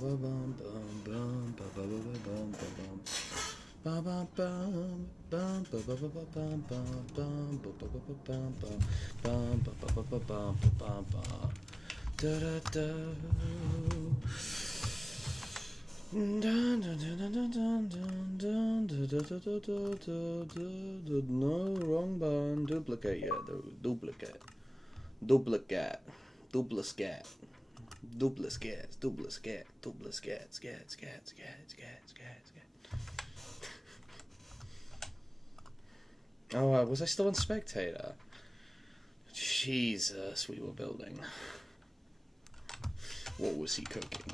No, wrong button. Duplicate, yeah, duplicate. Duplicate. Duplicate. Duplicate. Duplicate. Duplicate. Scat. Oh, was I still on spectator? Jesus, we were building. What was he cooking?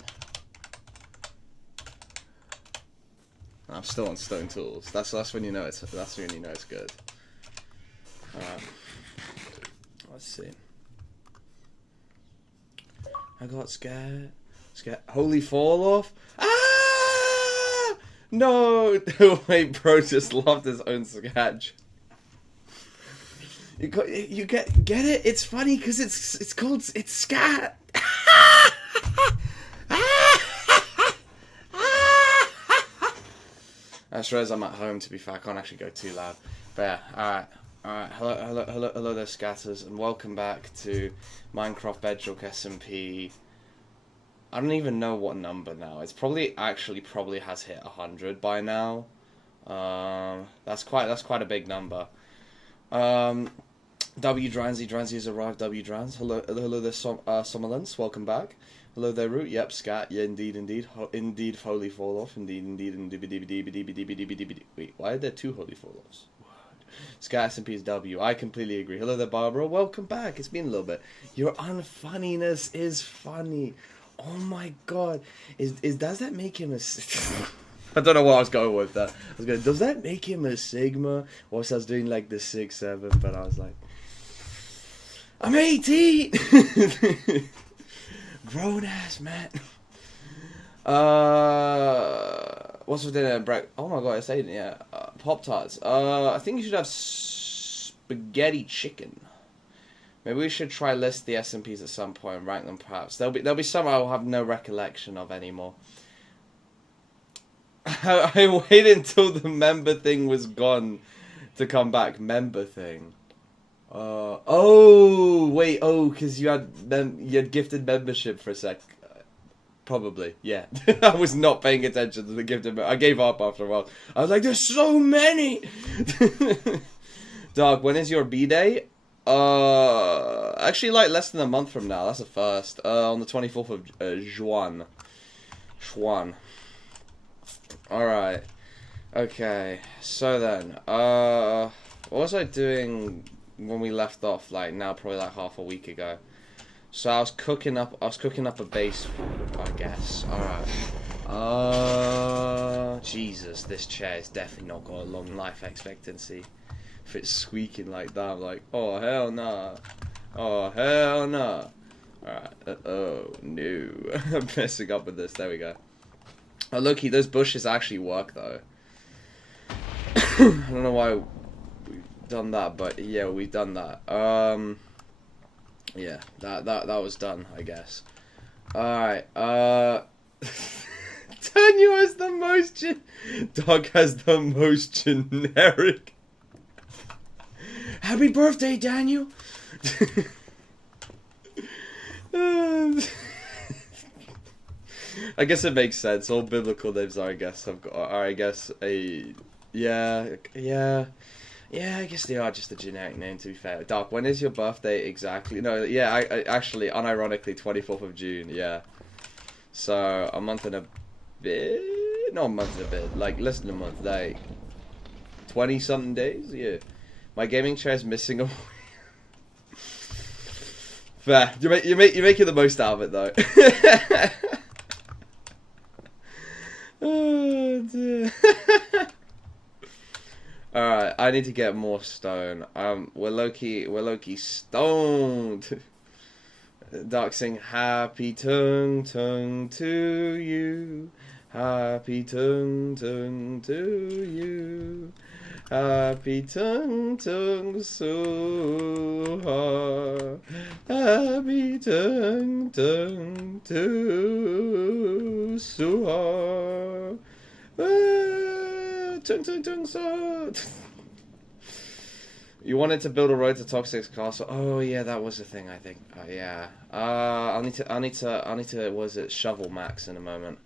I'm still on stone tools. That's when you know it's good. Let's see. I got scared. Holy fall off. Ah! No. Wait, bro just loved his own sketch. You get it? It's funny because it's scat. I suppose I'm at home, to be fair. I can't actually go too loud. But yeah, alright. Hello there, scatters, and welcome back to Minecraft Bedrock SMP. I don't even know what number now. It's probably has hit 100 by now. That's quite a big number. W Dranzy has arrived. W Drans. Hello there, Sommerlens. Welcome back. Hello there, Root. Yep, scat. Yeah, indeed. Indeed, holy fall off. Indeed. Wait, why are there two holy fall offs? Scat SMP's W. I completely agree. Hello there, Barbara. Welcome back. It's been a little bit. Your unfunniness is funny. Oh my god. Does that make him a... I don't know what I was going with that. Does that make him a Sigma? Whilst I was doing like the 6-7, but I was like, I'm 18! Grown ass man. What's for dinner? Oh my god, I said it, yeah. Pop-Tarts. I think you should have spaghetti chicken. Maybe we should try list the SMPs at some point and rank them perhaps. There'll be some I will have no recollection of anymore. I waited until the member thing was gone to come back. Member thing. Because you had gifted membership for a sec. Probably, yeah. I was not paying attention to the gifted. I gave up after a while. I was like, there's so many. Dog, when is your B-day? Actually, like less than a month from now. That's the first. On the 24th of Juan. Alright. Okay. So then, what was I doing when we left off? Like now, probably like half a week ago. So I was cooking up a base, I guess. Alright. Jesus, this chair is definitely not got a long life expectancy. If it's squeaking like that, I'm like, oh hell nah. Oh hell nah. Alright. Oh no. I'm messing up with this. There we go. Oh, looky, those bushes actually work though. I don't know why we've done that, but yeah, we've done that. Yeah, that was done, I guess. Alright, Daniel has the most Dog has the most generic. Happy birthday, Daniel! I guess it makes sense. All biblical names are, I guess, I guess I guess they are just a generic name, to be fair. Doc, when is your birthday exactly? No, yeah, I actually, unironically, 24th of June, yeah. So, a month and a bit? Not a month and a bit, like, less than a month, like, 20-something days? Yeah. My gaming chair is missing a... Fair. You're making the most out of it, though. Oh, dear. Alright, I need to get more stone. We're low-key stoned. Dark sing, happy tung tung to you. Happy tung tung to you. Happy tung tung suha. Happy tung tung tu suha. Tung tung tung so. You wanted to build a road to top 6 castle. Oh yeah, that was the thing. I think. Yeah. I'll need to. Was it shovel max in a moment?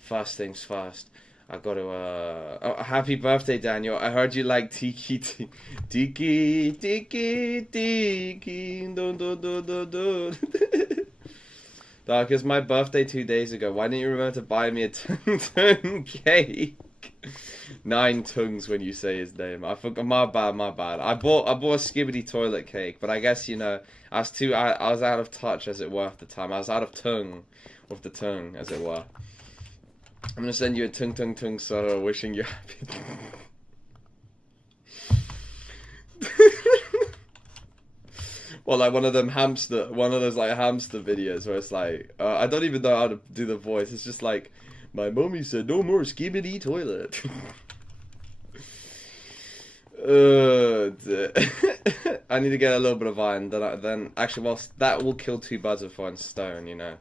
First things first. I got to. Oh, happy birthday, Daniel! I heard you like tiki, tiki, tiki, tiki. Dun, dun, dun, dun, dun. Dog, it's my birthday 2 days ago. Why didn't you remember to buy me a tung cake? 9 tongues when you say his name. I forgot. My bad. I bought a skibbity toilet cake, but I guess I was out of touch, as it were, at the time. I was out of tongue with the tongue, as it were. I'm gonna send you a tung tung tung sorrow, wishing you happy. Well, like one of those like hamster videos where it's like, I don't even know how to do the voice. It's just like, my mommy said no more skibbity toilet. I need to get a little bit of iron. Then actually, well, that will kill 2 birds with 1 stone. You know,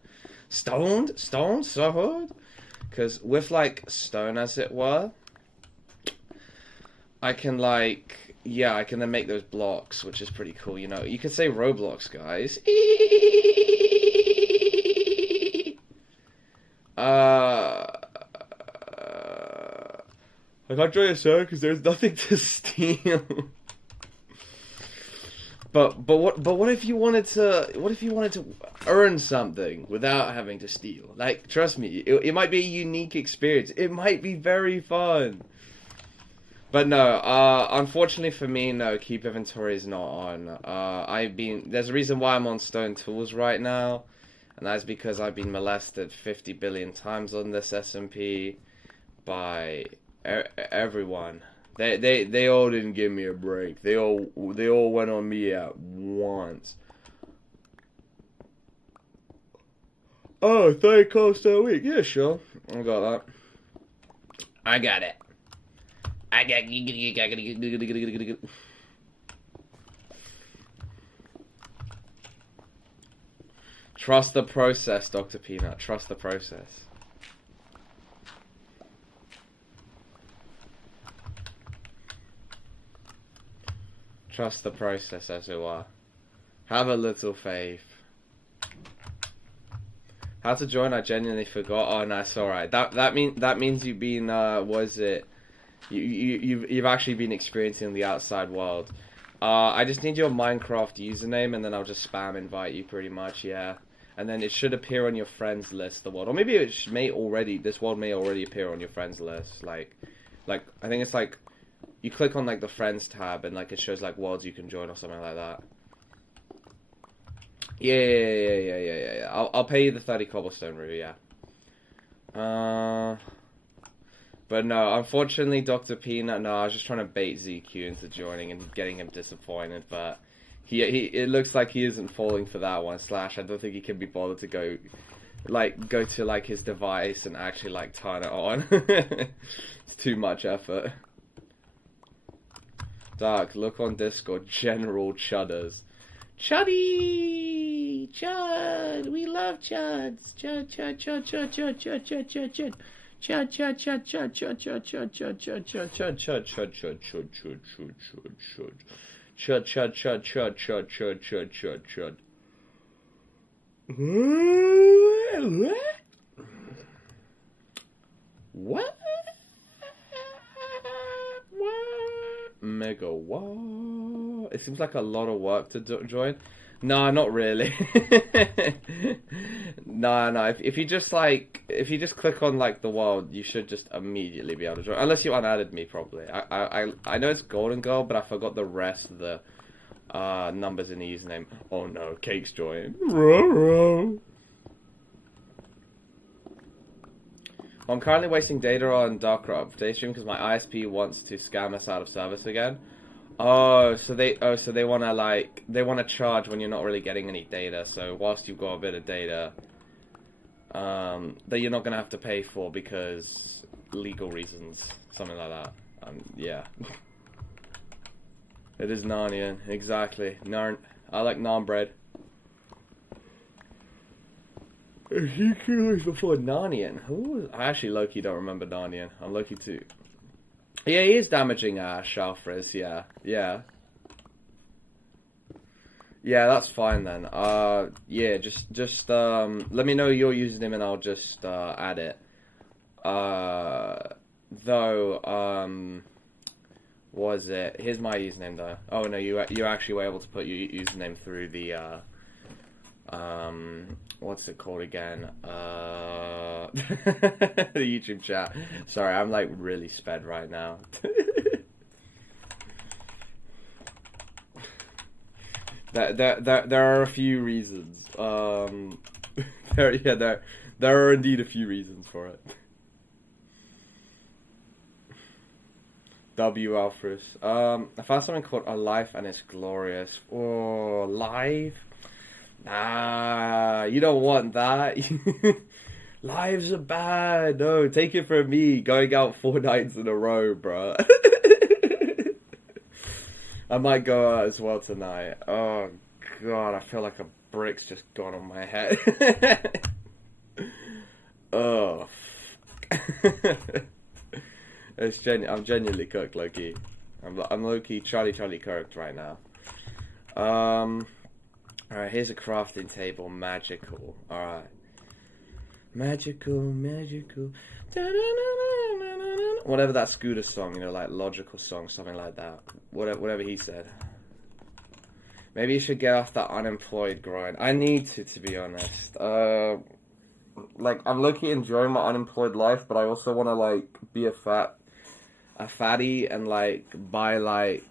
stone, sword. Because with like stone, as it were, I can like, yeah, I can then make those blocks, which is pretty cool. You know, you could say Roblox, guys. I can't join a server because there's nothing to steal. But what if you wanted to earn something without having to steal? Like, trust me, it might be a unique experience. It might be very fun. But no, unfortunately for me, no, keep inventory is not on. There's a reason why I'm on stone tools right now, and that's because I've been molested 50 billion times on this SMP by everyone. They all didn't give me a break. They all went on me at once. Oh, 30 calls a week. Yeah, sure. I got that. I got it. I got. Trust the process, Dr. Peanut. Trust the process. Trust the process, as it were. Have a little faith. How to join? I genuinely forgot. Oh, no, it's alright. That means you've been was it? You've actually been experiencing the outside world. I just need your Minecraft username, and then I'll just spam invite you, pretty much. Yeah, and then it should appear on your friends list. The world, or maybe this world may already appear on your friends list. Like I think it's like. You click on like the friends tab and like it shows like worlds you can join or something like that. Yeah. I'll pay you the 30 cobblestone, Rue, yeah. But no, unfortunately, Dr. Peanut, no, I was just trying to bait ZQ into joining and getting him disappointed, but it looks like he isn't falling for that one. / I don't think he can be bothered to go to like his device and actually like turn it on. It's too much effort. Dark, look on Discord. General Chudders. Chuddy! Chud! We love Chuds! Chud, chud, chud, chud, chud, chud, chud, chud, chud. Chud, chud, chud, chud, chud, chud, chud, chud, chud, chud, chud, chud, chud, chud, chud, chud, chud. Chud, chud, chud, chud, chud, chud, chud, chud, chud. What? Mega what? It seems like a lot of work to join. No, not really. No. If you just click on like the world, you should just immediately be able to join. Unless you unadded me, probably. I know it's Golden Girl, but I forgot the rest of the numbers in the username. Oh no, Cake's joined. I'm currently wasting data on Dark Rob Daystream because my ISP wants to scam us out of service again. So they wanna charge when you're not really getting any data. So whilst you've got a bit of data, that you're not gonna have to pay for because legal reasons, something like that. Yeah. It is Narnian, exactly. I like naan bread. He killed before Narnian. Who? I actually low-key don't remember Narnian. I'm low-key too. Yeah, he is damaging Shalfriz, yeah. Yeah, that's fine then. Yeah, just let me know your username and I'll just add it. Though, was it? Here's my username though. Oh no, you actually were able to put your username through the what's it called again? The YouTube chat. Sorry, I'm like really sped right now. There are a few reasons. There are indeed a few reasons for it. W. Alfred. I found something called A Life and It's Glorious. Oh, live? Nah, you don't want that. Lives are bad. No, take it from me. Going out 4 nights in a row, bro. I might go out as well tonight. Oh, God, I feel like a brick's just gone on my head. Oh, I'm genuinely cooked, Loki. I'm Loki Charlie cooked right now. Alright, here's a crafting table. Magical. Alright. Magical. Whatever that Scooter song, you know, like Logical song, something like that. Whatever he said. Maybe you should get off that unemployed grind. I need to be honest. Like, I'm low-key enjoying my unemployed life, but I also want to, like, be a fatty and, like, buy, like,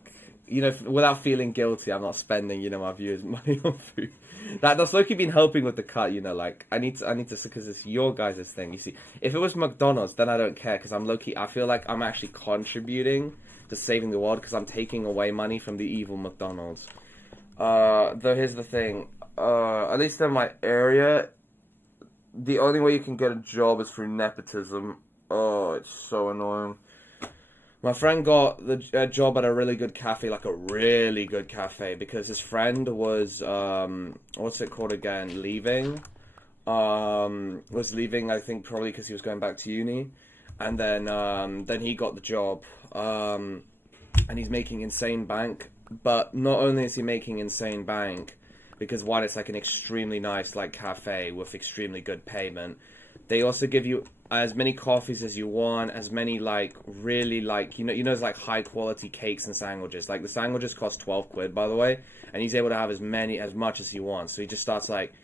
you know, without feeling guilty. I'm not spending, you know, my viewers' money on food. That's low-key been helping with the cut, you know, like, I need to, because it's your guys' thing, you see. If it was McDonald's, then I don't care, because I'm low-key, I feel like I'm actually contributing to saving the world, because I'm taking away money from the evil McDonald's. Though here's the thing, at least in my area, the only way you can get a job is through nepotism. Oh, it's so annoying. My friend got a job at a really good cafe, like a really good cafe, because his friend was, what's it called again, leaving. Was leaving, I think, probably because he was going back to uni. And then he got the job, and he's making insane bank. But not only is he making insane bank, because one, it's like an extremely nice, like, cafe with extremely good payment. They also give you as many coffees as you want, as many, like, really, like, you know, like, high-quality cakes and sandwiches. Like, the sandwiches cost 12 quid, by the way, and he's able to have as much as he wants. So he just starts, like,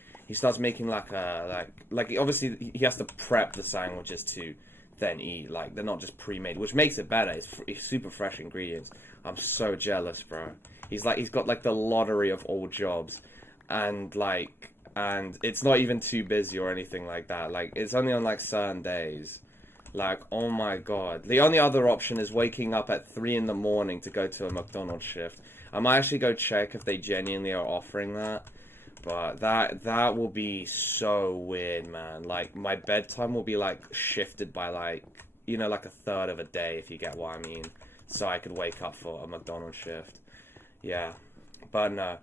making, like, obviously, he has to prep the sandwiches to then eat. Like, they're not just pre-made, which makes it better. It's super fresh ingredients. I'm so jealous, bro. He's got, like, the lottery of all jobs. And it's not even too busy or anything like that. Like, it's only on, like, certain days. Like, oh my god. The only other option is waking up at 3 in the morning to go to a McDonald's shift. I might actually go check if they genuinely are offering that. But that will be so weird, man. Like, my bedtime will be, like, shifted by, like, you know, like a third of a day, if you get what I mean. So I could wake up for a McDonald's shift. Yeah. But no.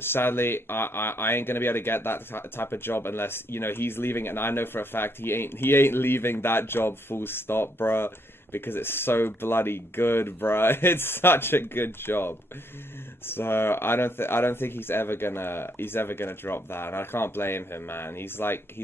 Sadly, I ain't gonna be able to get that type of job unless, you know, he's leaving, and I know for a fact he ain't leaving that job full stop, bruh, because it's so bloody good, bruh. It's such a good job. So I don't think he's ever gonna drop that, and I can't blame him, man. He's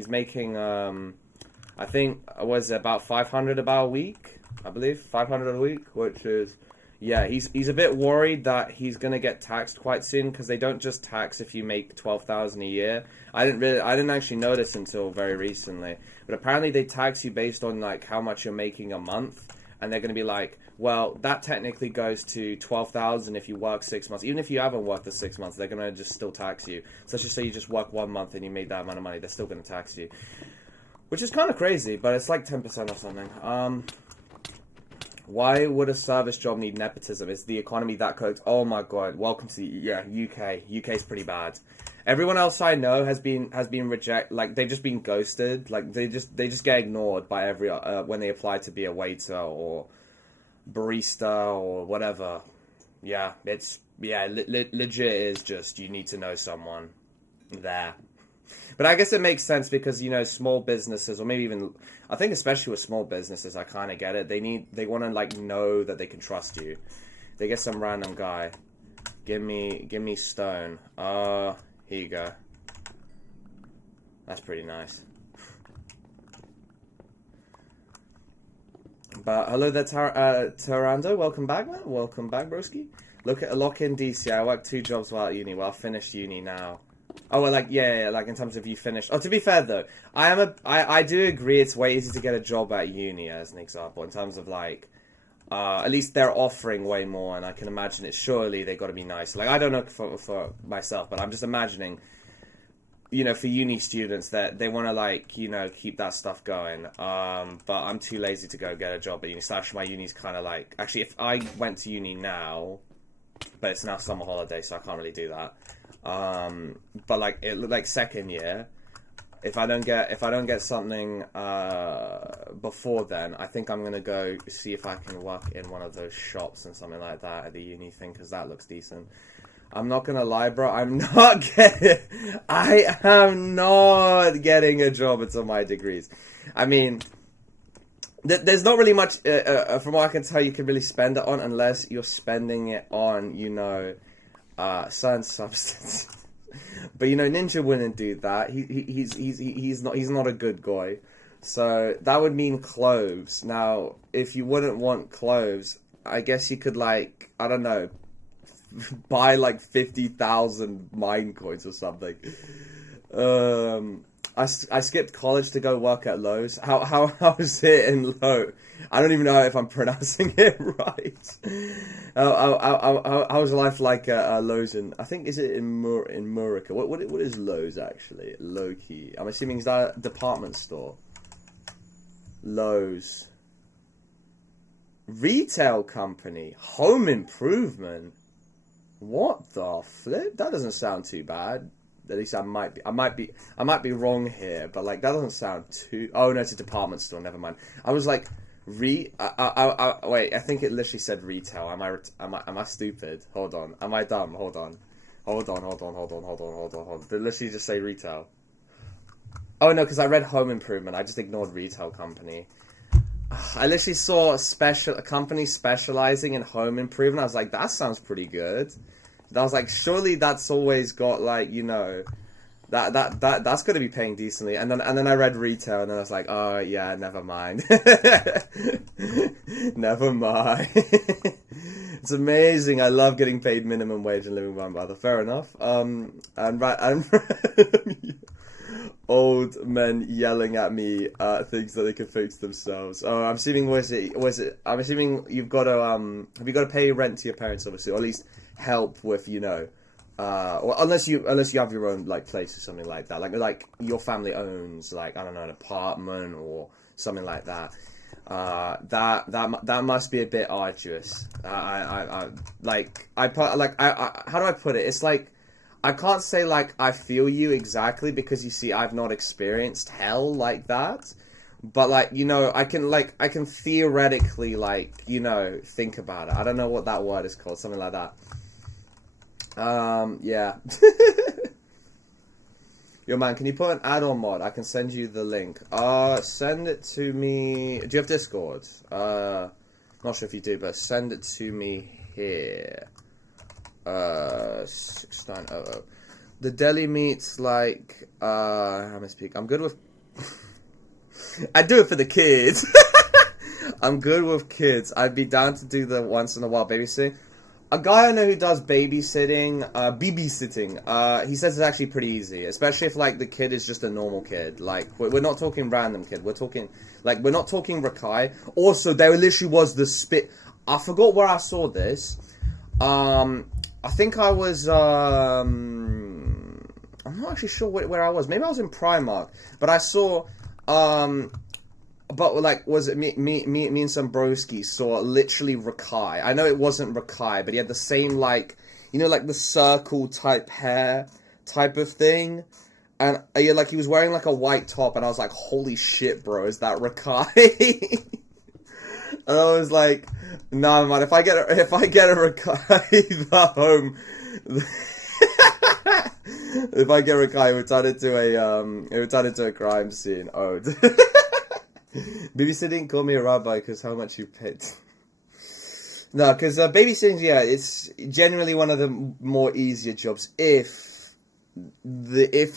making I think was it about 500 about a week, I believe 500 a week, which is. Yeah, he's a bit worried that he's gonna get taxed quite soon, because they don't just tax if you make 12,000 a year. I didn't actually notice until very recently, but apparently they tax you based on, like, how much you're making a month, and they're gonna be like, well, that technically goes to 12,000 if you work 6 months. Even if you haven't worked the 6 months, they're gonna just still tax you. So let's just say you just work 1 month and you made that amount of money, they're still gonna tax you, which is kind of crazy, but it's like 10% or something. Why would a service job need nepotism? Is the economy that cooked? Oh my god! Welcome to UK. UK's pretty bad. Everyone else I know has been rejected. Like, they've just been ghosted. Like, they just get ignored by when they apply to be a waiter or barista or whatever. Yeah, legit is just, you need to know someone there. But I guess it makes sense because, you know, small businesses, or maybe even, I think especially with small businesses, I kind of get it. They want to, like, know that they can trust you. They get some random guy. Give me stone. Here you go. That's pretty nice. But hello there, Tarando. Welcome back, man. Welcome back, broski. Lock in DC. I work 2 jobs while at uni. Well, I finished uni now. Oh, well, like, yeah, like, in terms of you finished. Oh, to be fair, though, I do agree it's way easier to get a job at uni, as an example, in terms of, like, at least they're offering way more, and I can imagine it. Surely they got to be nice. Like, I don't know for myself, but I'm just imagining, you know, for uni students that they want to, like, you know, keep that stuff going. But I'm too lazy to go get a job at uni. Slash, my uni's kind of like, actually, if I went to uni now, but it's now summer holiday, so I can't really do that. But like, it looked like second year. If I don't get something before then, I think I'm gonna go see if I can work in one of those shops and something like that at the uni thing, because that looks decent. I'm not gonna lie, bro. I am not getting a job until my degrees. I mean, there's not really much, from what I can tell, you can really spend it on, unless you're spending it on, you know, certain substance. But, you know, Ninja wouldn't do that. He's not a good guy. So that would mean clothes. Now, if you wouldn't want clothes, I guess you could, like, I don't know, buy like 50,000 mine coins or something. I skipped college to go work at Lowe's. How is it in Lowe? I don't even know if I'm pronouncing it right. How's life like at Lowe's in, I think, is it in Murica? What is Lowe's actually? Low key. I'm assuming is that a department store? Lowe's. Retail company. Home improvement. What the flip? That doesn't sound too bad. At least I might be wrong here, but like that doesn't sound too. Oh no, it's a department store. Never mind. I was like, wait. I think it literally said retail. Am I stupid? Hold on. Am I dumb? Hold on. Did it literally just say retail? Oh no, because I read home improvement. I just ignored retail company. I literally saw a company specializing in home improvement. I was like, that sounds pretty good. I was like, surely that's always got, like, you know, that's going to be paying decently. And then I read retail, and then I was like, oh yeah, never mind. Never mind. It's amazing. I love getting paid minimum wage and living with my mother. Fair enough. And old men yelling at me things that they can fix themselves. Oh, I'm assuming I'm assuming you've got to have you got to pay rent to your parents, obviously, or at least help with, you know, or unless you have your own, like, place or something like that, like your family owns, like, I don't know, an apartment or something like that. That must be a bit arduous. How do I put it? It's like, I can't say, like, I feel you exactly, because, you see, I've not experienced hell like that. But, like, you know, I can theoretically, like, you know, think about it. I don't know what that word is called, something like that. Yeah. Yo, man, can you put an add-on mod? I can send you the link. Send it to me. Do you have Discord? Not sure if you do, but send it to me here. 6900. The deli meat's like, how am I speak? I'm good with... I do it for the kids. I'm good with kids. I'd be down to do the once in a while babysitting. A guy I know who does babysitting, he says it's actually pretty easy, especially if, like, the kid is just a normal kid. Like, we're not talking random kid. We're talking, like, we're not talking Rakai. Also, there literally was the spit. I forgot where I saw this. I think I was, I'm not actually sure where I was. Maybe I was in Primark, but I saw, but, like, was it me and some broskies saw literally Rakai. I know it wasn't Rakai, but he had the same, like, you know, like the circle type hair type of thing. And, yeah, like, he was wearing, like, a white top, and I was like, holy shit, bro, is that Rakai? And I was like, no, man, if I get a Rakaiva home, if I get a Rakaiva, it would turn into a crime scene. Oh. Babysitting, call me a rabbi, because how much you paid. No, because babysitting, yeah, it's generally one of the more easier jobs if they're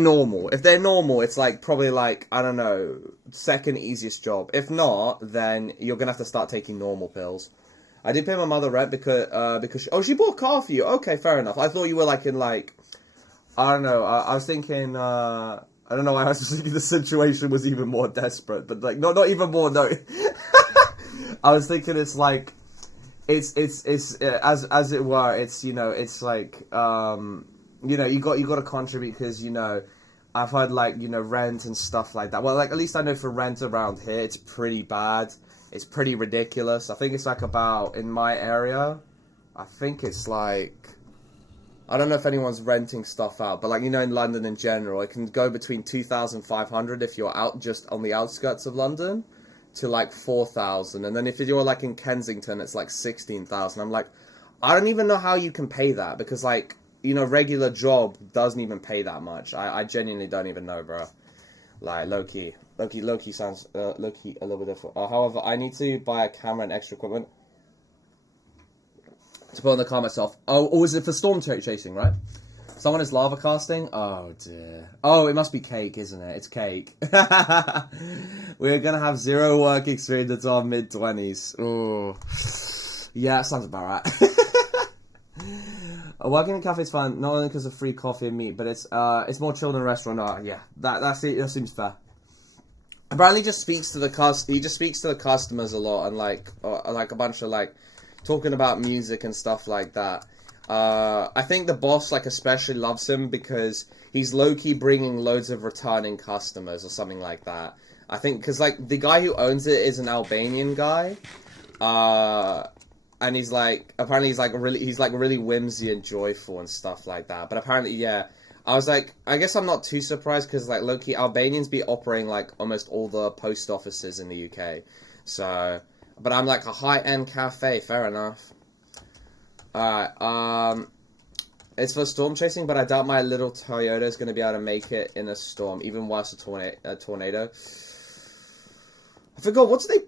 normal. If they're normal, it's like probably like, I don't know, second easiest job. If not, then you're gonna have to start taking normal pills. I did pay my mother rent because she bought a car for you. Okay, fair enough. I thought you were like in like, I don't know. I was thinking. I don't know why I was thinking the situation was even more desperate, but like not even more. No, I was thinking it's like, it's as it were. It's it's like you got to contribute because I've heard like rent and stuff like that. Well, like at least I know for rent around here, it's pretty bad. It's pretty ridiculous. I think it's like about in my area. I think it's like. I don't know if anyone's renting stuff out, but like, in London in general, it can go between 2,500 if you're out just on the outskirts of London to like 4,000. And then if you're like in Kensington, it's like 16,000. I'm like, I don't even know how you can pay that because like, regular job doesn't even pay that much. I genuinely don't even know, bro. Like, low-key sounds, low-key a little bit different. However, I need to buy a camera and extra equipment. To put on the car myself. Oh, is it for storm chasing, right? Someone is lava casting? Oh, dear. Oh, it must be cake, isn't it? It's cake. We're gonna have 0 work experience until our mid-20s. Oh. Yeah, that sounds about right. Working in a cafe is fun, not only because of free coffee and meat, but it's more chill than a restaurant. Yeah, that seems fair. Apparently, he just speaks to the customers a lot, and like a bunch of like talking about music and stuff like that. I think the boss like especially loves him because he's low-key bringing loads of returning customers or something like that. I think because like the guy who owns it is an Albanian guy, and he's like apparently he's really whimsy and joyful and stuff like that. But apparently, yeah, I was like, I guess I'm not too surprised because like low-key Albanians be operating like almost all the post offices in the UK, so. But I'm like a high-end cafe, fair enough. Alright, it's for storm chasing, but I doubt my little Toyota is going to be able to make it in a storm, even worse a tornado. I forgot, what do they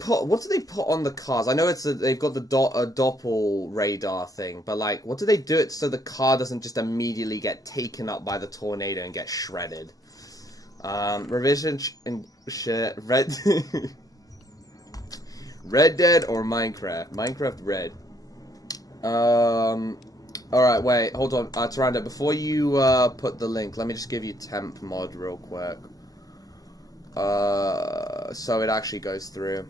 put on the cars? I know they've got the Doppel radar thing, but like, what do they do it so the car doesn't just immediately get taken up by the tornado and get shredded? Revision and shit, Red Dead or Minecraft? Minecraft Red. Alright, wait, hold on. Tyrande, before you put the link, let me just give you temp mod real quick. So it actually goes through.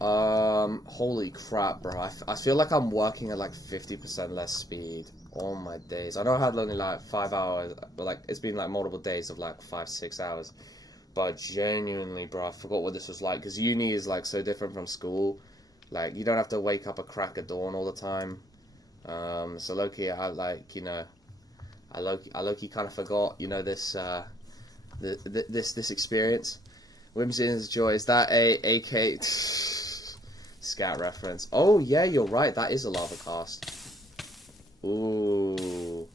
Holy crap, bro. I feel like I'm working at like 50% less speed. Oh my days. I know I had only like 5 hours, but like it's been like multiple days of like 5-6 hours. But genuinely, bro, I forgot what this was like. Because uni is, like, so different from school. Like, you don't have to wake up a crack of dawn all the time. So, low-key, I, like, I low-key kind of forgot, this, this experience. Whimsy is joy. Is that a AK... scat reference? Oh, yeah, you're right. That is a lava cast. Ooh...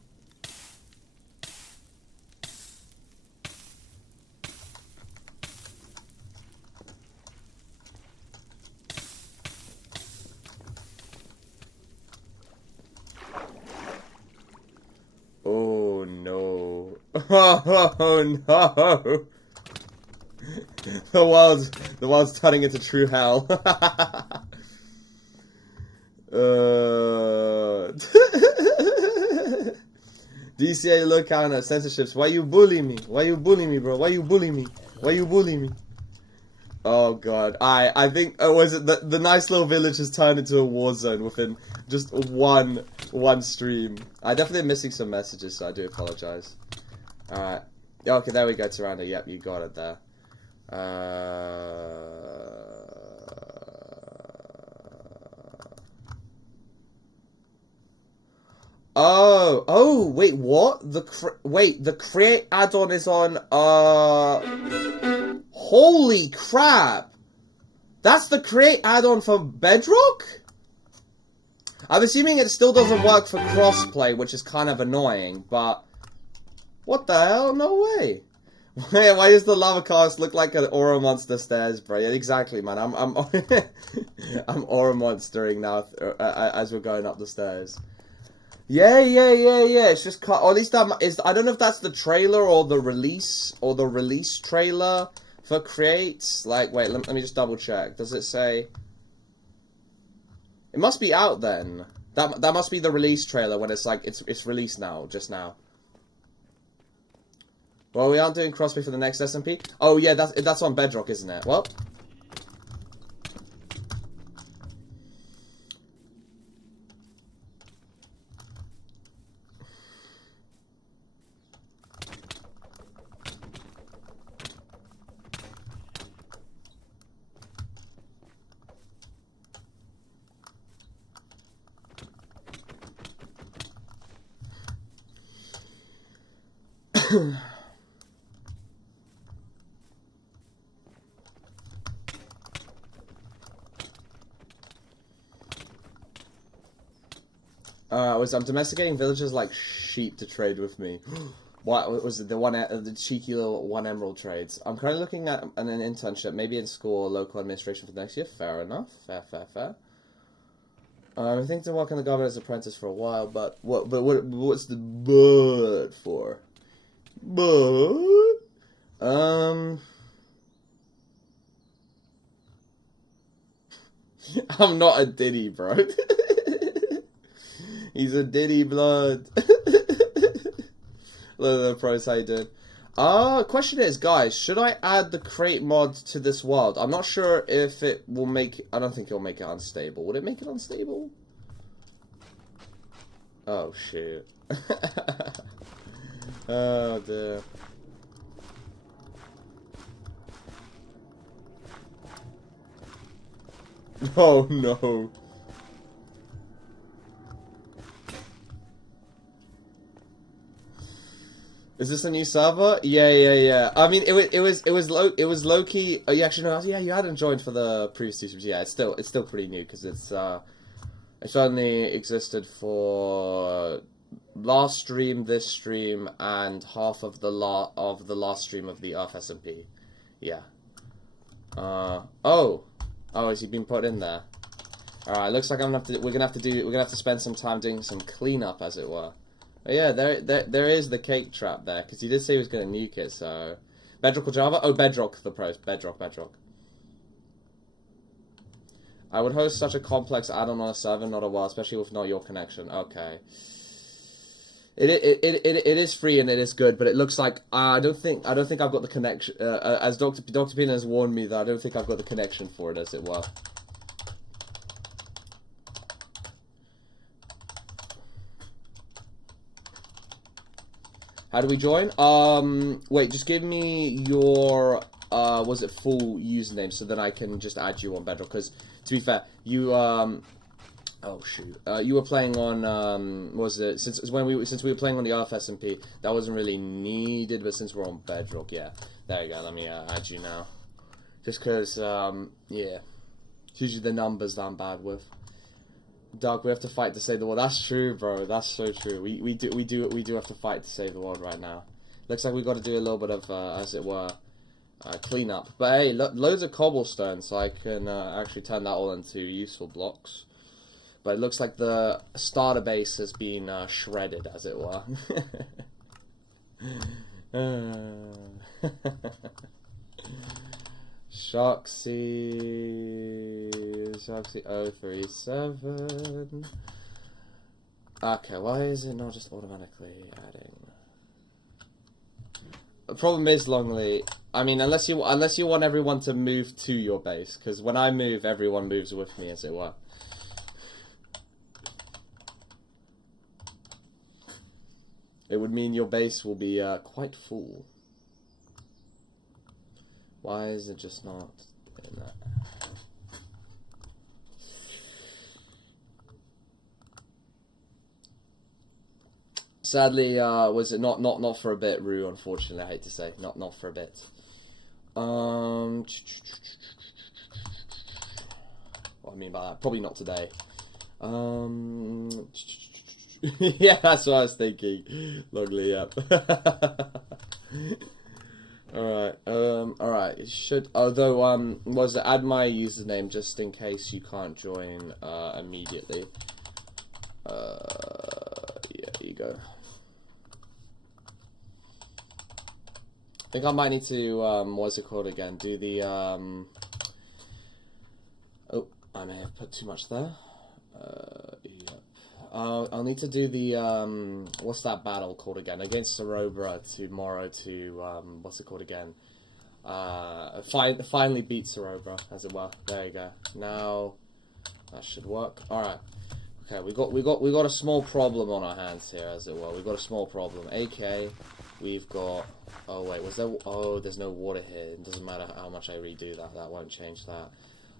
Oh no. Oh no. The world's turning into true hell. DCA look at censorships. Why you bully me? Why you bully me, bro? Why you bully me? Why you bully me? Oh god. I think was it the nice little village has turned into a war zone within just one stream. I definitely am missing some messages, so I do apologize. Alright. Okay, there we go, Tyrande. Yep, you got it there. Oh, wait, what? The create add-on is on, Holy crap! That's the create add-on for Bedrock? I'm assuming it still doesn't work for crossplay, which is kind of annoying, but... What the hell? No way! Why does the lava cast look like an aura monster stairs, bro? Yeah, exactly, man. I'm I'm aura monstering now as we're going up the stairs. Yeah. It's just cut. Or at least that is. I don't know if that's the trailer or the release trailer for creates. Like, wait, let me just double check. Does it say? It must be out then. That must be the release trailer when it's like it's released now, just now. Well, we aren't doing crossplay for the next SMP. Oh yeah, that's on Bedrock, isn't it? Well. I'm domesticating villagers like sheep to trade with me. What was it? The cheeky little 1 emerald trades. I'm currently looking at an internship, maybe in school or local administration for next year. Fair enough. Fair. I think to work on the governor's apprentice for a while, but what's the but for? But I'm not a Diddy, bro. He's a Diddy blood. Look at the pros how you did. Question is, guys, should I add the crate mod to this world? I'm not sure if it will make... I don't think it'll make it unstable. Would it make it unstable? Oh, shit. Oh, dear. Oh, no. Is this a new server? Yeah. I mean, it was low key. Oh, you actually know? Yeah, you hadn't joined for the previous 2 streams. Yeah, it's still pretty new because it's only existed for last stream, this stream, and half of the last stream of the Earth SMP. Yeah. Oh, has he been put in there? All right. Looks like we're gonna have to spend some time doing some cleanup, as it were. Oh, yeah, there is the cake trap there, because he did say he was going to nuke it, so... Bedrock or Java? Oh, Bedrock, the pros. Bedrock. I would host such a complex add-on on a server, not a world, especially with not your connection. Okay. It is free and it is good, but it looks like... I don't think I've got the connection... as Dr. Pina has warned me, that I don't think I've got the connection for it, as it were. How do we join? Wait, just give me your, was it full username, so then I can just add you on Bedrock, because, to be fair, you, oh shoot, you were playing on, since we were playing on the Earth SMP, that wasn't really needed, but since we're on Bedrock, yeah, there you go, let me, add you now. Just because, yeah, it's usually the numbers that I'm bad with. Doug, we have to fight to save the world. That's true, bro. That's so true. We do have to fight to save the world right now. Looks like we've got to do a little bit of, as it were, cleanup. But hey, loads of cobblestone, so I can actually turn that all into useful blocks. But it looks like the starter base has been shredded, as it were. Shoxy 037. Okay, why is it not just automatically adding? The problem is, Longley, I mean, unless you want everyone to move to your base, because when I move, everyone moves with me, as it were. It would mean your base will be quite full. Why is it just not in that? Sadly, was it not for a bit, Rue, unfortunately, I hate to say. Not for a bit. What I mean by that, probably not today. Yeah, that's what I was thinking. Logly, yep. Alright, it should, although, was it add my username just in case you can't join, immediately. Yeah, here you go. I think I might need to, what's it called again, do the, oh, I may have put too much there. Yep. I'll need to do the, what's that battle called again? Against Sorobra tomorrow to, what's it called again? Finally beat Sorobra, as it were. There you go. Now, that should work. Alright. Okay, we got a small problem on our hands here, as it were. We've got a small problem. AK, we've got, oh wait, was there, oh, there's no water here. It doesn't matter how much I redo that, that won't change that.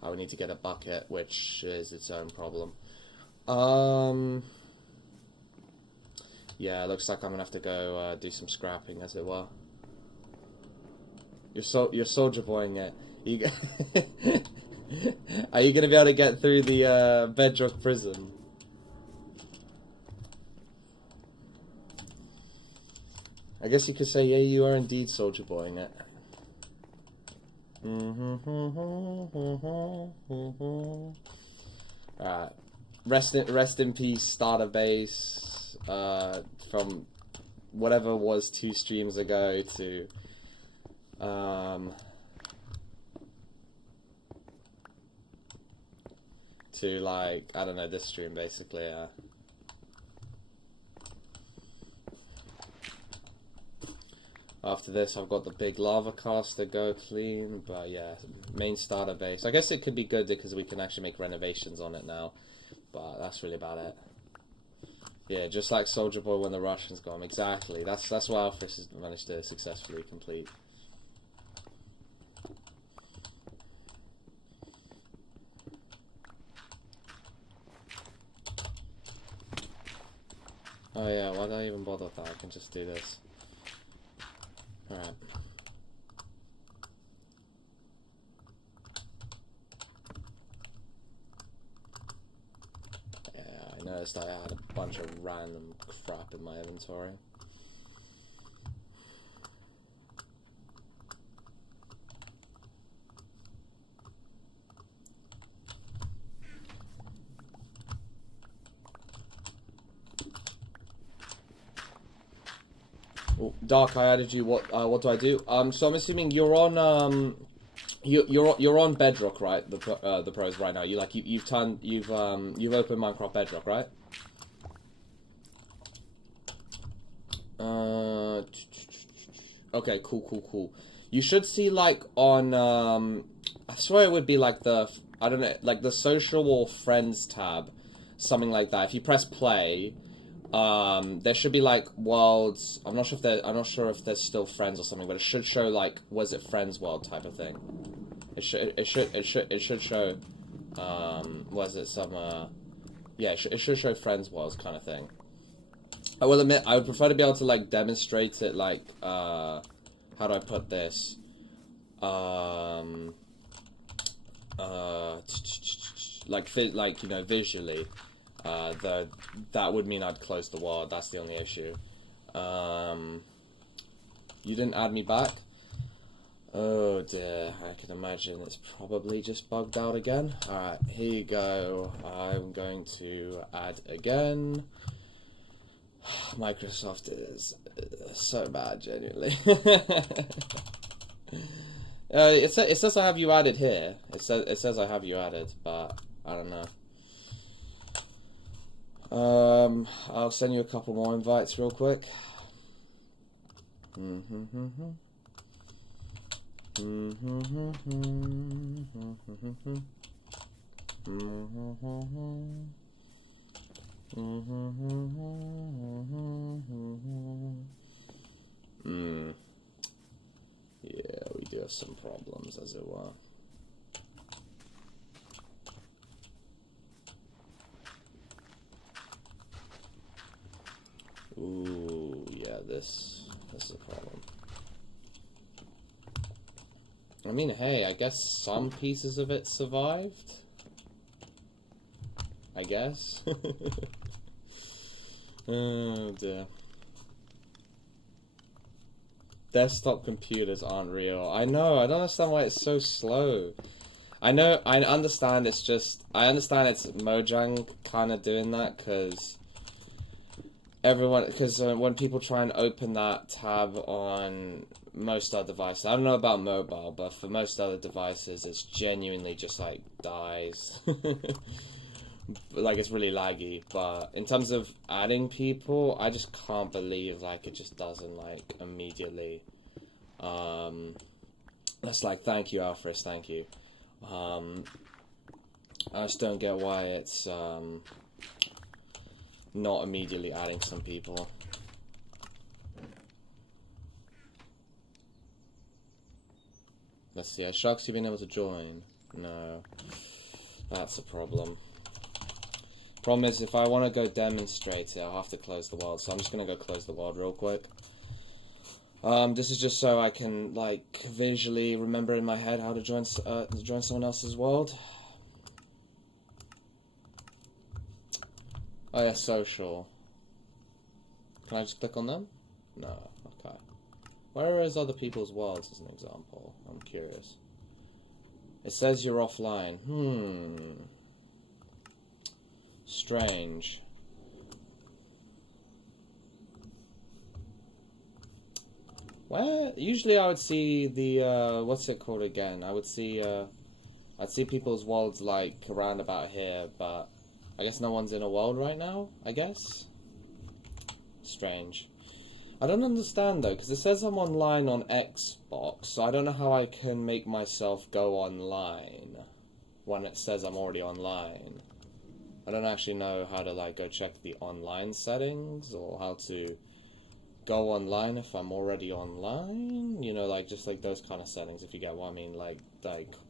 I would need to get a bucket, which is its own problem. Yeah, it looks like I'm gonna have to go do some scrapping, as it were. You're soldier boying it. Are you gonna be able to get through the bedrock prison? I guess you could say, yeah, you are indeed soldier boying it. Alright. Rest in peace, starter base, from whatever was 2 streams ago to, like, I don't know, this stream basically, yeah. After this, I've got the big lava cast to go clean, but yeah, main starter base. I guess it could be good because we can actually make renovations on it now, but that's really about it. Yeah, just like Soldier Boy when the Russians got him. Exactly. That's what Alphys has managed to successfully complete. Oh yeah, why did I even bother with that? I can just do this. Alright. Yeah, I noticed I had a bunch of random crap in my inventory. Oh, Dark, I added you. What do I do? So I'm assuming you're on you're on Bedrock, right? The pros right now. You've opened Minecraft Bedrock, right? Okay, cool. You should see like on I swear it would be like the, I don't know, like the social or friends tab, something like that. If you press play, there should be like worlds. I'm not sure if there's still friends or something, but it should show like, was it friends world type of thing. It should show was it some yeah, it should show friends worlds kind of thing. I will admit I would prefer to be able to like demonstrate it like how do I put this, like you know, visually. Though that would mean I'd close the world. That's the only issue. You didn't add me back? Oh dear, I can imagine it's probably just bugged out again. Alright, here you go. I'm going to add again. Microsoft is so bad, genuinely. It says I have you added here. It says I have you added, but I don't know. I'll send you a couple more invites real quick. Yeah, we do have some problems, as it were. Ooh, yeah, this is a problem. I mean, hey, I guess some pieces of it survived. I guess. Oh dear. Desktop computers aren't real. I know, I don't understand why it's so slow. I know, I understand it's just, I understand it's Mojang kind of doing that, because when people try and open that tab on most other devices, I don't know about mobile, but for most other devices, it's genuinely just, like, dies. Like, it's really laggy, but in terms of adding people, I just can't believe, like, it just doesn't, like, immediately. That's like, thank you, Alfred, thank you. I just don't get why it's, not immediately adding some people. Let's see, has Sharks you been able to join? No. That's a problem. Problem is, if I want to go demonstrate it, I'll have to close the world, so I'm just going to go close the world real quick. This is just so I can, like, visually remember in my head how to join someone else's world. Oh yeah, social. Can I just click on them? No, okay. Where is other people's worlds as an example? I'm curious. It says you're offline. Strange. Where usually I would see the what's it called again? I'd see people's worlds like around about here, but I guess no one's in a world right now, I guess. Strange. I don't understand though, because it says I'm online on Xbox, so I don't know how I can make myself go online when it says I'm already online. I don't actually know how to, like, go check the online settings, or how to go online if I'm already online. You know, like, just like those kind of settings, if you get what I mean, like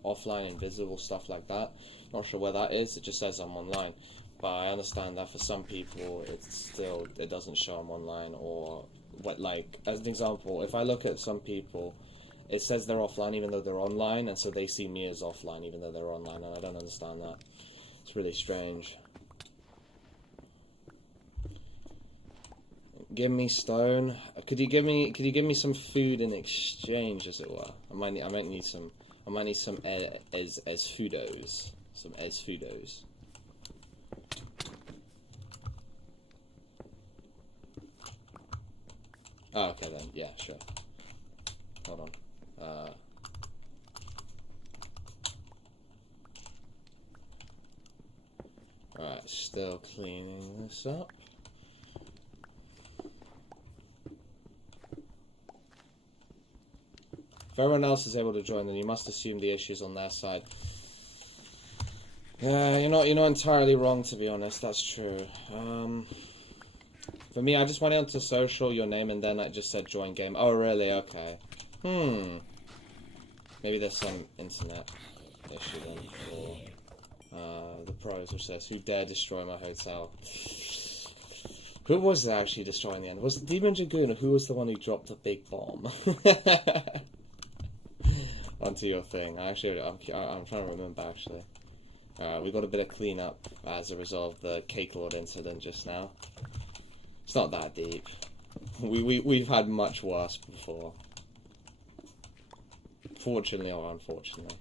offline, invisible, stuff like that. Not sure where that is, it just says I'm online. But I understand that for some people, it doesn't show I'm online, or, what, like, as an example, if I look at some people, it says they're offline even though they're online, and so they see me as offline even though they're online, and I don't understand that. It's really strange. Give me stone. Could you give me some food in exchange, as it were? I might need some as foodos. Some as foodos. Oh, okay then. Yeah, sure. Hold on. Alright, still cleaning this up. If everyone else is able to join, then you must assume the issue's on their side. You're not entirely wrong, to be honest. That's true. For me, I just went onto social, your name, and then I just said join game. Oh, really? Okay. Maybe there's some internet issue then for the pros, which says, who dare destroy my hotel? Who was that actually destroying the end? Was it Demon Dragoon, or who was the one who dropped the big bomb? Onto your thing. I'm trying to remember, actually. We got a bit of cleanup as a result of the Cqkelord incident just now. It's not that deep. We've had much worse before. Fortunately or unfortunately.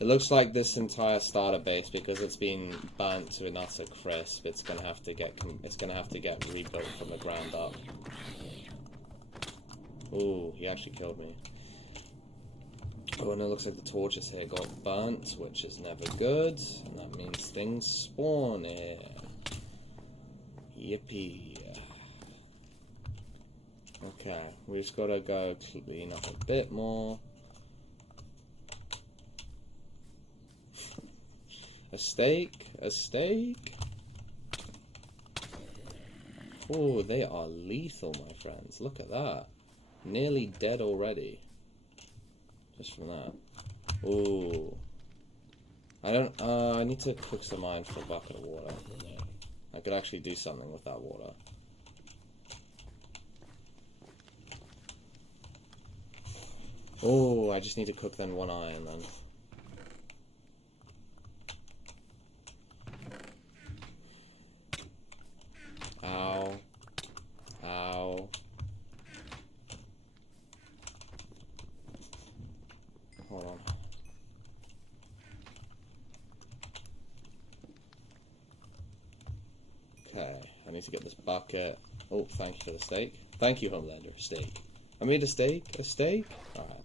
It looks like this entire starter base, because it's been burnt to an utter crisp, it's gonna have to get rebuilt from the ground up. Ooh, he actually killed me. Oh, and it looks like the torches here got burnt, which is never good, and that means things spawn here. Yippee. Okay, we just gotta go clean up a bit more. A steak? A steak? Oh, they are lethal, my friends. Look at that. Nearly dead already. Just from that. Ooh. I need to cook some iron for a bucket of water. Yeah. I could actually do something with that water. Oh, I just need to cook then 1 iron then. Ow. Ow. Hold on. Okay, I need to get this bucket. Oh, thank you for the steak. Thank you, Homelander. Steak. I made a steak? A steak? Alright.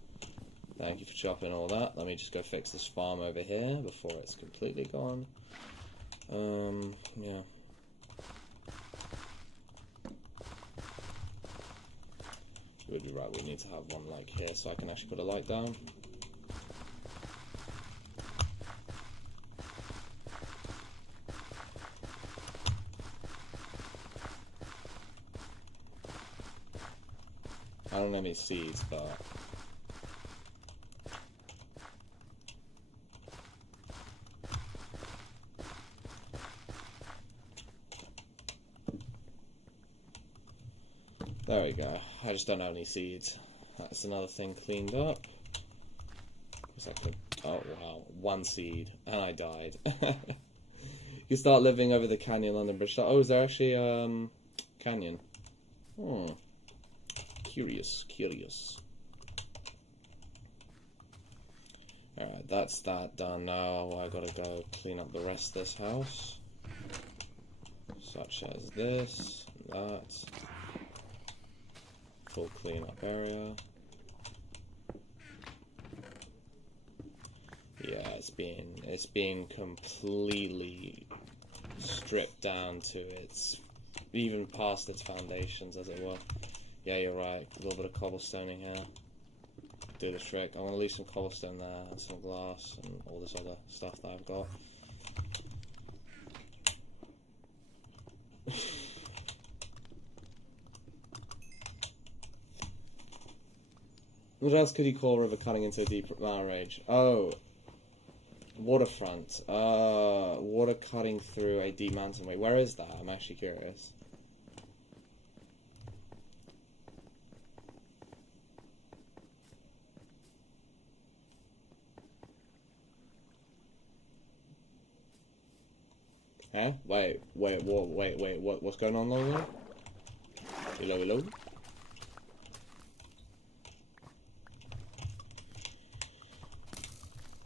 Thank you for chopping all that. Let me just go fix this farm over here before it's completely gone. Yeah. Would be right, we need to have one like here so I can actually put a light down. I don't have any seeds, but there we go. I just don't have any seeds. That's another thing cleaned up. I could, oh wow, 1 seed, and I died. You start living over the canyon, London Bridge. Oh, is there actually canyon? Hmm. Curious. Alright, that's that done. Now I gotta go clean up the rest of this house. Such as this, that. Full cleanup area. Yeah, it's been completely stripped down to its, even past its foundations, as it were. Yeah, you're right. A little bit of cobblestone in here. Do the trick. I'm gonna leave some cobblestone there and some glass and all this other stuff that I've got. What else could you call a river cutting into a deep mountain range? Oh, waterfront. Water cutting through a deep mountain range. Where is that? I'm actually curious. Huh? Wait, what's going on over there? Hello?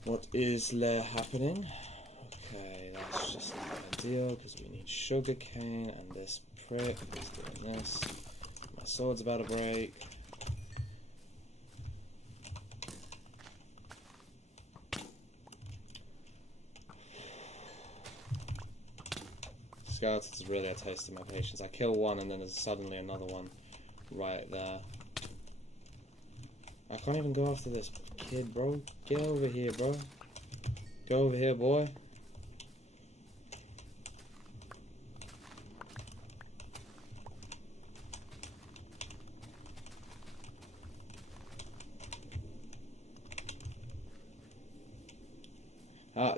What is happening? Okay, that's just not ideal because we need sugarcane and this prick is doing this. My sword's about to break. Skeletons really a taste of my patience. I kill one and then there's suddenly another one right there. I can't even go after this kid, bro. Get over here, bro. Go over here, boy.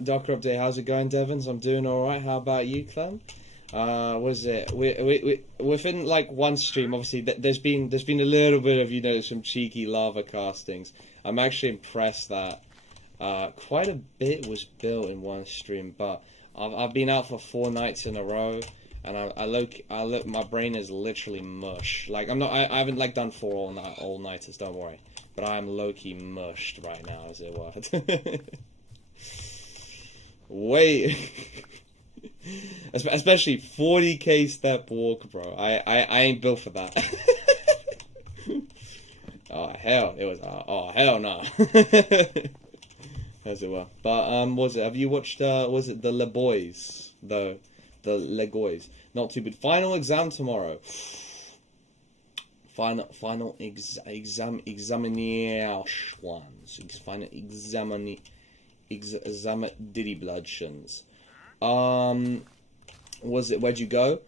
Docker update. How's it going, Devons? I'm doing all right. How about you, Clem? What is it? We within like one stream. Obviously, there's been a little bit of some cheeky lava castings. I'm actually impressed that quite a bit was built in one stream. But I've been out for 4 nights in a row, and I look. My brain is literally mush. Like I haven't like done 4 all nighters. Don't worry. But I'm low-key mushed right now, as it were. Wait. Especially 40k step walk, bro. I ain't built for that. Oh hell, it was. Oh hell no. As it were. But was it? Have you watched? Was it the Boiz? The Boiz. Not too bad. Final exam tomorrow. Final examinations. Final exam diddy bloodshins. Was it? Where'd you go?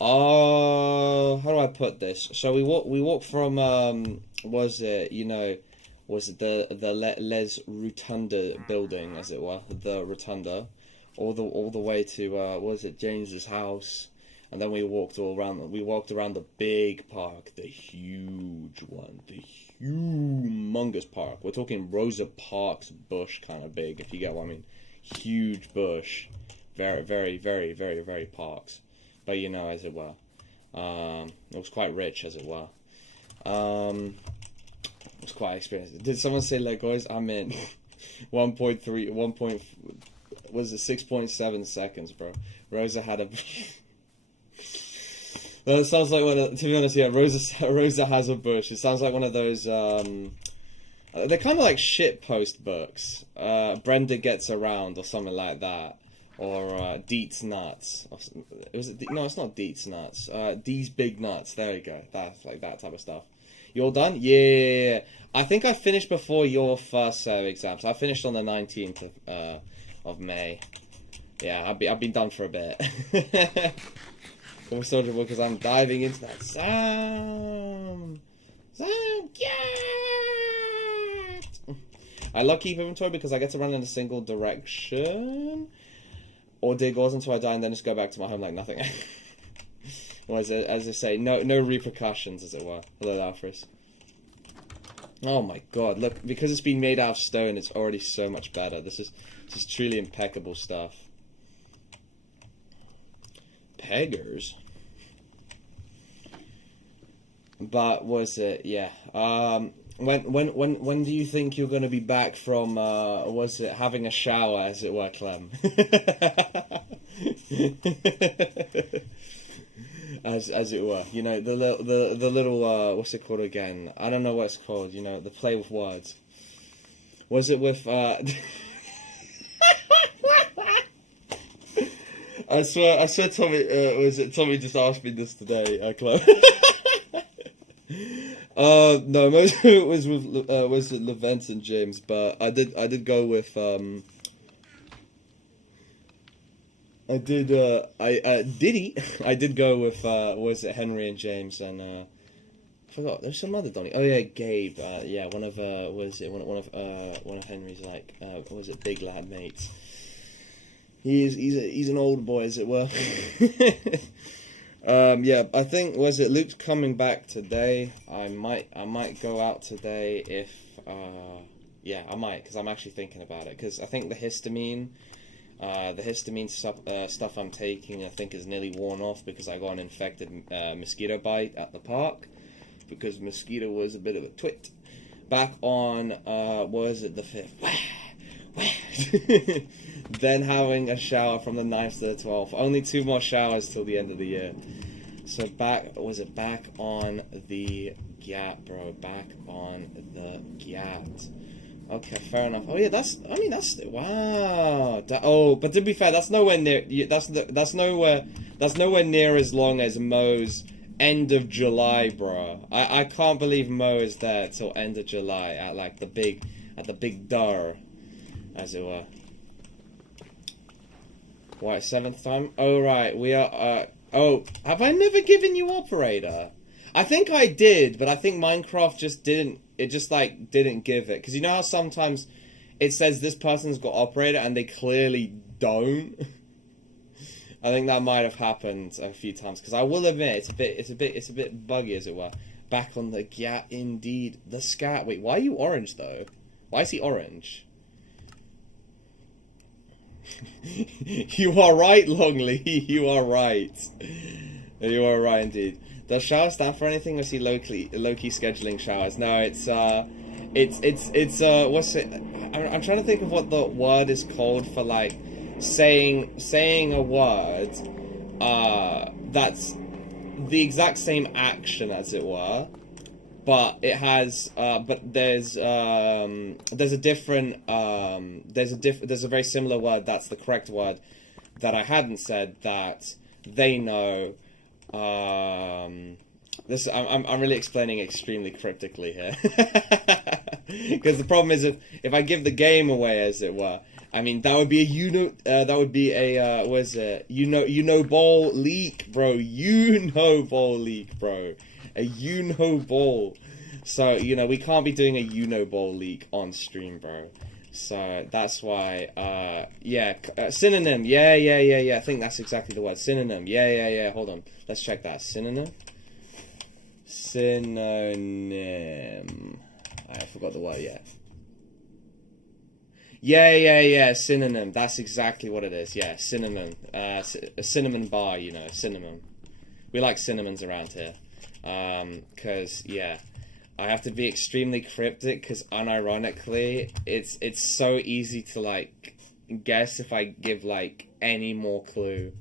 How do I put this? So we walk from was it? was it Les Rotunda building, as it were, the Rotunda, all the way to what was it, James's house, and then we walked around the big park, the huge one, the humongous park. We're talking Rosa Parks bush kind of big, if you get what I mean. Huge bush, very, very, very, very, very parks, but you know, as it were, it was quite rich, as it were. It was quite experienced. Did someone say Legos? I'm in. 1.3 was it 6.7 seconds, bro. Rosa had a. That sounds like one of, to be honest, yeah. Rosa has a bush. It sounds like one of those. They're kind of like shit post books. Brenda Gets Around or something like that, or Deets Nuts. No, it's not Deets Nuts. These Big Nuts. There you go. That's like that type of stuff. You all done? Yeah. I think I finished before your first set of exams. I finished on the 19th of May. Yeah, I've been done for a bit. Soldier because I'm diving into that Sam. Yeah. I love keep inventory because I get to run in a single direction, or dig ores until I die and then just go back to my home like nothing. Well, as I say, no repercussions, as it were. Hello, Alfred. Oh my god, look, because it's been made out of stone, it's already so much better. This is truly impeccable stuff. Peggers? But, was it, yeah. When do you think you're going to be back from, was it, having a shower, as it were, Clem? As it were, you know, the little what's it called again? I don't know what it's called. You know, the play with words. Was it with? I swear, Tommy. Tommy just asked me this today, Chloe. No, most of it was with was it Levent and James, but I did go with I did go with was it Henry and James and I forgot there's some other Donny. Oh yeah, Gabe. Yeah, one of Henry's like was it big lad mates. He's an old boy, as it were. Yeah, I think was it Luke's coming back today. I might go out today if yeah, I might, because I'm actually thinking about it, because I think the histamine stuff I'm taking, I think, is nearly worn off because I got an infected mosquito bite at the park, because mosquito was a bit of a twit. Back on, was it the 5th? Then having a shower from the 9th to the 12th. Only 2 more showers till the end of the year. So back on the gap, bro. Back on the gap. Okay, fair enough. Oh yeah, that's wow. But to be fair, that's nowhere near. That's nowhere near as long as Mo's end of July, bro. I can't believe Mo is there till end of July at like the big dar, as it were. What, 7th time? Oh right, we are. Oh, have I never given you operator? I think I did, but I think Minecraft just didn't. It just like didn't give it, because you know how sometimes it says this person's got operator and they clearly don't. I think that might have happened a few times, because I will admit it's a bit buggy, as it were. Back on the gap, indeed. The scat. Wait, why are you orange though? Why is he orange? You are right, Longley. You are right. You are right indeed. Does shower stand for anything, or is he low-key scheduling showers? No, it's what's it? I'm trying to think of what the word is called for, like saying a word that's the exact same action, as it were, but it has there's a very similar word that's the correct word that I hadn't said that they know. I'm really explaining extremely cryptically here, because the problem is if I give the game away, as it were, I mean that would be a ball leak, bro. Ball leak, bro. A ball. So, you know, we can't be doing a Unoball leak on stream, bro. So, that's why, synonym. Yeah. I think that's exactly the word. Synonym. Yeah. Hold on. Let's check that. Synonym. I forgot the word, Yeah, synonym. That's exactly what it is. Yeah, synonym. A cinnamon bar, you know, cinnamon. We like cinnamons around here. Cause, yeah, I have to be extremely cryptic, cause unironically, it's so easy to, like, guess if I give, like, any more clue,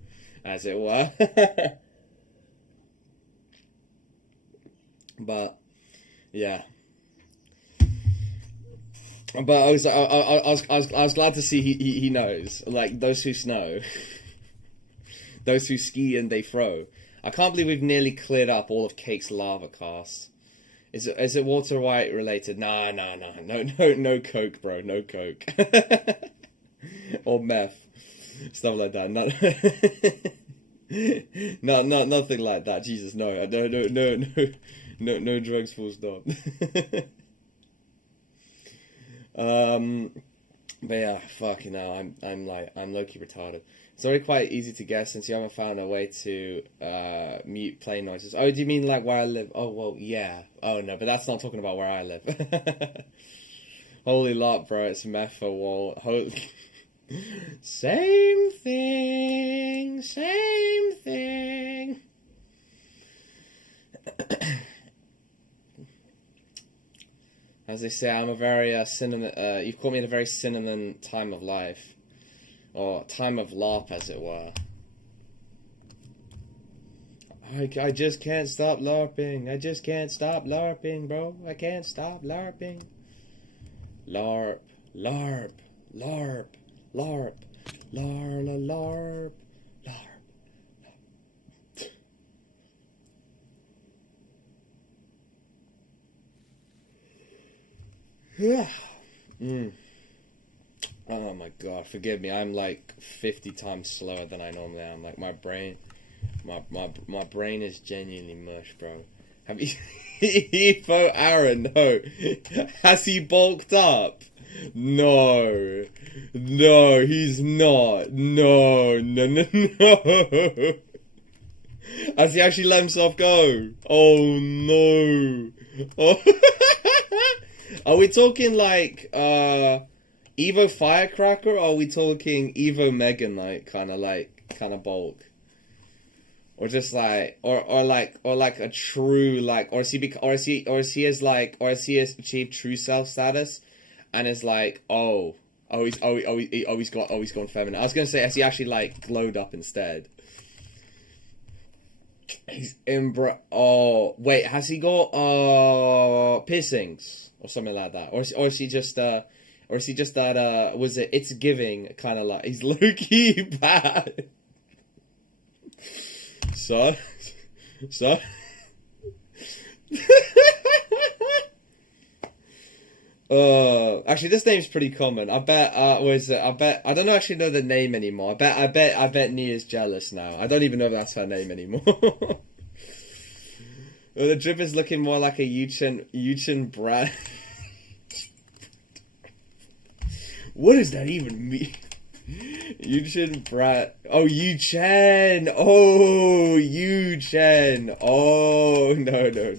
as it were. But, yeah. But I was glad to see he knows. Like, those who know. Those who ski and they throw. I can't believe we've nearly cleared up all of Cake's lava casts. Is it Walter White related? Nah. No coke, bro. No coke. Or meth. Stuff like that. Nothing like that. Jesus, no. No drugs, full stop. But yeah, fucking hell, I'm low-key retarded. It's already quite easy to guess since you haven't found a way to mute plane noises. Oh, do you mean like where I live? Oh, well, yeah. Oh, no, but that's not talking about where I live. Holy lot, bro, it's meth for wall. Same thing. As they say, I'm a very cinnamon. You've caught me at a very cinnamon time of life, or time of LARP, as it were. I just can't stop LARPing. I just can't stop LARPing, bro. I can't stop LARPing. LARP, LARP, LARP, LARP, LARP, LARP. Yeah. Oh my god, forgive me. I'm like 50 times slower than I normally am. Like my brain is genuinely mush, bro. Have you Evo Aaron? No. Has he bulked up? No, he's not. No. Has he actually let himself go? Oh no. Oh. Are we talking like Evo Firecracker, or are we talking Evo Megan, like kind of bulk, or just like or like a true like, or is he has achieved true self status, and is like he's gone feminine. I was gonna say, has he actually like glowed up instead? He's oh wait, has he got piercings or something like that, or is he just that was it It's Giving kind of like, he's low-key bad. So actually this name's pretty common. I bet I don't actually know the name anymore. I bet Nia's jealous now. I don't even know if that's her name anymore. Well, the drip is looking more like a Yuchen brand. What does that even mean? Yuchen brand. Oh, Yuchen. Oh, Yuchen. Oh, no.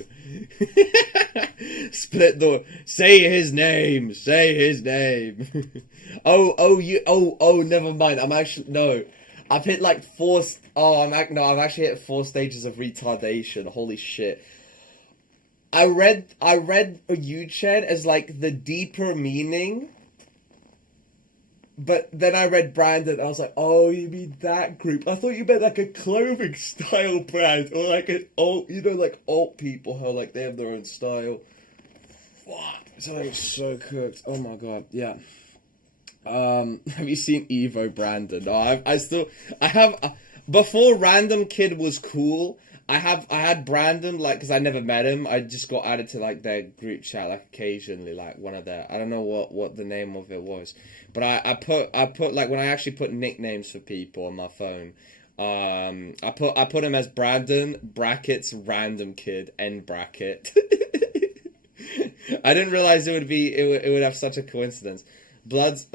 Split the. Say his name. Oh, never mind. I'm actually, no. I've hit like four. I've actually hit 4 stages of retardation. Holy shit. I read Yuchen as like the deeper meaning, but then I read Brandon. And I was like, oh, you mean that group? I thought you meant like a clothing style brand, or like an alt, like alt people, how like they have their own style. Fuck, something so cooked. Oh my god, yeah. Have you seen Evo Brandon? No, I have. Before Random Kid was cool, I had Brandon, like, because I never met him. I just got added to like their group chat, like occasionally, like one of their, I don't know what the name of it was, but I put like, when I actually put nicknames for people on my phone, I put him as Brandon brackets Random Kid end bracket. I didn't realize it would have such a coincidence. Blood's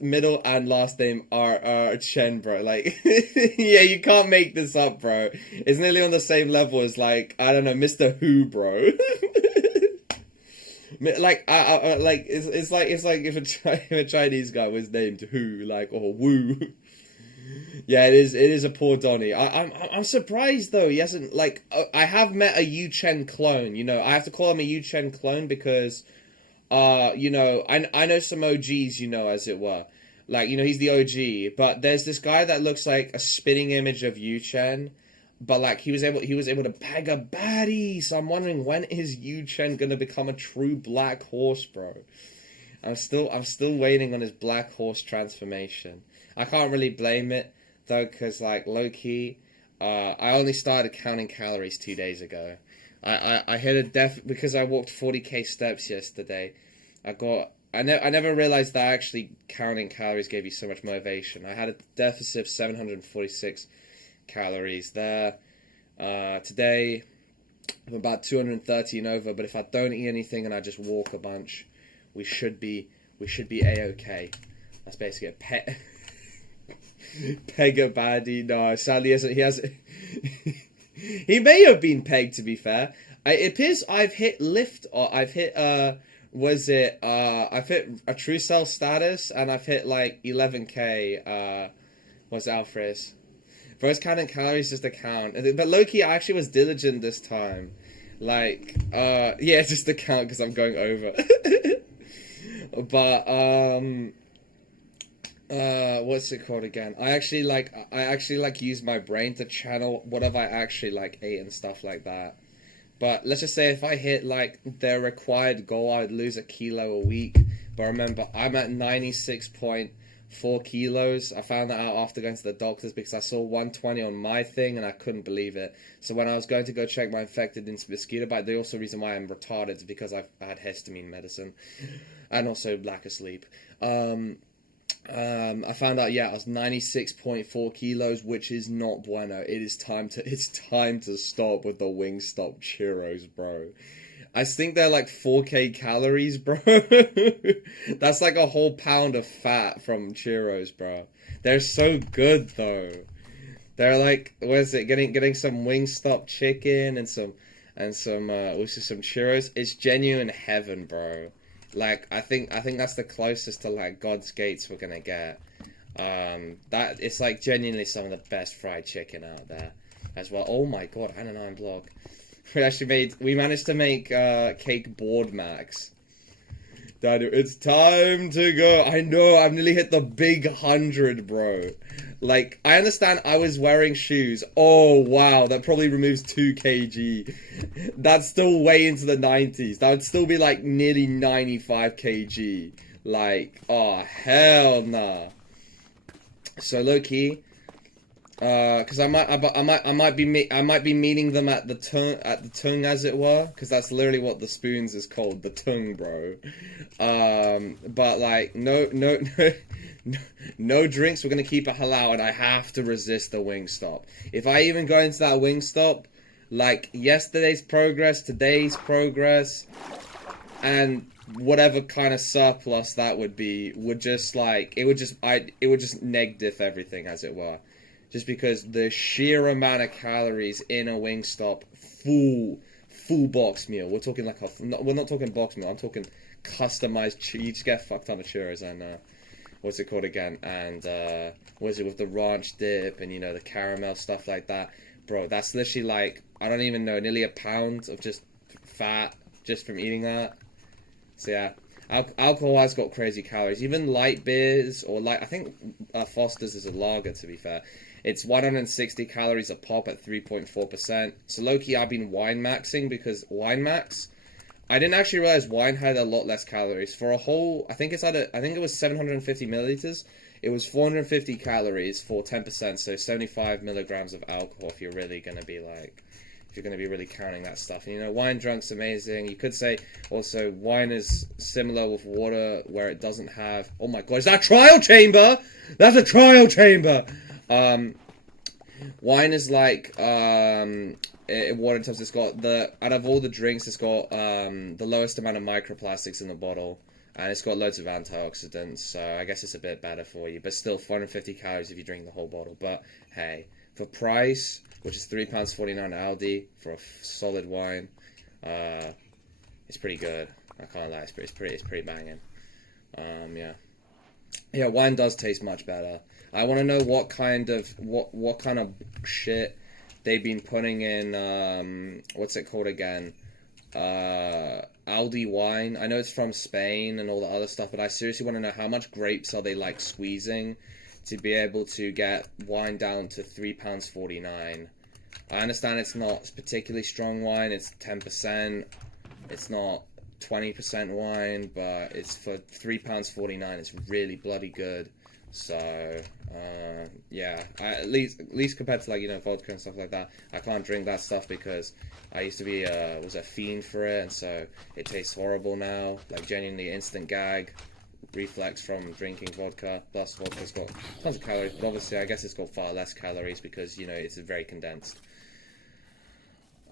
middle and last name are Chen, bro. Like, yeah, you can't make this up, bro. It's nearly on the same level as, like, I don't know, Mr. Who, bro. Like, it's like if a Chinese guy was named Who, like, or Wu. Yeah, it is a poor Donnie. I'm surprised though he hasn't, like, I have met a Yu Chen clone. You know, I have to call him a Yu Chen clone because, you know, I know some OGs, you know, as it were. Like, you know, he's the OG, but there's this guy that looks like a spitting image of Yu Chen, but like he was able to bag a baddie. So I'm wondering, when is Yu Chen gonna become a true black horse, bro? I'm still waiting on his black horse transformation. I can't really blame it though, because, like, low key, I only started counting calories 2 days ago. I hit a because I walked 40k steps yesterday. I never realized that actually counting calories gave you so much motivation. I had a deficit of 746 calories there. Today I'm about 230 and over, but if I don't eat anything and I just walk a bunch, we should be a-okay. That's basically a pet. Pega baddie. No, sadly he hasn't. He may have been pegged, to be fair. It appears I've hit lift, or I've hit I've hit a true cell status, and I've hit like 11k what's Alfred's? Bro's counting calories just to count. But low-key, I actually was diligent this time. Like, yeah, just to count because I'm going over. But what's it called again? I actually use my brain to channel whatever I actually like ate and stuff like that. But let's just say if I hit like the required goal, I would lose a kilo a week. But remember, I'm at 96.4 kilos. I found that out after going to the doctors because I saw 120 on my thing and I couldn't believe it. So when I was going to go check my infected mosquito bite, the also reason why I'm retarded is because I had histamine medicine and also lack of sleep. I found out, yeah, I was 96.4 kilos, which is not bueno. It's time to stop with the Wingstop churros, bro. I think they're like 4k calories, bro. That's like a whole pound of fat from churros, bro. They're so good though. They're like, what is it? Getting some Wingstop chicken and some also some churros. It's genuine heaven, bro. Like, I think that's the closest to, like, God's Gates we're gonna get. That it's like genuinely some of the best fried chicken out there as well. Oh my god, and an iron block. We managed to make cake board max. Daddy, it's time to go. I know, I've nearly hit the big 100, bro. Like, I understand I was wearing shoes. Oh, wow, that probably removes 2 kg. That's still way into the 90s. That would still be, like, nearly 95 kg. Like, oh, hell nah. So, low-key, because I might be meeting them at the tongue, as it were, because that's literally what the spoons is called, the tongue, bro. But like no drinks. We're gonna keep it halal, and I have to resist the Wingstop. If I even go into that Wingstop, like yesterday's progress, today's progress, and whatever kind of surplus that would be, would just neg diff everything, as it were. Just because the sheer amount of calories in a Wingstop full box meal. We're talking like we're not talking box meal. I'm talking customized. You just get fucked on the churros and what's it called again? And what is it with the ranch dip and you know the caramel stuff like that, bro? That's literally like, I don't even know, nearly a pound of just fat just from eating that. So yeah. Alcohol has got crazy calories. Even light beers or I think Foster's is a lager, to be fair. It's 160 calories a pop at 3.4%. So low-key, I've been wine maxing because wine max, I didn't actually realize wine had a lot less calories. For a whole, I think it was 750 milliliters. It was 450 calories for 10%, so 75 milligrams of alcohol if you're really going to be like, if you're going to be really counting that stuff. And, you know, wine drunk's amazing. You could say also wine is similar with water where it doesn't have... Oh my god, is that a trial chamber? That's a trial chamber! Wine is like what in terms it's got out of all the drinks, it's got the lowest amount of microplastics in the bottle, and it's got loads of antioxidants. So I guess it's a bit better for you, but still 450 calories if you drink the whole bottle. But hey, for price, which is £3.49 Aldi for a solid wine, it's pretty good. I can't lie, it's pretty banging. Yeah, wine does taste much better. I want to know what kind of shit they've been putting in. What's it called again? Aldi wine. I know it's from Spain and all the other stuff, but I seriously want to know how much grapes are they like squeezing to be able to get wine down to £3.49. I understand it's not particularly strong wine. It's 10%. It's not 20% wine, but it's for £3.49. It's really bloody good. So yeah, at least compared to, like, you know, vodka and stuff like that, I can't drink that stuff because I used to be was a fiend for it, and so it tastes horrible now. Like, genuinely instant gag reflex from drinking vodka. Plus, vodka's got tons of calories, but obviously I guess it's got far less calories because, you know, it's very condensed.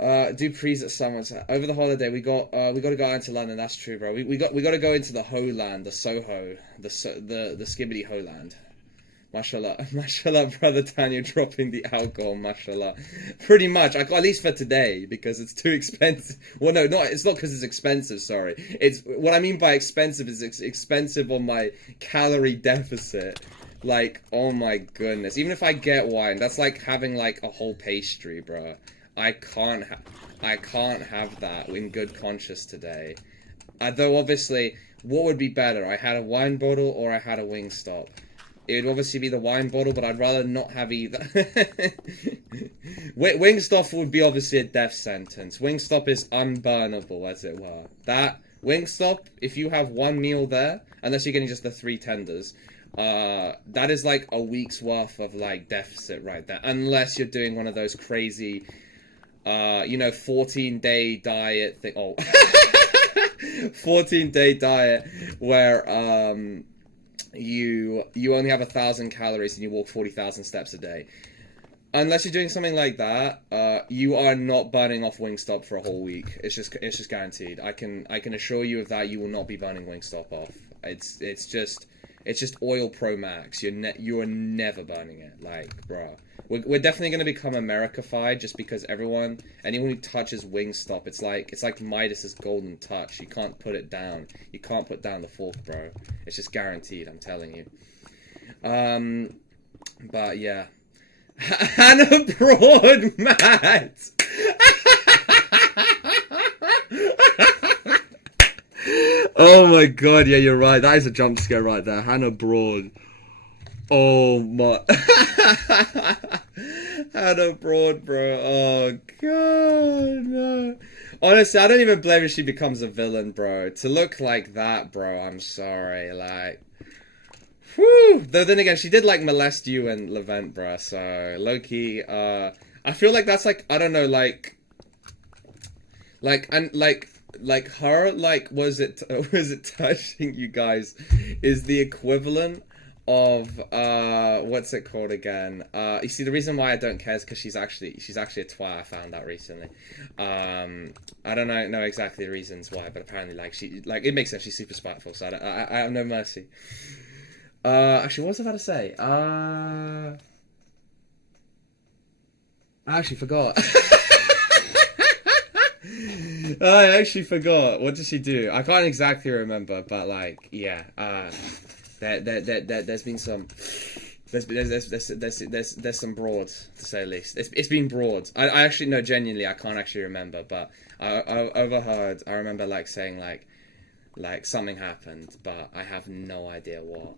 Do prees at someone's over the holiday. We got to go out into London. That's true, bro. We got to go into the Holand, the Soho, the Skibbity Holand. Mashallah, mashallah, brother Daniel dropping the alcohol, mashallah. Pretty much, at least for today, because it's too expensive. Well, no, it's not because it's expensive. Sorry, it's what I mean by expensive is expensive on my calorie deficit. Like, oh my goodness. Even if I get wine, that's like having like a whole pastry, bro. I can't have that in good conscience today. Though obviously, what would be better? I had a wine bottle or I had a Wingstop. It would obviously be the wine bottle, but I'd rather not have either. Wingstop would be obviously a death sentence. Wingstop is unburnable, as it were. That Wingstop, if you have one meal there, unless you're getting just the 3 tenders, that is like a week's worth of like deficit right there. Unless you're doing one of those crazy, 14-day diet thing. Oh, 14-day diet where you only have 1,000 calories and you walk 40,000 steps a day. Unless you're doing something like that, you are not burning off Wingstop for a whole week. It's just guaranteed. I can assure you of that. You will not be burning Wingstop off. It's just oil pro max. You are never burning it. Like, bro, we're definitely gonna become America-fied just because anyone who touches Wingstop, it's like Midas's golden touch. You can't put it down. You can't put down the fork, bro. It's just guaranteed. I'm telling you. But yeah, Hannah Broad, Matt. Oh my god, yeah, you're right. That is a jump scare right there. Hannah Broad. Oh my. Hannah Broad, bro. Oh god, no. Honestly, I don't even blame if she becomes a villain, bro. To look like that, bro, I'm sorry. Like, whew. Though then again, she did like molest you and Levent, bro. So, low-key, I feel like that's like, I don't know, like her, like, was it touching you guys is the equivalent of what's it called again? You see, the reason why I don't care is because she's actually a twat. I found out recently. I don't know exactly the reasons why, but apparently, like, it makes sense. She's super spiteful, so I have no mercy. Actually, what was I about to say? I actually forgot. I actually forgot. What did she do? I can't exactly remember, but like, yeah. There's been some. There's some broad, to say the least. It's been broad. I actually no, genuinely, I can't actually remember, but I overheard. I remember like saying like something happened, but I have no idea what.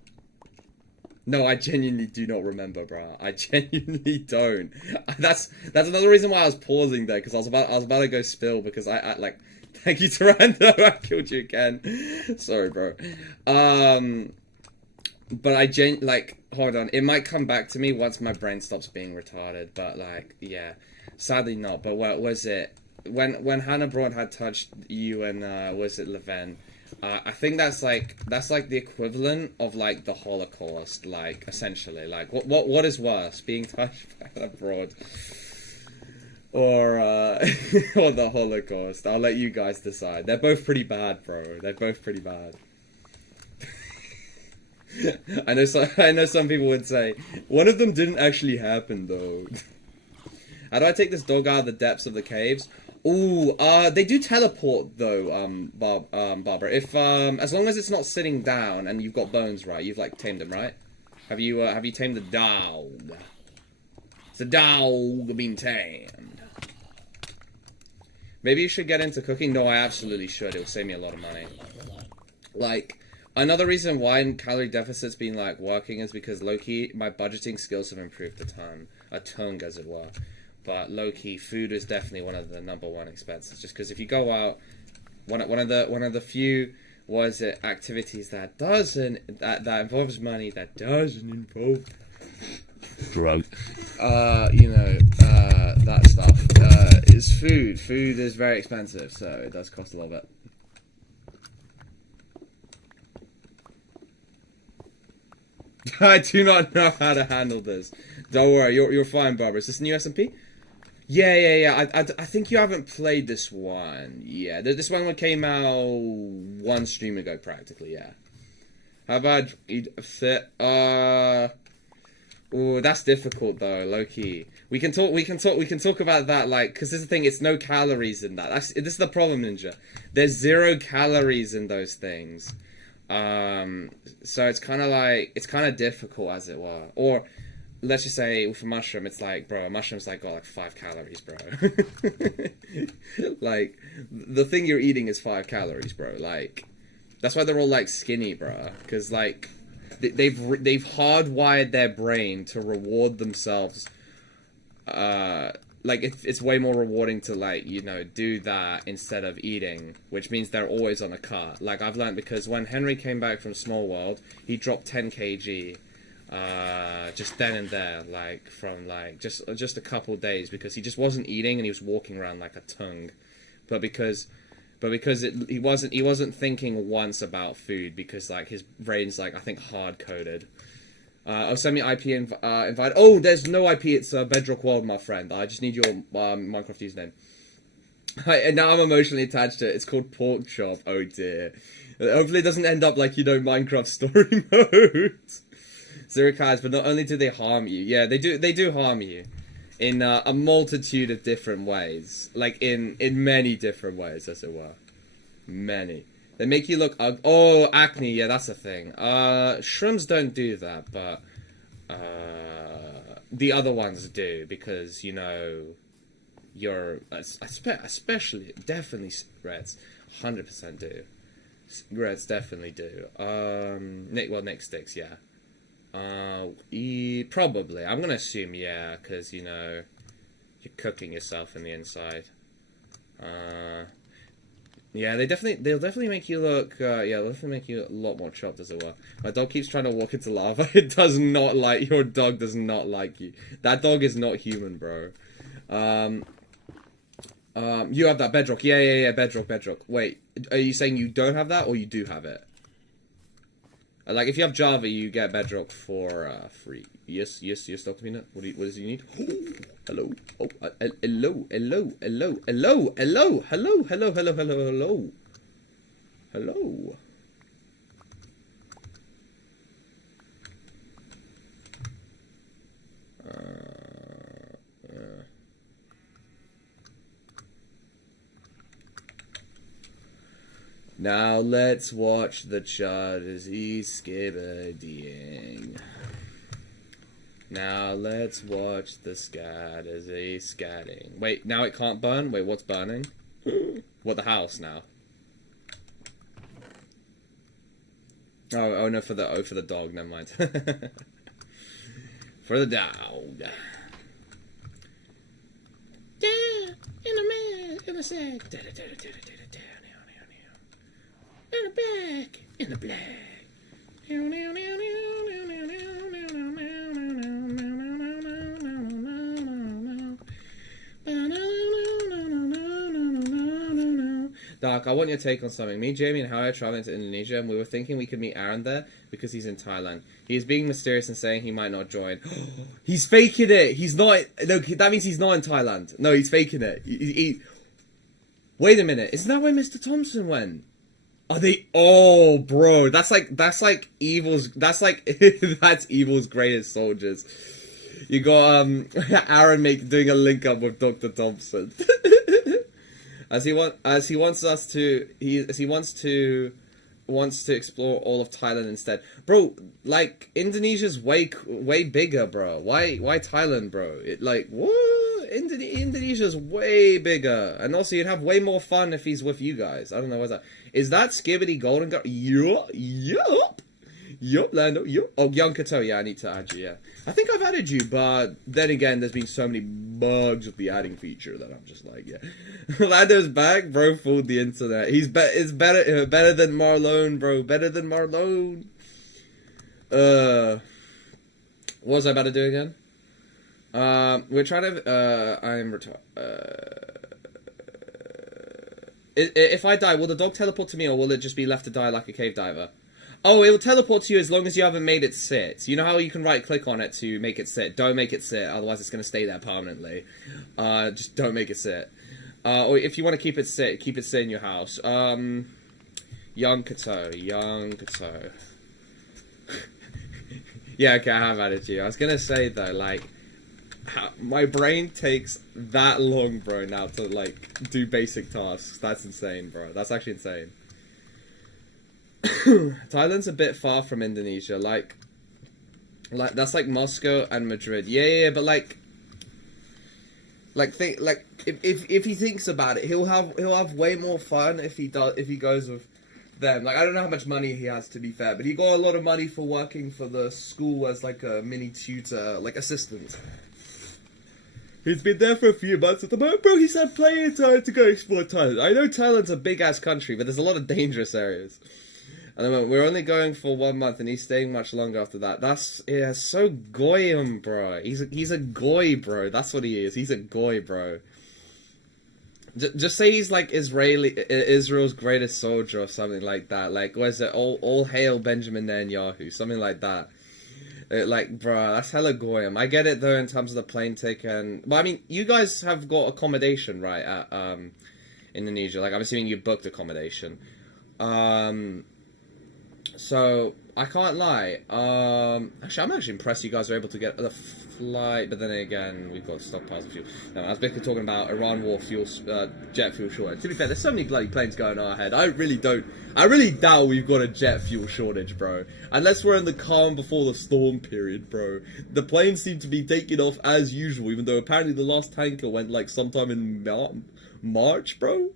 No, I genuinely do not remember, bro. I genuinely don't. That's another reason why I was pausing there, because I was about to go spill, because I like. Thank you, Tyrando. I killed you again. Sorry, bro. But hold on. It might come back to me once my brain stops being retarded. But like, yeah, sadly not. But what was it? When Hannah Broad had touched you and was it Leven? I think that's like the equivalent of like the Holocaust, like essentially. Like what is worse, being touched by a broad or or the Holocaust? I'll let you guys decide. They're both pretty bad, bro. They're both pretty bad. I know some people would say one of them didn't actually happen though. How do I take this dog out of the depths of the caves? Ooh, they do teleport though, Barbara. If as long as it's not sitting down and you've got bones, right? You've like tamed him, right? Have you tamed the dog? It's the dog being tamed. Maybe you should get into cooking. No, I absolutely should. It will save me a lot of money. Like, another reason why calorie deficit's been like working is because low-key my budgeting skills have improved a ton, as it were. But low-key, food is definitely one of the #1 expenses. Just because if you go out, one of the few activities that involves money that doesn't involve drugs. That stuff is food. Food is very expensive, so it does cost a little bit. I do not know how to handle this. Don't worry, you're fine, Barbara. Is this new SMP? Yeah. I think you haven't played this one. Yeah, this one came out one stream ago, practically. Yeah. How about ooh, that's difficult though, low key. We can talk about that, like, because this is the thing. It's no calories in that. This is the problem, Ninja. There's 0 calories in those things. So it's kind of difficult, as it were. Or let's just say with a mushroom, it's like, bro, a mushroom's like got like 5 calories, bro. Like, the thing you're eating is 5 calories, bro. Like, that's why they're all like skinny, bro. Because like they've hardwired their brain to reward themselves. Like, it's way more rewarding to, like, you know, do that instead of eating, which means they're always on a cut. Like, I've learned, because when Henry came back from Small World, he dropped 10 kg, just then and there, like, from, like, just a couple days, because he just wasn't eating, and he was walking around like a tongue. But because he wasn't thinking once about food, because, like, his brain's, like, I think hard-coded. Send me IP invite. Oh, there's no IP. It's Bedrock World, my friend. I just need your Minecraft username. And now I'm emotionally attached to it. It's called Pork Chop. Oh dear. Hopefully it doesn't end up like, you know, Minecraft story mode. 0 calories, but not only do they harm you. Yeah, they do harm you in a multitude of different ways. Like in many different ways, as it were. Many. They make you look ugly. Oh, acne, yeah, that's a thing. Shrooms don't do that, but the other ones do, because, you know, especially, definitely cigarettes, 100% do. Cigarettes definitely do. Nick sticks, yeah. Probably. I'm gonna assume, yeah, because, you know, you're cooking yourself in the inside. Yeah, they'll definitely make you look, they'll definitely make you a lot more chopped, as it were. My dog keeps trying to walk into lava. It does not like, your dog does not like you. That dog is not human, bro. You have that, Bedrock. Yeah, Bedrock. Wait, are you saying you don't have that, or you do have it? Like, if you have Java, you get Bedrock for, free. Yes, Dr. Peanut. What does you need? Hello. Oh, hello. Now let's watch the chart as he's skibberdying. Now let's watch the scat as he's scatting. Wait, now it can't burn? Wait, what's burning? What, the house now? Oh no, for the dog, never mind. For the dog. Yeah, in a man, in a sack. In the back, in the black. Dark, I want your take on something. Me, Jamie, and Harry are traveling to Indonesia, and we were thinking we could meet Aaron there because he's in Thailand. He is being mysterious and saying he might not join. He's faking it. He's not. No, that means he's not in Thailand. No, he's faking it. Wait a minute. Isn't that where Mr. Thompson went? Are they? Oh, bro, that's like evil's. That's like that's evil's greatest soldiers. You got Aaron doing a link up with Dr. Thompson. Wants to explore all of Thailand instead, bro. Like Indonesia's way bigger, bro. Why Thailand, bro? Indonesia's way bigger, and also you'd have way more fun if he's with you guys. I don't know what's that. Is that Skibbity Golden Girl? Yup, Lando. Yup. Oh, Young Kato. Yeah, I need to add you. Yeah, I think I've added you, but then again, there's been so many bugs with the adding feature that I'm just like, yeah. Lando's back, bro. Fooled the internet. It's better than Marlone, bro. Better than Marlone. What was I about to do again? We're trying to. If I die, will the dog teleport to me, or will it just be left to die like a cave diver? Oh, it will teleport to you as long as you haven't made it sit. You know how you can right-click on it to make it sit? Don't make it sit, otherwise it's going to stay there permanently. Just don't make it sit. Or if you want to keep it sit in your house. Young Kato. Yeah, okay, I have added you. I was going to say, though, like, my brain takes that long, bro, now to, like, do basic tasks. That's insane, bro. That's actually insane. Thailand's a bit far from Indonesia, like that's like Moscow and Madrid. Yeah, but if he thinks about it, he'll have way more fun if he goes with them. Like, I don't know how much money he has, to be fair, but he got a lot of money for working for the school as like a mini tutor, like assistant. He's been there for a few months at the moment, bro. He's had plenty of time to go explore Thailand. I know Thailand's a big ass country, but there's a lot of dangerous areas. At the moment, we're only going for 1 month, and he's staying much longer after that. Yeah, so goyim, bro. He's a goy, bro. That's what he is. He's a goy, bro. Just say he's like Israel's greatest soldier or something like that. Like, what is it? All hail Benjamin Netanyahu, something like that. Like, bro, that's hella goyim. I get it though in terms of the plane ticket, but I mean, you guys have got accommodation, right? At Indonesia. Like, I'm assuming you booked accommodation. So, I can't lie. Actually, I'm actually impressed you guys are able to get the flight, but then again, we've got stockpiles of fuel. No, I was basically talking about Iran war fuel, jet fuel shortage. To be fair, there's so many bloody planes going on ahead. I really doubt we've got a jet fuel shortage, bro. Unless we're in the calm before the storm period, bro. The planes seem to be taking off as usual, even though apparently the last tanker went, like, sometime in March, bro.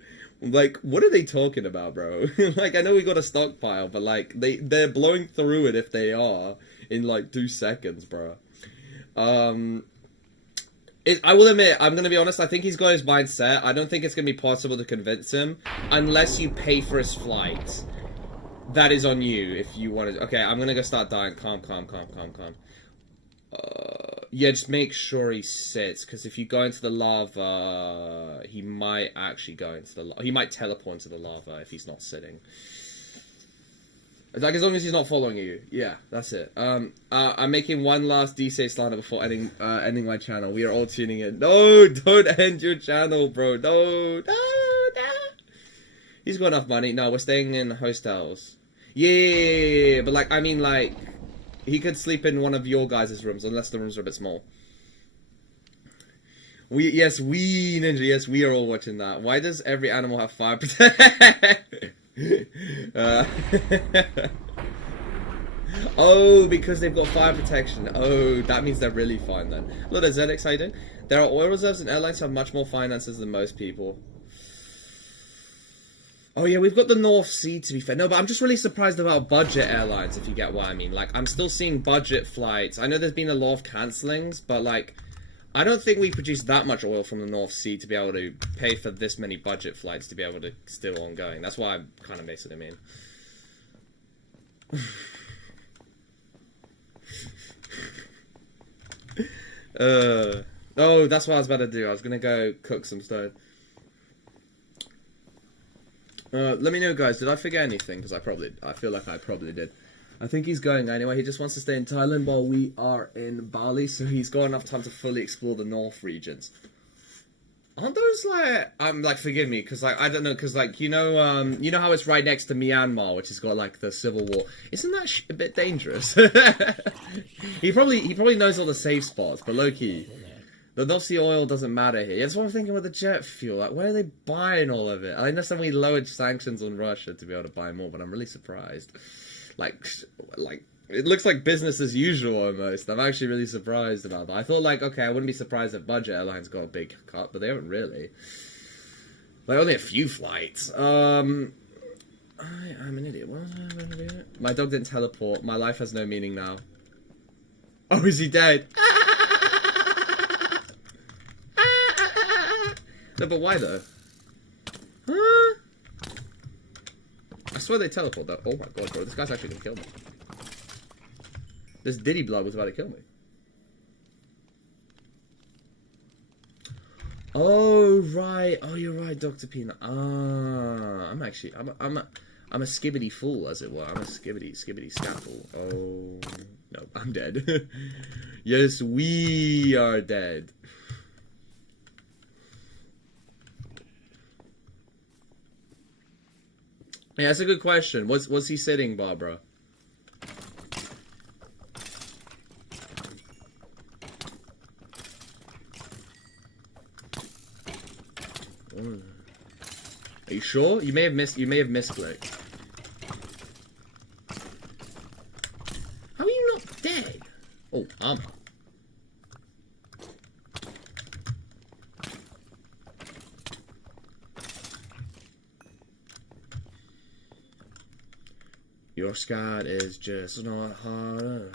Like, what are they talking about, bro? Like, I know we got a stockpile, but, like, they're blowing through it if they are in, like, 2 seconds, bro. I will admit, I'm gonna be honest, I think he's got his mind set. I don't think it's gonna be possible to convince him unless you pay for his flight. That is on you if you want to. Okay, I'm gonna go start dying. Calm. Yeah, just make sure he sits, because if you go into the lava, he might actually go into the he might teleport into the lava if he's not sitting. Like, as long as he's not following you. Yeah, that's it. I'm making one last DC slander before ending my channel. We are all tuning in. No, don't end your channel, bro. No. He's got enough money. No, we're staying in hostels. Yeah, but, like, I mean, like, he could sleep in one of your guys' rooms, unless the rooms are a bit small. Yes, Ninja, we are all watching that. Why does every animal have fire protection? Oh, because they've got fire protection. Oh, that means they're really fine then. Look, ZX, how you doing? There are oil reserves and airlines have much more finances than most people. Oh yeah, we've got the North Sea, to be fair. No, but I'm just really surprised about budget airlines, if you get what I mean. Like, I'm still seeing budget flights. I know there's been a lot of cancellings, but, like, I don't think we produce that much oil from the North Sea to be able to pay for this many budget flights to be able to still ongoing. That's why I'm kind of basically mean. Oh, that's what I was about to do. I was going to go cook some stone. Let me know, guys. Did I forget anything? Because I feel like I probably did. I think he's going anyway. He just wants to stay in Thailand while we are in Bali, so he's got enough time to fully explore the North regions. Aren't those like? Like, forgive me, because like I don't know, because like you know how it's right next to Myanmar, which has got like the civil war. Isn't that a bit dangerous? he probably knows all the safe spots, but low key. The North Sea oil doesn't matter here. That's what I'm thinking with the jet fuel. Like, where are they buying all of it? I understand we lowered sanctions on Russia to be able to buy more, but I'm really surprised. Like, it looks like business as usual almost. I'm actually really surprised about that. I thought, like, okay, I wouldn't be surprised if budget airlines got a big cut, but they haven't really. Like, only a few flights. I'm an idiot. What was I going to do? My dog didn't teleport. My life has no meaning now. Oh, is he dead? No, but why though? Huh? I swear they teleport though. Oh my god, bro, this guy's actually gonna kill me. This Diddy blood was about to kill me. Oh right, oh you're right, Dr. Peanut. I'm a skibbity fool, as it were. I'm a skibbity scaffold. Oh no, I'm dead. Yes, we are dead. Yeah, that's a good question. What's he sitting, Barbara? Are you sure? You may have misclicked. How are you not dead? Oh, armor. Your scat is just not hard.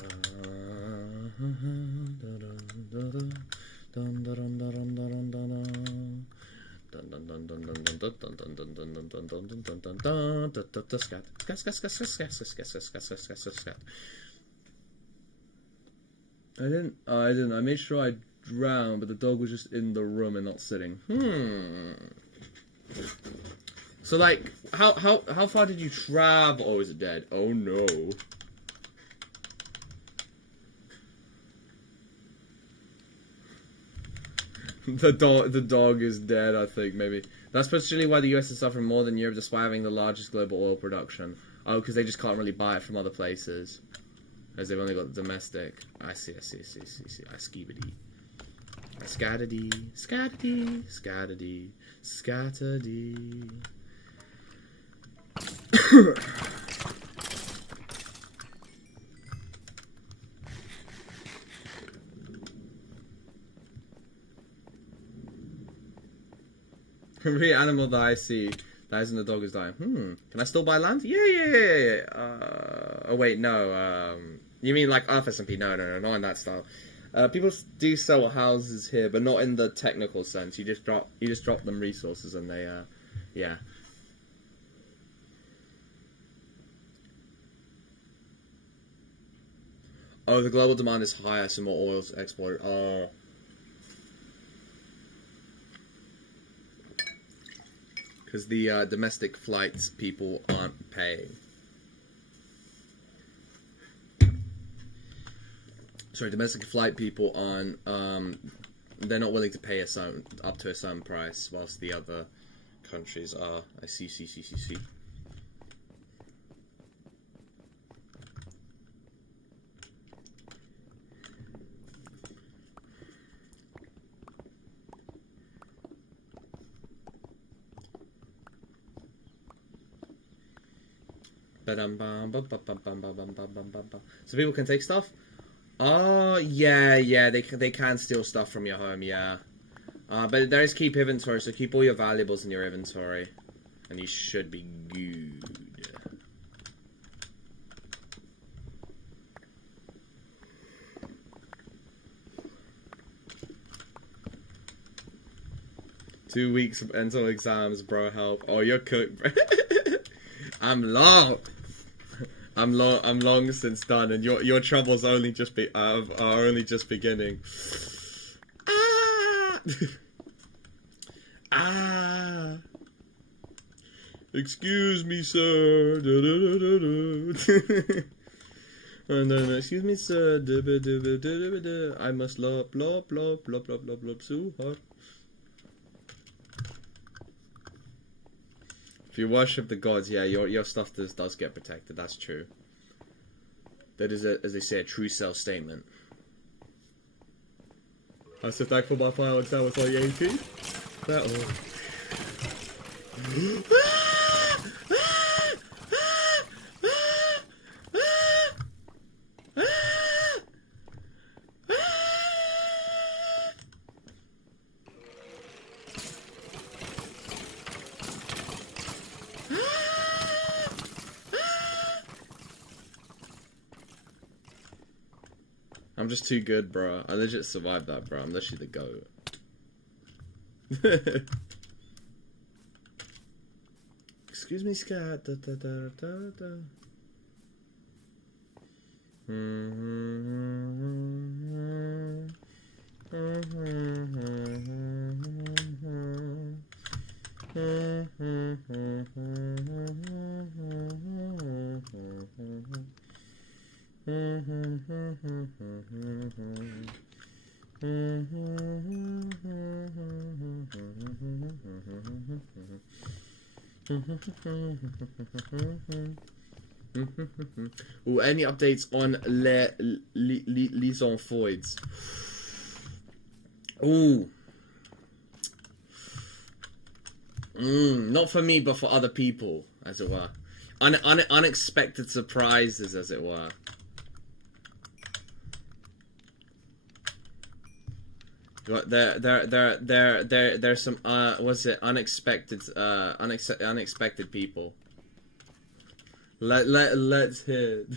I didn't. I made sure I drowned, but the dog was just in the room and not sitting. So like, how far did you travel? Oh, is it dead? Oh no. The dog is dead, I think, maybe. That's potentially why the US is suffering more than Europe despite having the largest global oil production. Oh, because they just can't really buy it from other places. As they've only got the domestic. I see. I skeebity. Scattity. Every animal that I see dies and the dog is dying. Can I still buy land? Yeah. Oh wait, no. You mean like Earth SMP? No, not in that style. People do sell houses here, but not in the technical sense. You just drop them resources and they, yeah. Oh, the global demand is higher, so more oil's exported. Oh. Because the domestic flights people aren't paying. Sorry, domestic flight people aren't, they're not willing to pay up to a certain price, whilst the other countries are. I see. So people can take stuff? Oh, yeah, they can steal stuff from your home, yeah. But there is keep inventory, so keep all your valuables in your inventory. And you should be good. Two weeks until exams, bro, help. Oh, you're cooked, bro. I'm long since done, and your troubles are only just beginning. Excuse me, sir. And then, excuse me, sir. I must lop, lop, lop, lop, lop, lop, lop, so hard. If you worship the gods, yeah, your stuff does get protected. That's true. That is, as they say, a true self statement. I'm so thankful my final exam was only 18. That all. I'm just too good, bro. I legit survived that, bro. I'm literally the GOAT. Excuse me, Scat. Da, da, da, da, da. Ooh, any updates on les Enfoids? Ooh. Not for me, but for other people, as it were. Unexpected surprises, as it were. There's some was it unexpected people. Let's hear.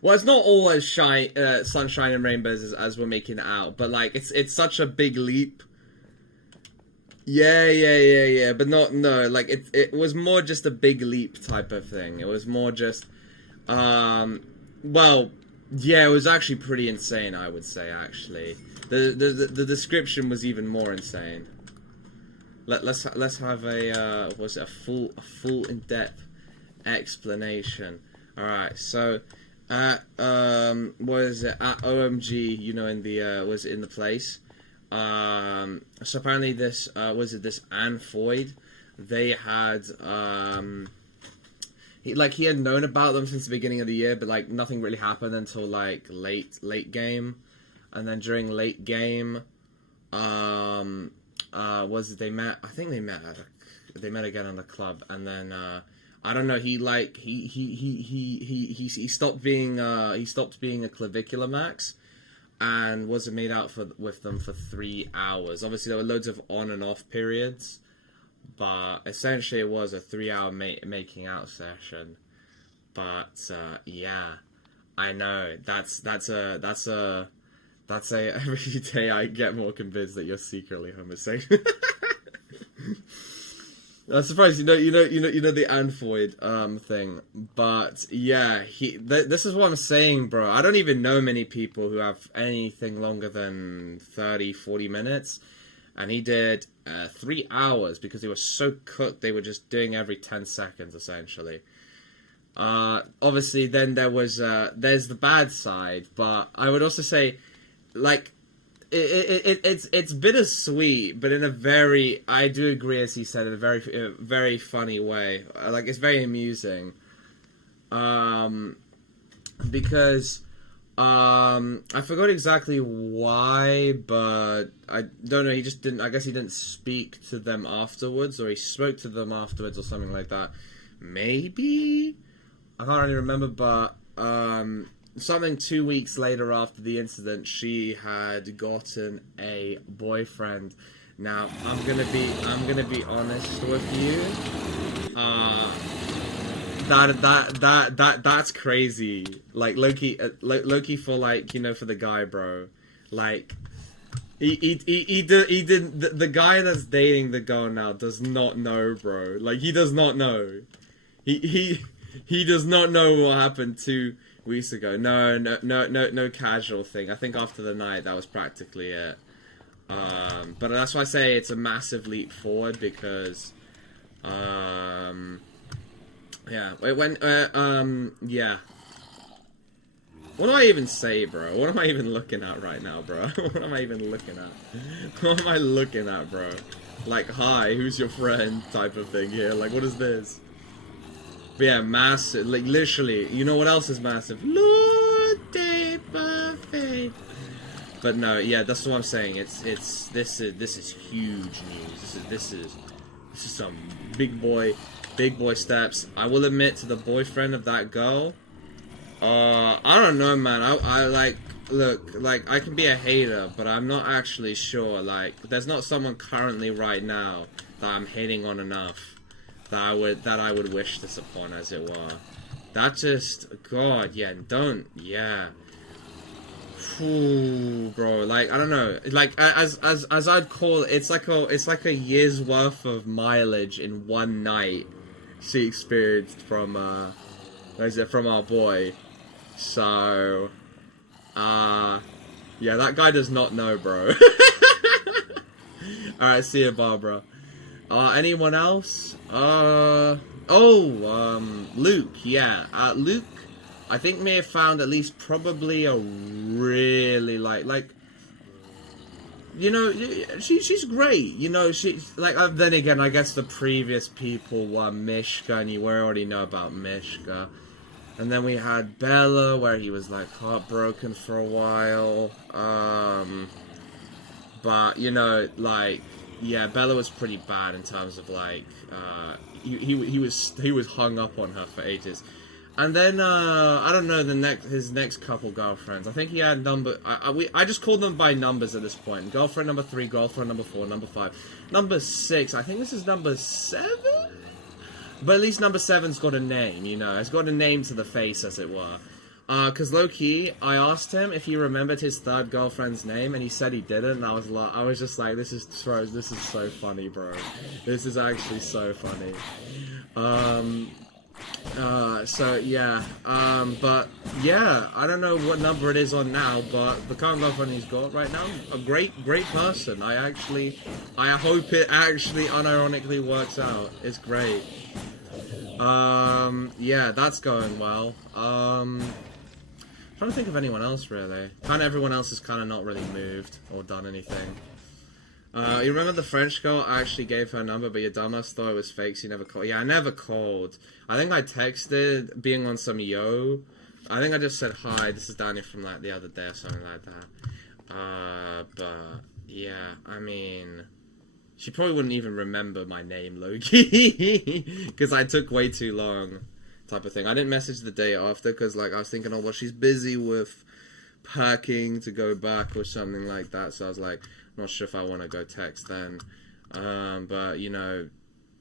Well, it's not all as sunshine and rainbows as we're making it out, but like it's such a big leap. Yeah, but no, like it was more just a big leap type of thing. It was more just, well, yeah, it was actually pretty insane, I would say, actually. The description was even more insane. Let's have a full in-depth explanation. Alright, so what is it? At OMG, you know, in the was in the place. So apparently this this Anfoid, they had he had known about them since the beginning of the year, but like nothing really happened until like late game, and then during late game, they met? I think they met again on the club, and then I don't know. He stopped being a clavicular max. And wasn't made out with them for 3 hours. Obviously, there were loads of on and off periods, but essentially it was a 3-hour making out session. But yeah, I know that's a every day I get more convinced that you're secretly homosexual. I'm surprised you know the Anfoid thing, but yeah, this is what I'm saying, bro. I don't even know many people who have anything longer than 30-40 minutes, and he did 3 hours because they were so cooked. They were just doing every 10 seconds essentially. Obviously, then there's the bad side, but I would also say, like, it's bittersweet, but in a very, I do agree, as he said, in a very funny way. Like, it's very amusing, because I forgot exactly why, but I don't know. He just didn't. I guess he didn't speak to them afterwards, or he spoke to them afterwards, or something like that. Maybe I can't really remember, but something 2 weeks later after the incident, she had gotten a boyfriend. Now, I'm gonna be honest with you. That's crazy. Like Loki for, like, you know, for the guy, bro. Like, he didn't. The guy that's dating the girl now does not know, bro. Like, he does not know. He does not know what happened 2 Weeks ago. No casual thing. I think after the night, that was practically it. But that's why I say it's a massive leap forward because, yeah. It went, yeah. What do I even say, bro? What am I even looking at right now, bro? What am I even looking at? What am I looking at, bro? Like, hi, who's your friend type of thing here. Like, what is this? But yeah, massive. Like, literally, you know what else is massive? Lord de Buffet. But no, yeah, that's what I'm saying. This is huge news. This is some big boy steps. I will admit to the boyfriend of that girl. I don't know, man. I like, look, like, I can be a hater, but I'm not actually sure. Like, there's not someone currently right now that I'm hating on enough that I would wish this upon, as it were. That just, God, yeah, don't, yeah. Ooh, bro, like, I don't know, like, as I'd call it, it's like a year's worth of mileage in one night she experienced from, from our boy. So, yeah, that guy does not know, bro. Alright, see you, Barbara. Anyone else? Luke, yeah. Luke, I think may have found at least probably a really, like, you know, she's great, you know, then again, I guess the previous people were Mishka, and you already know about Mishka. And then we had Bella, where he was, like, heartbroken for a while. But, you know, like, yeah, Bella was pretty bad in terms of, like, he was hung up on her for ages. And then, I don't know, his next couple girlfriends. I think he had I just called them by numbers at this point. Girlfriend number 3, girlfriend number 4, number 5. Number 6, I think this is number 7? But at least number 7's got a name, you know. It's got a name to the face, as it were. Because low-key, I asked him if he remembered his third girlfriend's name, and he said he didn't, and I was just like, this is so funny, bro. This is actually so funny. So, yeah. But, yeah, I don't know what number it is on now, but the current girlfriend he's got right now, a great person. I hope it actually unironically works out. It's great. Yeah, that's going well. Trying to think of anyone else, really. Kind of everyone else has kind of not really moved or done anything. You remember the French girl? I actually gave her number, but your dumbass thought it was fake, so you never called. Yeah, I never called. I think I texted, being on some yo. I think I just said, hi, this is Danny from, like, the other day or something like that. But, yeah, I mean, she probably wouldn't even remember my name, Loki, because I took way too long, type of thing. I didn't message the day after, because, like, I was thinking, oh, well, she's busy with packing to go back or something like that, so I was like, not sure if I want to go text then. But, you know,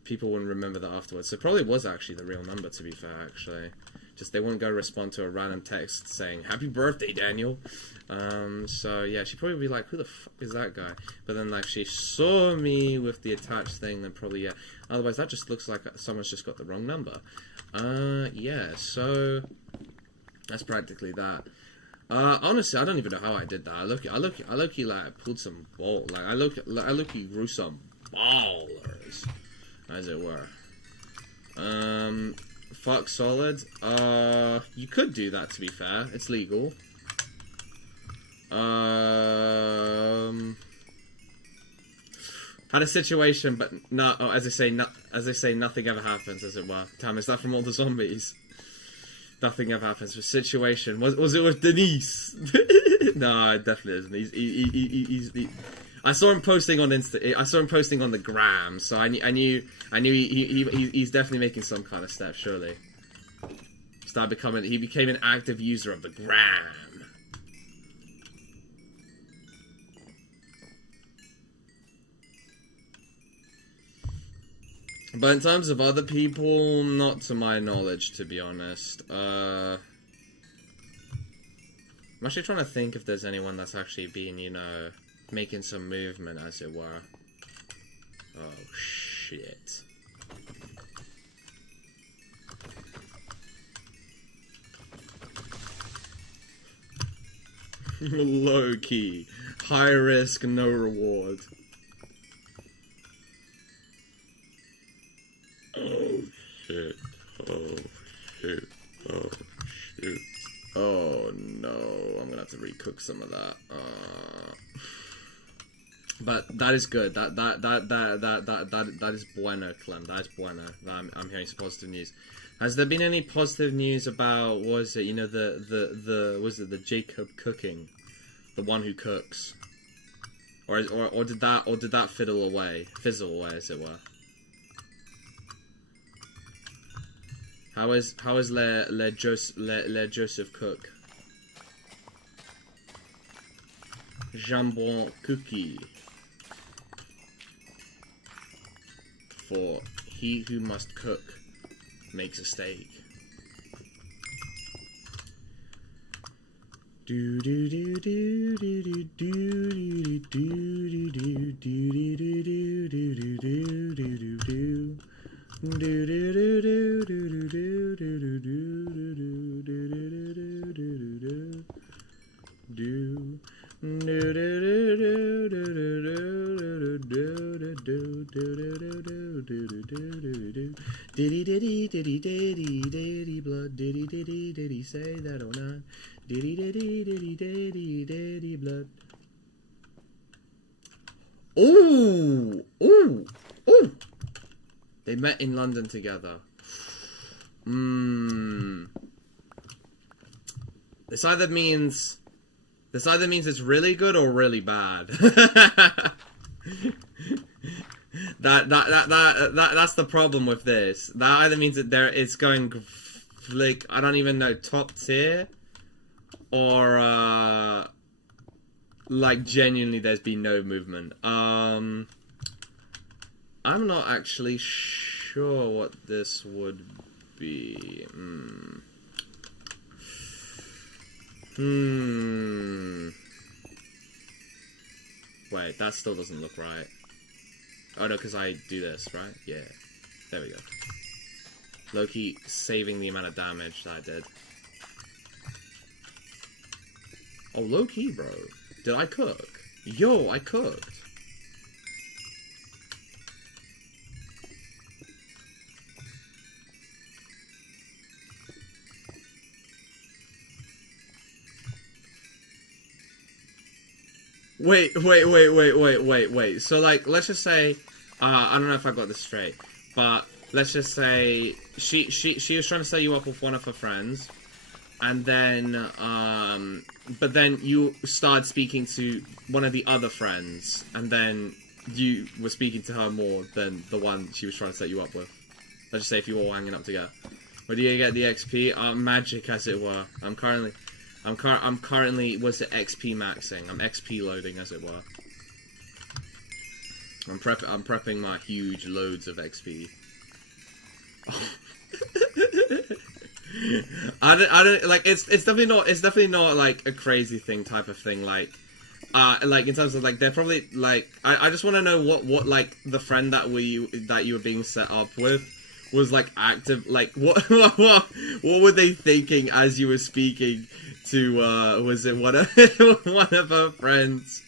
people wouldn't remember that afterwards. So it probably was actually the real number, to be fair, actually. Just they wouldn't go respond to a random text saying, happy birthday, Daniel. So, yeah, she'd probably be like, who the fuck is that guy? But then, like, she saw me with the attached thing, then probably, yeah. Otherwise, that just looks like someone's just got the wrong number. Yeah, so that's practically that. Honestly, I don't even know how I did that. I look, like, pulled some ball. Like, I look, grew some ballers, as it were. Fuck Solid. You could do that, to be fair. It's legal. Had a situation, but no. Oh, as they say, nothing ever happens, as it were. Damn, is that from all the zombies? Nothing ever happens. The situation was it with Denise? No, it definitely isn't. I saw him posting on I saw him posting on the gram, so I knew he's definitely making some kind of step. Surely, he became an active user of the gram. But in terms of other people, not to my knowledge, to be honest. I'm actually trying to think if there's anyone that's actually been, you know, making some movement, as it were. Oh, shit. Low key. High risk, no reward. Oh shit. Oh shoot. Oh shoot. Oh no. I'm gonna have to recook some of that. But that is good. That is bueno, Clem. That is bueno. I'm hearing some positive news. Has there been any positive news about, what was it, you know, the Jacob cooking? The one who cooks? Or did that fizzle away, as it were? How is le Joseph cook? Jambon cookie. For he who must cook makes a steak. Do do do do do do do do do do diddy diddy diddy diddy diddy blood diddy diddy diddy say that or not diddy diddy diddy diddy diddy blood. Ooh, ooh, ooh! They met in London together. This either means it's really good or really bad. That's the problem with this. That either means that it's going like, I don't even know, top tier, or like genuinely there's been no movement. I'm not actually sure what this would be. Wait, that still doesn't look right. Oh no, because I do this, right? Yeah. There we go. Low-key saving the amount of damage that I did. Oh, low-key, bro. Did I cook? Yo, I cooked. Wait. So, like, let's just say, I don't know if I got this straight, but let's just say she was trying to set you up with one of her friends, and then, but then you started speaking to one of the other friends, and then you were speaking to her more than the one she was trying to set you up with. Let's just say if you were all hanging up together. Where do you get the XP? Magic, as it were. I'm currently, was it XP maxing? I'm XP loading, as it were. I'm prepping my huge loads of XP. I don't like, it's definitely not like a crazy thing type of thing, like in terms of like, they're probably like, I just want to know what like the friend that you were being set up with was like active, like what were they thinking as you were speaking to was it one of her friends?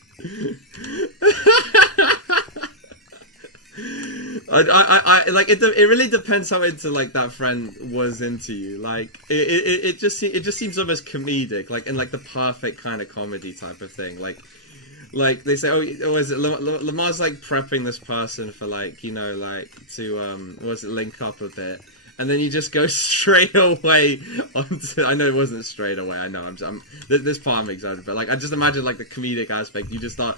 I like it. It really depends how into like that friend was into you. Like it just seems almost comedic, like in like the perfect kind of comedy type of thing. Like they say, oh, was it Lamar's like prepping this person for like, you know, like to link up a bit, and then you just go straight away onto. I know it wasn't straight away. I know this part I'm excited, but like I just imagine like the comedic aspect. You just start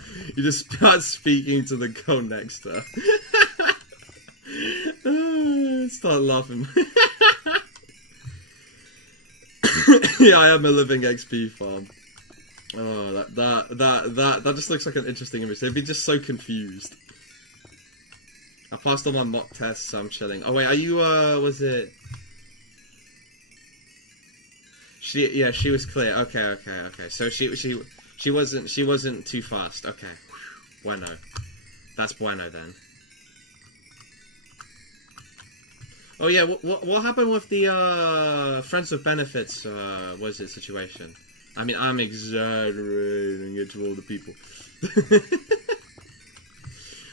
speaking to the girl next to her. Start laughing. Yeah, I am a living XP farm. Oh, that just looks like an interesting image. They'd be just so confused. I passed all my mock tests, so I'm chilling. Oh wait, are you was it? She was clear. Okay. So she wasn't too fast. Okay. Bueno. That's bueno then. Oh yeah, what happened with the Friends with Benefits, was it situation? I mean, I'm exaggerating it to all the people.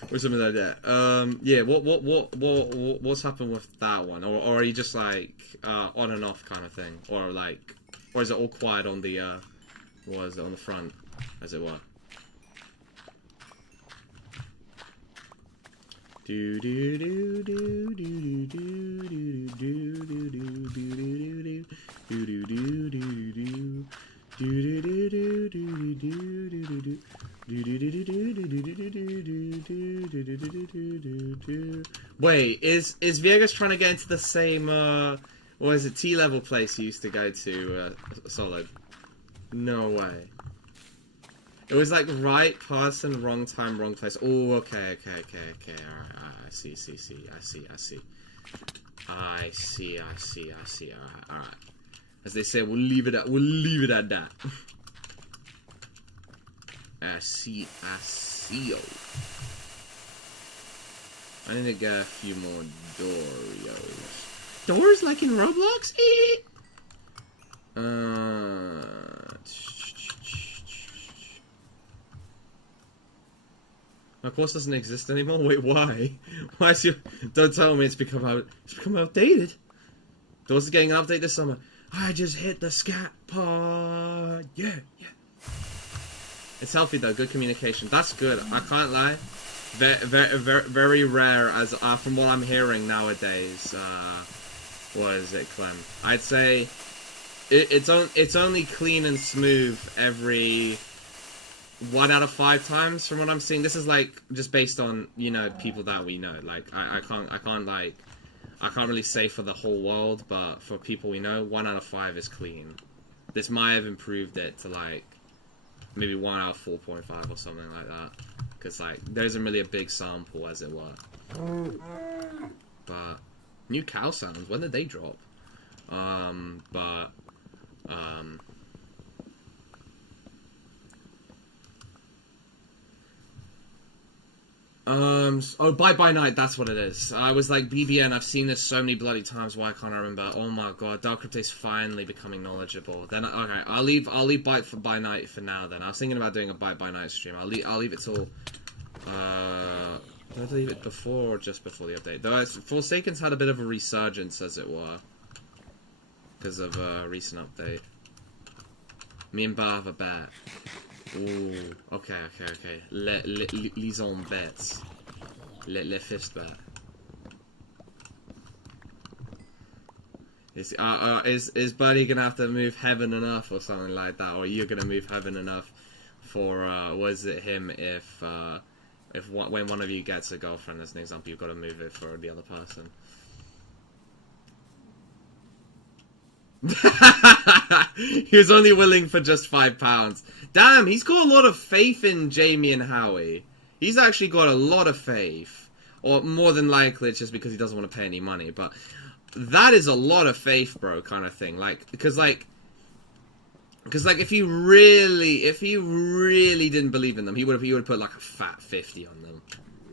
Or something like that. Yeah, what's happened with that one? Or are you just like, on and off kind of thing? Or like, or is it all quiet on the, what is it, on the front, as it were? Do do do do do do do do do do do do do. Wait, is Viegas trying to get into the same what is it, T-level place he used to go to, Solid? No way. It was like right person, wrong time, wrong place. Oh, okay. Alright, I see. Alright. As they say, we'll leave it at that. I see. I need to get a few more Dorios. Doors like in Roblox? My course doesn't exist anymore? Wait, why? Why is your... Don't tell me it's become outdated. Doors is getting an update this summer. I just hit the scat pod. Yeah. It's healthy though, good communication. That's good. I can't lie. Very rare, as from what I'm hearing nowadays. What is it, Clem? I'd say it's only clean and smooth every 1 out of 5 times from what I'm seeing. This is like just based on, you know, people that we know. Like I can't really say for the whole world, but for people we know, 1 out of 5 is clean. This might have improved it to like maybe 1 out of 4.5 or something like that, because like there isn't really a big sample, as it were. But new cow sounds, when did they drop? Oh, Bye Night, that's what it is. I was like, BBN, I've seen this so many bloody times, why can't I remember? Oh my god, Dark Crypto's finally becoming knowledgeable. Then, okay, I'll leave Bye Night for now then. I was thinking about doing a Bye Night stream. I'll leave it till, did I leave it before or just before the update? Though, Forsaken's had a bit of a resurgence, as it were, because of a recent update. Me and Bar have a bet. Ooh, okay. Les on bets. Les fist bet. Is Buddy gonna have to move heaven enough or something like that, or are you gonna move heaven enough for was it him if when one of you gets a girlfriend, as an example, you've got to move it for the other person. He was only willing for just £5. Damn, he's got a lot of faith in Jamie and Howie. He's actually got a lot of faith. Or more than likely it's just because he doesn't want to pay any money. But that is a lot of faith, bro, kind of thing. Like, because if he really didn't believe in them, he would have put like a fat 50 on them.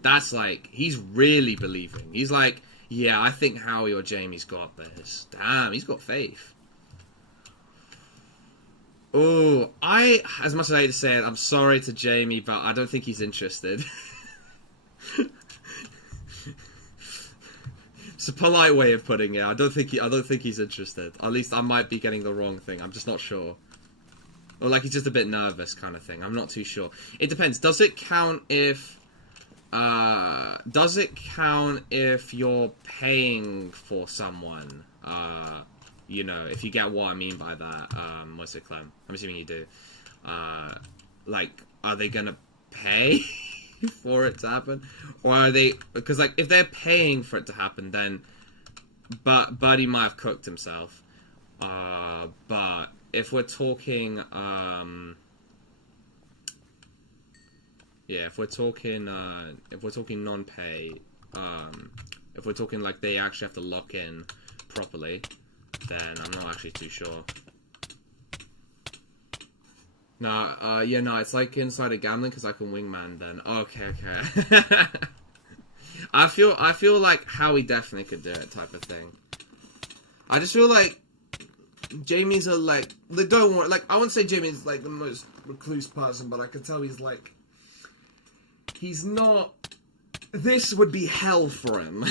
That's like, he's really believing. He's like, yeah, I think Howie or Jamie's got this. Damn, he's got faith. Oh, as much as I hate to say it, I'm sorry to Jamie, but I don't think he's interested. It's a polite way of putting it. I don't think he's interested. At least I might be getting the wrong thing. I'm just not sure. Or like he's just a bit nervous, kind of thing. I'm not too sure. It depends. Does it count if you're paying for someone? You know, if you get what I mean by that. What's it, Clem? I'm assuming you do. Like, are they gonna pay for it to happen? Or are they... Because, like, if they're paying for it to happen, then... Buddy might have cooked himself. But if we're talking... yeah, if we're talking non-pay... if we're talking, like, they actually have to lock in properly... then I'm not actually too sure. No, yeah, no, it's like insider gambling because I can wingman then. Okay. I feel like Howie definitely could do it type of thing. I just feel like Jamie's a, like, they don't want, like, I wouldn't say Jamie's, like, the most recluse person, but I can tell he's, like, he's not, this would be hell for him,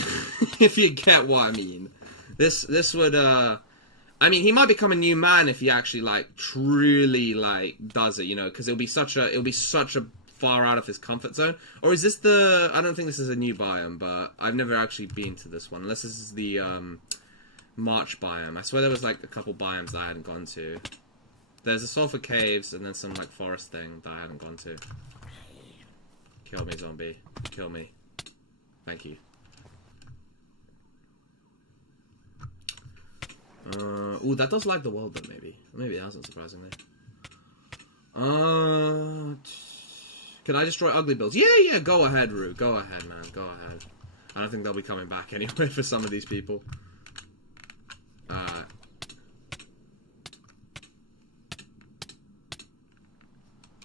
if you get what I mean. This would, I mean, he might become a new man if he actually, like, truly, like, does it, you know, because it'll be such a far out of his comfort zone. Or is this I don't think this is a new biome, but I've never actually been to this one, unless this is the, March biome. I swear there was, like, a couple biomes that I hadn't gone to. There's the sulfur caves, and then some, like, forest thing that I hadn't gone to. Kill me, zombie. Kill me. Thank you. Ooh, that does like the world, then, maybe. Maybe it hasn't, surprisingly. Can I destroy ugly builds? Yeah, go ahead, Rue. Go ahead, man. Go ahead. I don't think they'll be coming back anyway for some of these people.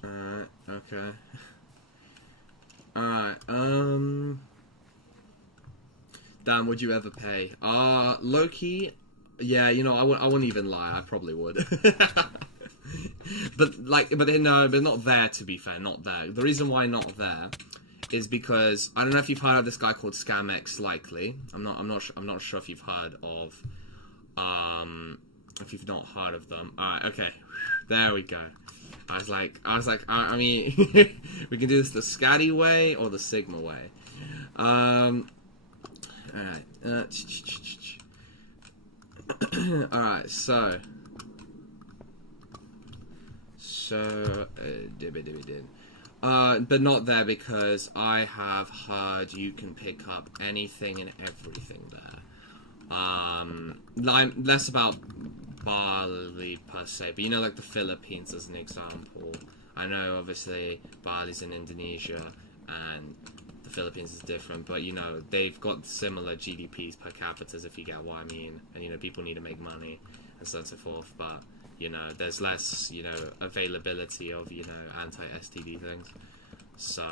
Alright, okay. Alright, damn, would you ever pay? Low-key, yeah, you know, I wouldn't even lie, I probably would. But not there, to be fair, not there. The reason why not there is because, I don't know if you've heard of this guy called ScamX Likely. I'm not sure if you've heard of, if you've not heard of them. Alright, okay, there we go. I was like, I mean, we can do this the Scatty way or the Sigma way. Alright. Alright, so. But not there because I have heard you can pick up anything and everything there. Less about Bali per se, but you know, like the Philippines as an example. I know obviously Bali's in Indonesia and the Philippines is different, but you know, they've got similar GDPs per capita, if you get what I mean, and you know, people need to make money and so on and so forth, but you know, there's less, you know, availability of, you know, anti-STD things, so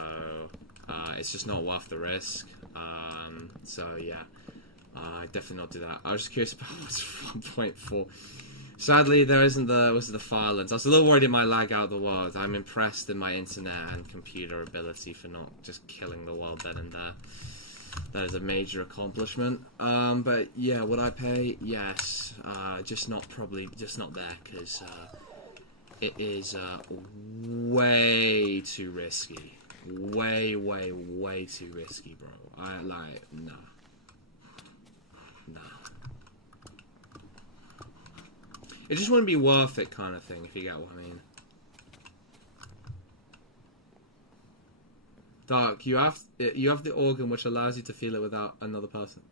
it's just not worth the risk. So yeah, I definitely not do that. I was just curious about what's 1.4. Sadly, there isn't the Firelands. I was a little worried it might lag out the world. I'm impressed in my internet and computer ability for not just killing the world then and there. That is a major accomplishment. But yeah, would I pay? Yes. Just not there, because it is way too risky. Way too risky, bro. Nah. It just wouldn't be worth it, kind of thing, if you get what I mean. Dark, you have the organ which allows you to feel it without another person.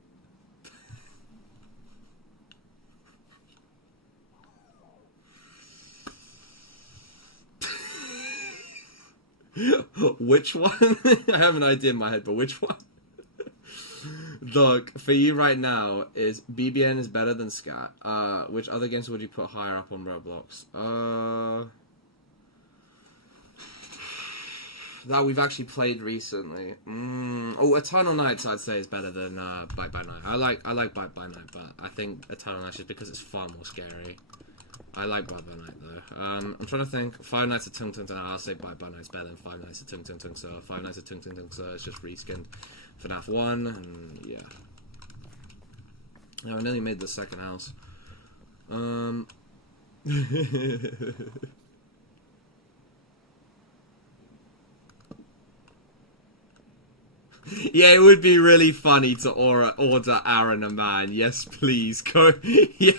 Which one? I have an idea in my head, but which one? Look, for you right now, is BBN is better than Scat. Which other games would you put higher up on Roblox? That we've actually played recently. Oh, Eternal Nights I'd say is better than Bite by Night. I like Bite by Night, but I think Eternal Nights just because it's far more scary. I like Bite by Night though. I'm trying to think. Five Nights at Tung Tung Tung. I'll say Bite by Night's better than Five Nights at Tung Tung Tung. So Five Nights at Tung Tung Tung. So it's just reskinned FNAF 1, and yeah. I nearly made the second house. Yeah, it would be really funny to order Aaron a man. Yes, please go. Yeah,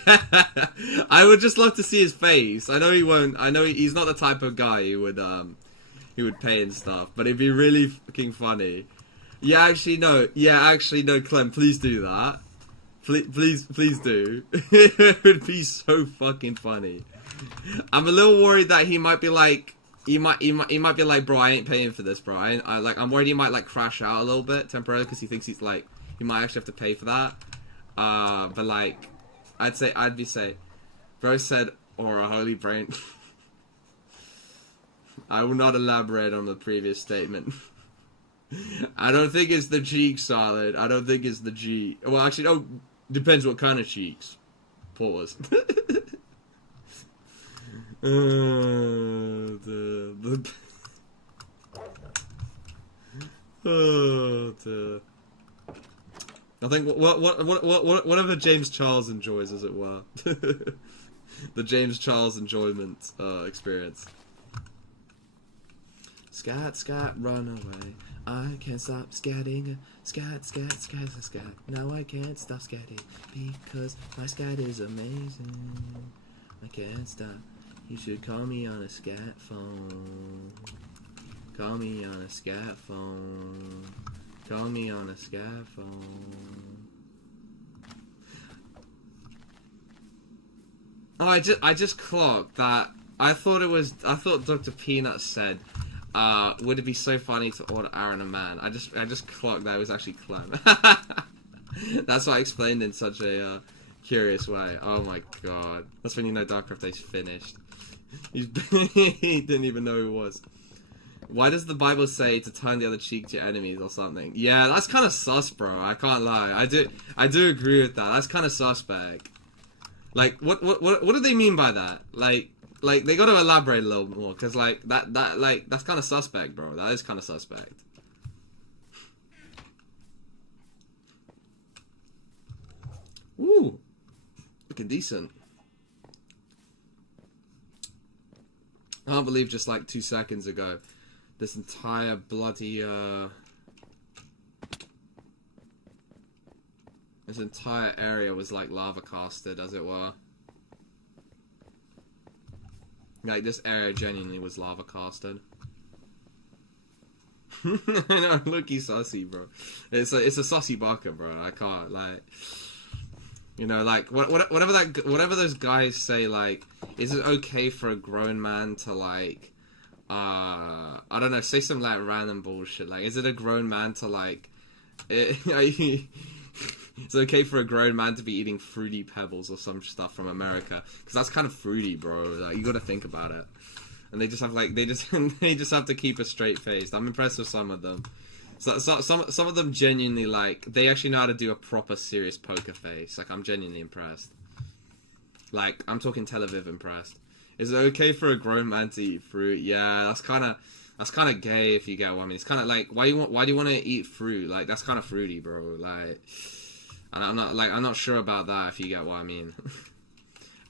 I would just love to see his face. I know he won't. I know he's not the type of guy who would pay and stuff. But it'd be really fucking funny. Yeah, actually no. Clem, please do that. Please do. It would be so fucking funny. I'm a little worried that he might be like. He might be like, bro, I ain't paying for this, bro. I'm worried he might like crash out a little bit temporarily because he thinks he's like, he might actually have to pay for that. But like, I'd be say, bro said, or a holy brain. I will not elaborate on the previous statement. I don't think it's the cheeks, Solid. I don't think it's the G. Well, actually, no, depends what kind of cheeks. Pause. I think whatever James Charles enjoys, as it were. The James Charles enjoyment experience. Scat, scat, run away. I can't stop scatting. Scat, scat, scat, scat. Now I can't stop scatting because my scat is amazing. I can't stop. You should call me on a scat phone. Call me on a scat phone. Call me on a scat phone. Oh, I just clocked that. I thought Dr. Peanut said, would it be so funny to order Aaron a man? I just clocked that it was actually Clem. That's why I explained in such a curious way. Oh my god. That's when you know Darkcraft Day's finished. He didn't even know who it was. Why does the Bible say to turn the other cheek to your enemies or something? Yeah, that's kind of sus, bro. I can't lie. I do agree with that. That's kind of suspect. Like, what do they mean by that? Like they got to elaborate a little more, cause like that's kind of suspect, bro. That is kind of suspect. Ooh, looking decent. I can't believe just like 2 seconds ago, this entire bloody this entire area was like lava casted, as it were. Like, this area genuinely was lava casted. I know, looky sussy, bro. It's a sussy baka, bro. I can't, like, you know, like, whatever those guys say, like, is it okay for a grown man to, like, I don't know, say some, like, random bullshit. Like, is it a grown man to, like, it's okay for a grown man to be eating Fruity Pebbles or some stuff from America, because that's kind of fruity, bro. Like, you gotta think about it. And they just have, like, they just have to keep a straight face. I'm impressed with some of them. So some of them genuinely, like, they actually know how to do a proper serious poker face. Like, I'm genuinely impressed. Like, I'm talking Tel Aviv impressed. Is it okay for a grown man to eat fruit? Yeah, that's kind of gay, if you get what I mean. It's kind of like, why do you want to eat fruit? Like, that's kind of fruity, bro. Like, I'm not sure about that, if you get what I mean.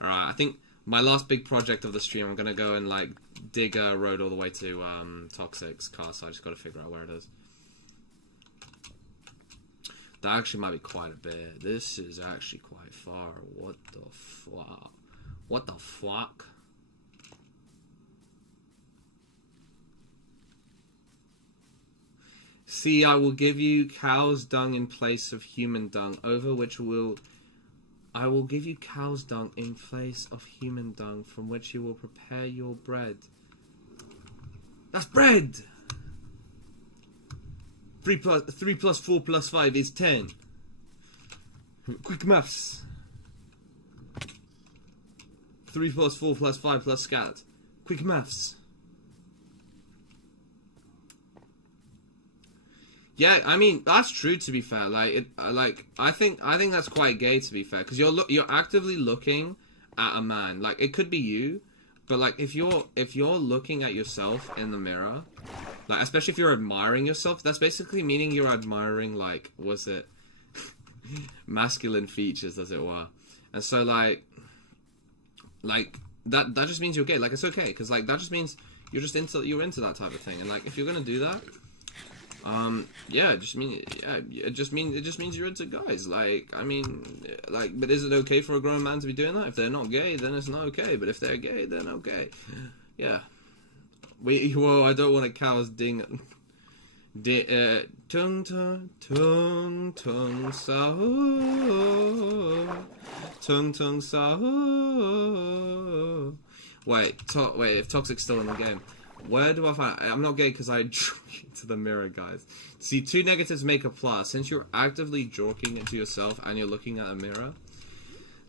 Alright, I think my last big project of the stream, I'm gonna go and, like, dig a road all the way to Toxic's car, so I just gotta figure out where it is. That actually might be quite a bit. This is actually quite far. What the fuck? What the fuck? See, I will give you cow's dung in place of human dung, over which I will give you cow's dung in place of human dung, from which you will prepare your bread. That's bread! 3 plus 4 plus 5 is 10. Quick maths. 3 plus 4 plus 5 plus scat. Quick maths. Yeah, I mean, that's true, to be fair. Like, I think that's quite gay, to be fair, because you're actively looking at a man. Like, it could be you, but like, if you're looking at yourself in the mirror, like, especially if you're admiring yourself, that's basically meaning you're admiring, like, was it masculine features, as it were. And so, like that just means you're gay. Like, it's okay, because like, that just means you're into that type of thing. And like, if you're gonna do that, yeah, it just means you're into guys. Like, I mean, like, but is it okay for a grown man to be doing that? If they're not gay, then it's not okay. But if they're gay, then okay. Yeah. Whoa, I don't want a cow's ding. Tung tung tung tung sao. Tung tung sao. Wait, if Toxic's still in the game. Where do I find... I'm not gay because I joke into the mirror, guys. See, 2 negatives make a plus. Since you're actively joking into yourself and you're looking at a mirror,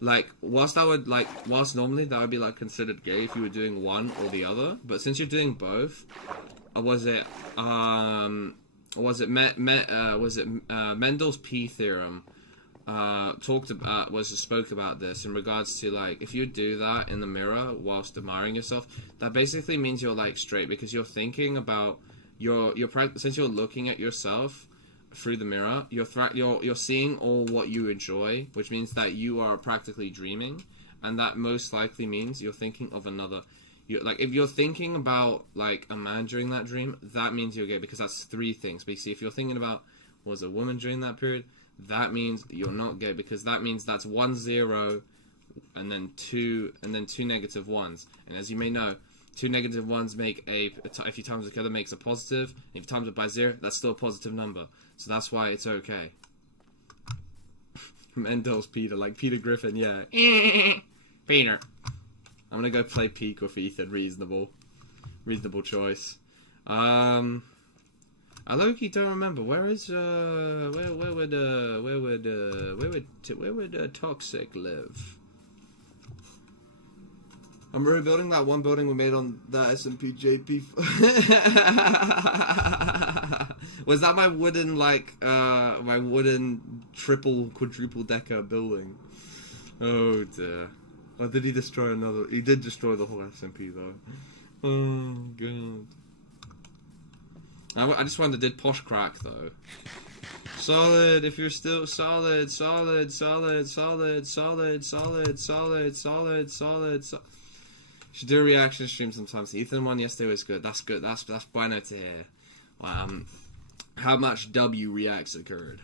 like, whilst normally that would be, like, considered gay if you were doing one or the other, but since you're doing both, was it Mendel's P theorem spoke about this in regards to like if you do that in the mirror whilst admiring yourself, that basically means you're like straight because you're thinking about since you're looking at yourself through the mirror, you're seeing all what you enjoy, which means that you are practically dreaming, and that most likely means you're thinking of another. Like if you're thinking about like a man during that dream, that means you're gay because that's three things. But you see, if you're thinking about was a woman during that period, that means you're not gay because that means that's 1 0 and then two negative ones. And as you may know, 2 negative ones make if you times it together makes a positive. And if you times it by 0, that's still a positive number. So that's why it's okay. Mendel's Peter, like Peter Griffin, yeah. Peter. I'm gonna go play Peak with Ethan. Reasonable choice. I low-key don't remember. Where would Toxic live? I'm rebuilding that one building we made on the SMP JP. Was that my wooden triple quadruple decker building? Oh dear. Or did he destroy another? He did destroy the whole SMP though. Oh god. I just wonder, did Posh crack though? Solid, if you're still solid. Should do a reaction stream sometimes. The Ethan one yesterday was good. That's good. That's bueno to hear. How much W reacts occurred?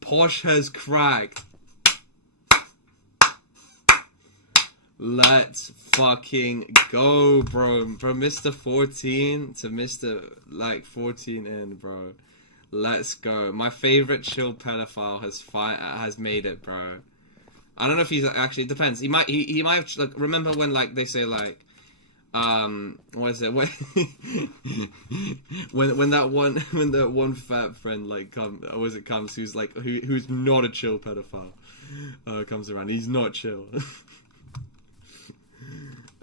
Posh has cracked. Let's fucking go, bro. From Mr. 14 to Mr. 14 in, bro. Let's go. My favorite chill pedophile has made it, bro. I don't know if he's actually. It depends. He might have, remember when they say what is it when when that one fat friend comes who's who's not a chill pedophile comes around. He's not chill.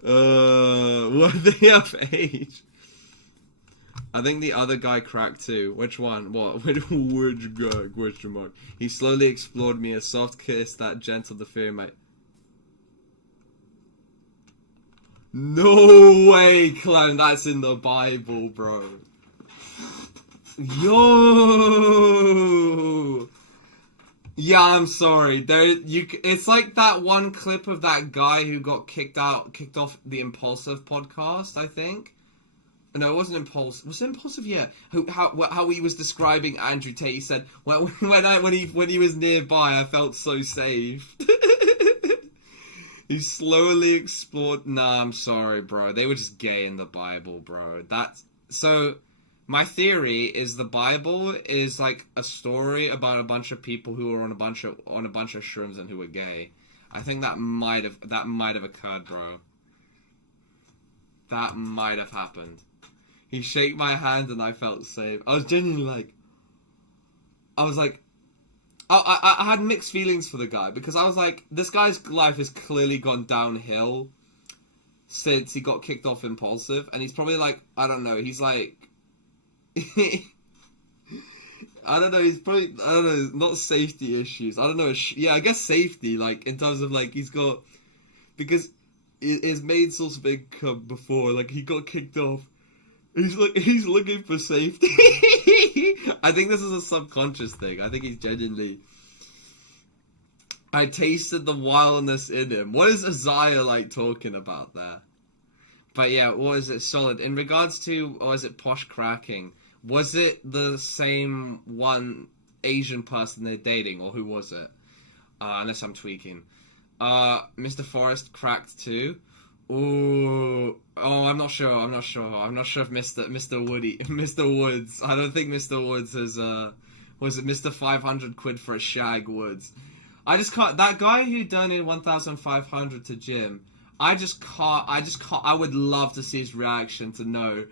What they have age? I think the other guy cracked too. Which one? What? Which guy? Question mark. He slowly explored me, a soft kiss that gentled the fear, mate. No way, clown. That's in the Bible, bro. Yo. Yeah, I'm sorry. It's like that one clip of that guy who got kicked off the Impulsive podcast, I think. No, it wasn't Impulsive. Was it Impulsive? Yeah. How he was describing Andrew Tate. He said, when he was nearby, I felt so safe. He slowly explored. Nah, I'm sorry, bro. They were just gay in the Bible, bro. So. My theory is the Bible is like a story about a bunch of people who are on a bunch of shrooms and who were gay. I think that might have occurred, bro. That might have happened. He shook my hand and I felt safe. I was genuinely I had mixed feelings for the guy because I was like, this guy's life has clearly gone downhill since he got kicked off Impulsive, and he's probably I don't know, he's I don't know, he's probably, not safety issues. I don't know, I guess safety, in terms of, he's got, because his mates also been before, he got kicked off. He's looking for safety. I think this is a subconscious thing. I think he's genuinely, I tasted the wildness in him. What is Isaiah, talking about there? But yeah, what is it, Solid? In regards to, or is it Posh cracking? Was it the same one Asian person they're dating, or who was it? Unless I'm tweaking. Mr. Forrest cracked too. Ooh. Oh, I'm not sure if Mr. Woods. I don't think Mr. Woods has, was it Mr. 500 quid for a shag Woods? I just can't, that guy who donated 1,500 to Jim, I would love to see his reaction to know.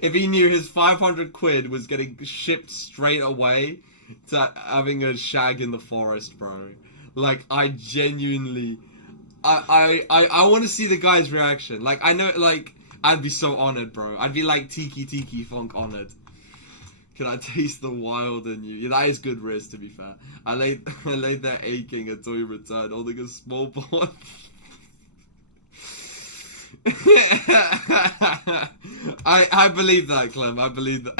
If he knew his 500 quid was getting shipped straight away to having a shag in the forest, bro. I genuinely, I want to see the guy's reaction. I know, I'd be so honored, bro. I'd be Tiki Funk honored. Can I taste the wild in you? Yeah, that is good risk, to be fair. I laid there aching until you returned, holding a small ball. I believe that, Clem. I believe that.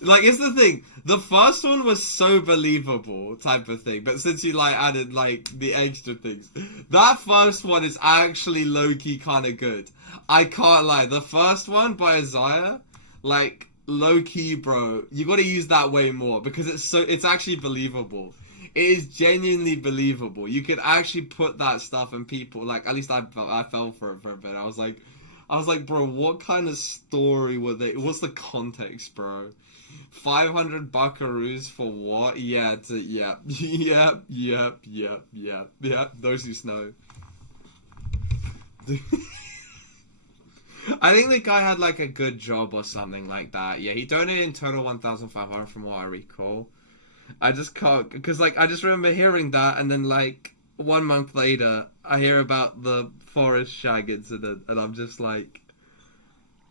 Like, it's the thing. The first one was so believable, type of thing. But since you, like, added, like, the extra things. That first one is actually low-key kind of good. I can't lie. The first one by Isaiah, like, low-key, bro. You gotta use that way more. Because it's actually believable. It is genuinely believable. You could actually put that stuff in people. Like, at least I fell for it for a bit. I was like, bro, what kind of story were they? What's the context, bro? 500 buckaroos for what? Yeah, yep. Those who know. I think the guy had, like, a good job or something like that. Yeah, he donated in total 1,500 from what I recall. I just can't, because, like, I just remember hearing that, and then, like, 1 month later, I hear about the forest shag incident, and I'm just like,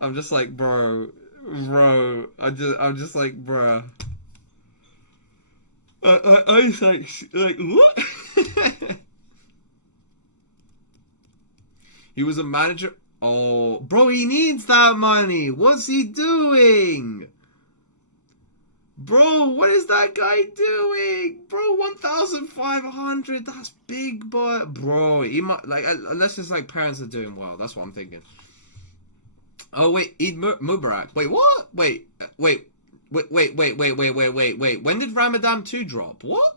bro, I'm just like, bro. I was like, what? He was a manager. Oh, bro, he needs that money. What's he doing? Bro, what is that guy doing? Bro, 1,500, that's big, but bro, he might, like, unless it's like parents are doing well, that's what I'm thinking. Oh, wait, Eid Mubarak. Wait, what? Wait. When did Ramadan 2 drop? What?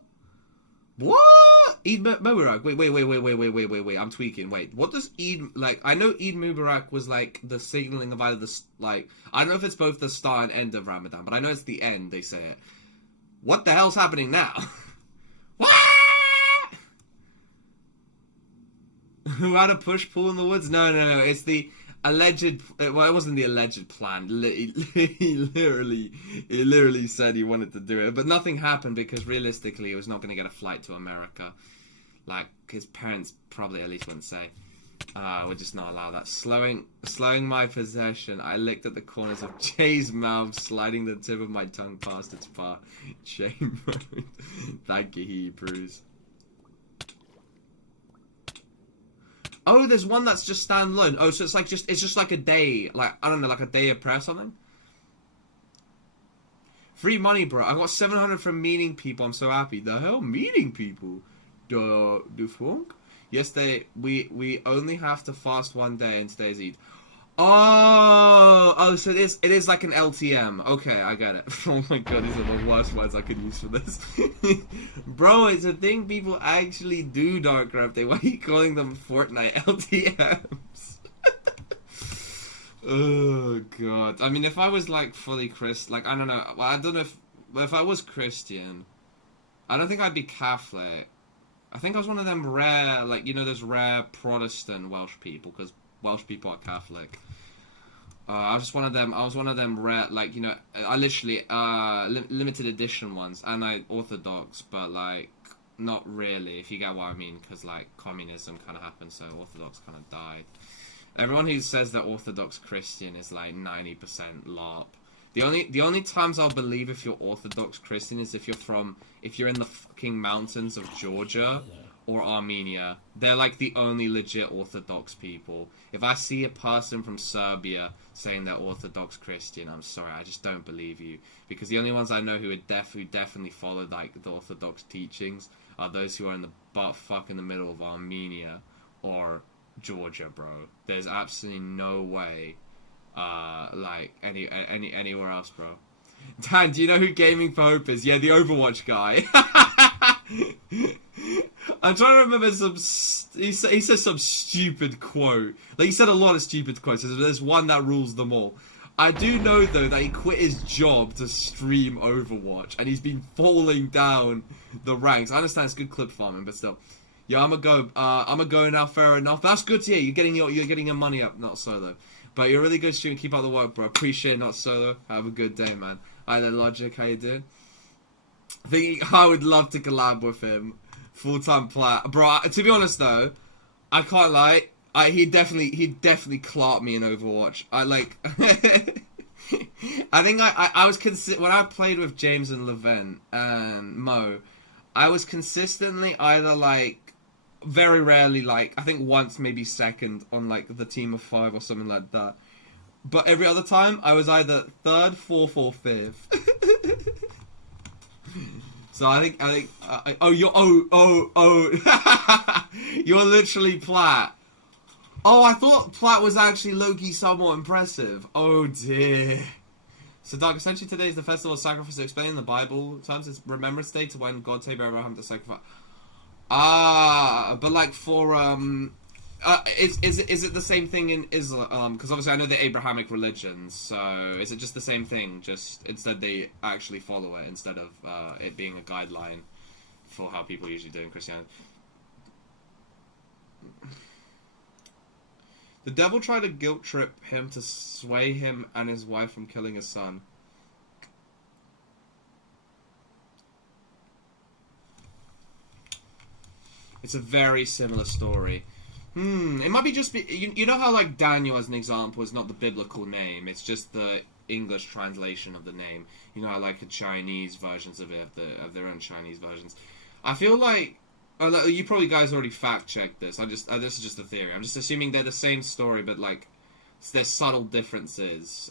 Eid Mubarak. Wait. I'm tweaking. Wait, what does Eid, like, I know Eid Mubarak was, like, the signaling of either the, like, I don't know if it's both the start and end of Ramadan, but I know it's the end, they say it. What the hell's happening now? What? Who had a push-pull in the woods? No, it's the alleged, well, it wasn't the alleged plan. He literally said he wanted to do it, but nothing happened because realistically he was not going to get a flight to America. Like, his parents probably at least wouldn't say. Would just not allow that. Slowing my possession, I licked at the corners of Jay's mouth, sliding the tip of my tongue past its part. Shame. Thank you, Hebrews. Oh, there's one that's just standalone. Oh, so it's just like a day, like, I don't know, like a day of prayer or something? Free money, bro. I got 700 from meeting people. I'm so happy. The hell? Meeting people? The funk? Yesterday, we only have to fast one day and today's Eid. Oh, so it is like an LTM. Okay, I get it. Oh my god, these are the worst words I could use for this. Bro, it's a thing people actually do, Darkcraft. Why are you calling them Fortnite LTMs? Oh god. I mean, if I was like fully like, I don't know. Well, I don't know if I was Christian, I don't think I'd be Catholic. I think I was one of them rare, like, you know, those rare Protestant Welsh people, because Welsh people are Catholic. I was one of them rare, like, you know, I literally, limited edition ones, and I Orthodox, but, like, not really, if you get what I mean, because, like, communism kind of happened, so Orthodox kind of died. Everyone who says they're Orthodox Christian is, like, 90% LARP. The only times I'll believe if you're Orthodox Christian is if you're in the fucking mountains of Georgia or Armenia. They're like the only legit Orthodox people. If I see a person from Serbia saying they're Orthodox Christian, I'm sorry, I just don't believe you. Because the only ones I know who definitely follow like the Orthodox teachings are those who are in the butt fuck in the middle of Armenia or Georgia, bro. There's absolutely no way. Like anywhere else, bro. Dan, do you know who Gaming for Hope is? Yeah, the Overwatch guy. I'm trying to remember he said some stupid quote. Like, he said a lot of stupid quotes. There's one that rules them all. I do know though that he quit his job to stream Overwatch, and he's been falling down the ranks. I understand it's good clip farming, but still. Yeah, I'm gonna go now. Fair enough. That's good to hear. You're getting your money up, not solo. But you're a really good student. Keep up the work, bro. Appreciate it, not solo. Have a good day, man. Alright, Logic, how you doing? I think I would love to collab with him. Full-time player. Bro, to be honest, though, I can't lie. He'd definitely clark me in Overwatch. I, like... I think I was when I played with James and Levent and Mo, I was consistently either like very rarely like I think once maybe second on like the team of 5 or something like that. But every other time I was either third, fourth, or fifth. So I think you're literally Platt. Oh, I thought Platt was actually low-key somewhat impressive. Oh dear. So, Dark, essentially today is the festival of sacrifice. Explaining the Bible terms, it's Remembrance Day to when God saved Abraham to sacrifice. But like for is it the same thing in Islam? Because obviously I know the Abrahamic religions. So is it just the same thing? Just instead they actually follow it instead of it being a guideline for how people usually do in Christianity. The devil tried to guilt trip him to sway him and his wife from killing his son. It's a very similar story. It might be just... You know how, like, Daniel, as an example, is not the biblical name. It's just the English translation of the name. You know, like the Chinese versions of it, of their own Chinese versions. I feel like... you probably guys already fact-checked this. This is just a theory. I'm just assuming they're the same story, but, like, there's subtle differences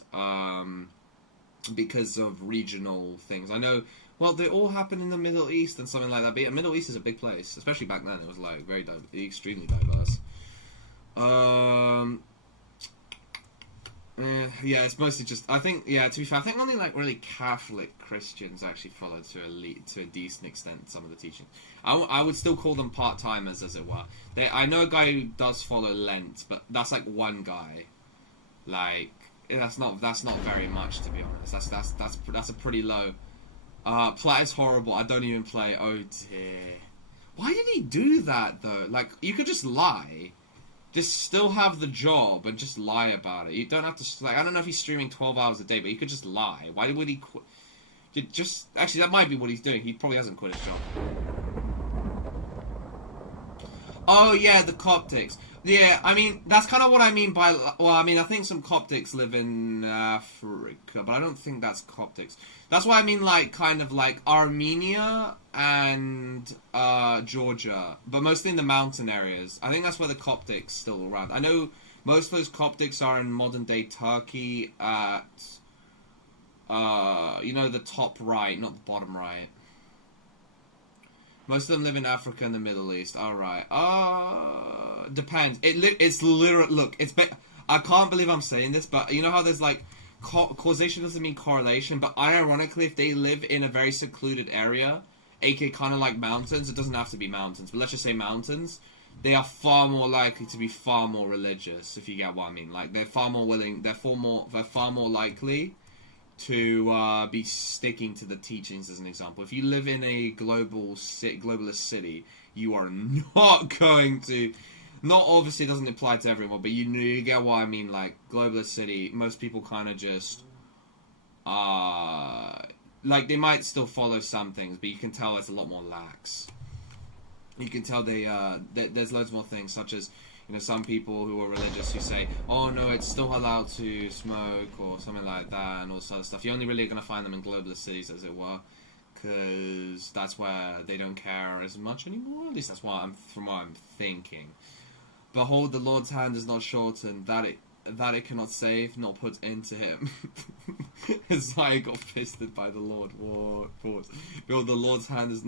because of regional things. I know... Well, they all happen in the Middle East and something like that. But yeah, Middle East is a big place, especially back then. It was like very extremely diverse. Yeah, it's mostly just. I think, yeah. To be fair, I think only like really Catholic Christians actually follow to a decent extent some of the teachings. I would still call them part timers, as it were. I know a guy who does follow Lent, but that's like one guy. Like that's not very much, to be honest. That's a pretty low. Platt is horrible. I don't even play. Oh dear. Why did he do that though? Like, you could just lie. Just still have the job and just lie about it. You don't have to, like, I don't know if he's streaming 12 hours a day, but he could just lie. Why would he quit? Actually, that might be what he's doing. He probably hasn't quit his job. Oh yeah, the Coptics. Yeah, I mean, that's kind of what I mean by... Well, I mean, I think some Coptics live in Africa, but I don't think that's Coptics. That's why I mean, like, kind of like Armenia and Georgia, but mostly in the mountain areas. I think that's where the Coptics still around. I know most of those Coptics are in modern-day Turkey at, you know, the top right, not the bottom right. Most of them live in Africa and the Middle East. Alright. Depends. It's literally... Look, I can't believe I'm saying this, but you know how there's, like... Causation doesn't mean correlation, but ironically, if they live in a very secluded area, aka kind of like mountains, it doesn't have to be mountains, but let's just say mountains, they are far more likely to be far more religious, if you get what I mean. Like, they're far more willing... They're far more likely to be sticking to the teachings, as an example. If you live in a globalist city, you are not going to... Not obviously it doesn't apply to everyone, but you get what I mean. Like, globalist city, most people kind of just... like, they might still follow some things, but you can tell it's a lot more lax. You can tell there's loads more things, such as... You know, some people who are religious who say, oh no, it's still allowed to smoke or something like that and all this other stuff. You're only really going to find them in globalist cities, as it were, because that's where they don't care as much anymore. At least that's from what I'm thinking. Behold, the Lord's hand is not shortened, that it cannot save, nor put into him. Isaiah got fisted by the Lord. Whoa, pause. Behold, the Lord's hand is...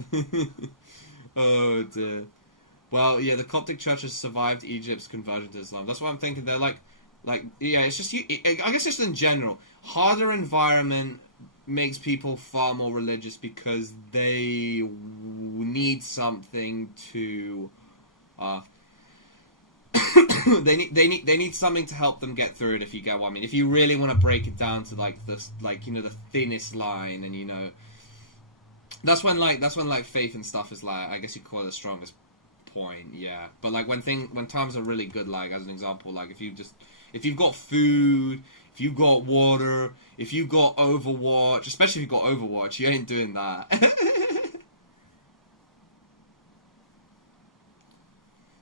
Oh dear. Well, yeah, the Coptic Church has survived Egypt's conversion to Islam. That's what I'm thinking. They're like, yeah, it's just, I guess just in general, harder environment makes people far more religious because they need something to, they need something to help them get through it, if you get what I mean. If you really want to break it down to, like, this, like, you know, the thinnest line, and, you know, that's when faith and stuff is, like, I guess you call it the strongest point, yeah. But like when times are really good, like as an example, like if you've got food, if you've got water, if you've got Overwatch, especially if you've got Overwatch, you ain't doing that.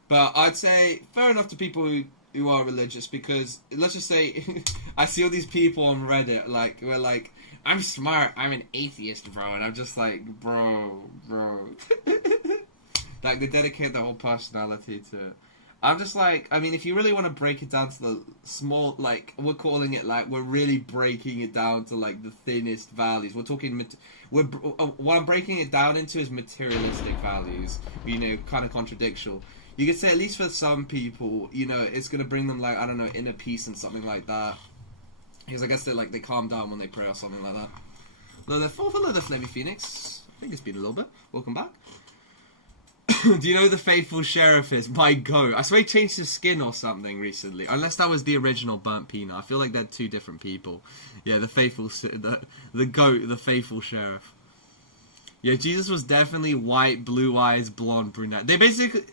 But I'd say fair enough to people who who are religious, because let's just say I see all these people on Reddit like who are like, I'm smart, I'm an atheist, bro, and I'm just like, bro. Like, they dedicate their whole personality to it. I'm just like, I mean, if you really want to break it down to the small, like, we're calling it, like, we're really breaking it down to, like, the thinnest values. We're talking, what I'm breaking it down into is materialistic values, you know, kind of contradictional. You could say, at least for some people, you know, it's going to bring them, like, I don't know, inner peace and something like that. Because I guess they calm down when they pray or something like that. Hello there, hello there, Flammy Phoenix. I think it's been a little bit. Welcome back. Do you know who the Faithful Sheriff is? My goat. I swear he changed his skin or something recently. Unless that was the original Burnt Peanut. I feel like they're two different people. Yeah, the Faithful... The goat, the Faithful Sheriff. Yeah, Jesus was definitely white, blue eyes, blonde, brunette. They basically...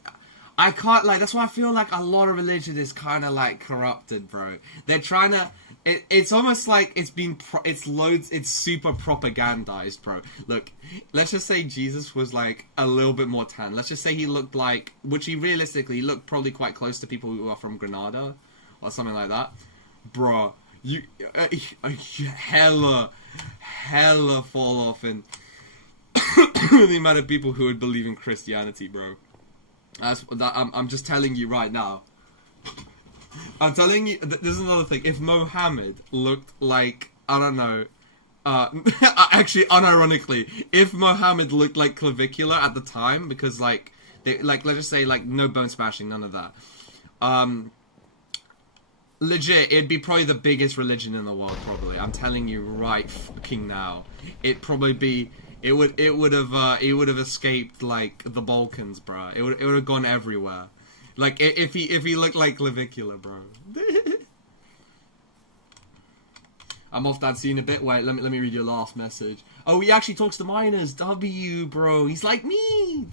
I can't, like, that's why I feel like a lot of religion is kind of, like, corrupted, bro. They're trying to... It's almost like it's been... It's super propagandized, bro. Look, let's just say Jesus was, like, a little bit more tan. Let's just say he looked like... Which he realistically looked probably quite close to people who are from Granada. Or something like that. Bro, you... hella fall off in... the amount of people who would believe in Christianity, bro. I'm just telling you right now. I'm telling you, there's another thing. If Mohammed looked like, I don't know, actually, unironically, if Mohammed looked like Clavicular at the time, because, like, let's just say, like, no bone smashing, none of that. Legit, it'd be probably the biggest religion in the world, probably. I'm telling you right fucking now. It'd probably be... It would have escaped, like, the Balkans, bro. It would have gone everywhere. Like, if he looked like Clavicular, bro. I'm off that scene a bit. Wait, let me read your last message. Oh, he actually talks to minors. W, bro. He's like me.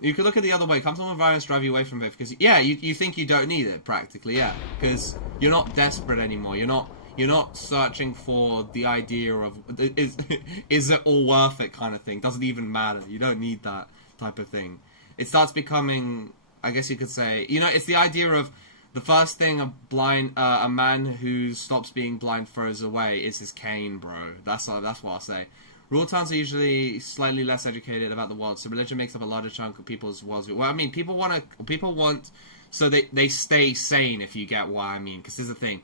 You could look at the other way. Come someone violence drive you away from it, because yeah, you think you don't need it practically, yeah, because you're not desperate anymore. You're not searching for the idea of, is it all worth it kind of thing. Doesn't even matter. You don't need that type of thing. It starts becoming, I guess you could say, you know, it's the idea of the first thing a man who stops being blind throws away is his cane, bro. That's what I'll say. Rural towns are usually slightly less educated about the world, so religion makes up a larger chunk of people's worldview. Well, I mean, people want, so they stay sane, if you get what I mean, because there's a thing.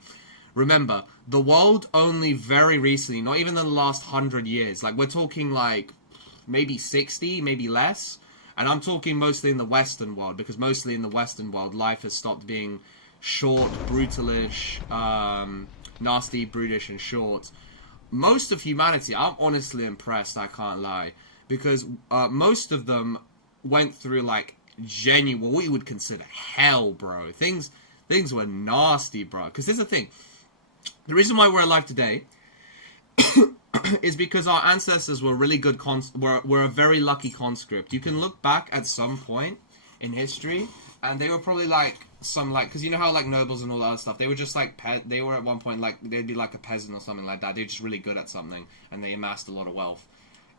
Remember, the world only very recently, not even in the last 100 years, like, we're talking, like, maybe 60, maybe less, and I'm talking mostly in the Western world, because mostly in the Western world, life has stopped being short, brutalish, nasty, brutish, and short. Most of humanity, I'm honestly impressed, I can't lie, because most of them went through, like, genuine, what you would consider hell, bro. Things were nasty, bro, because here's the thing. The reason why we're alive today is because our ancestors were really good, were a very lucky conscript. You can look back at some point in history, and they were probably like because you know how like nobles and all that other stuff, they were just like they were at one point like they'd be like a peasant or something like that. They're just really good at something, and they amassed a lot of wealth.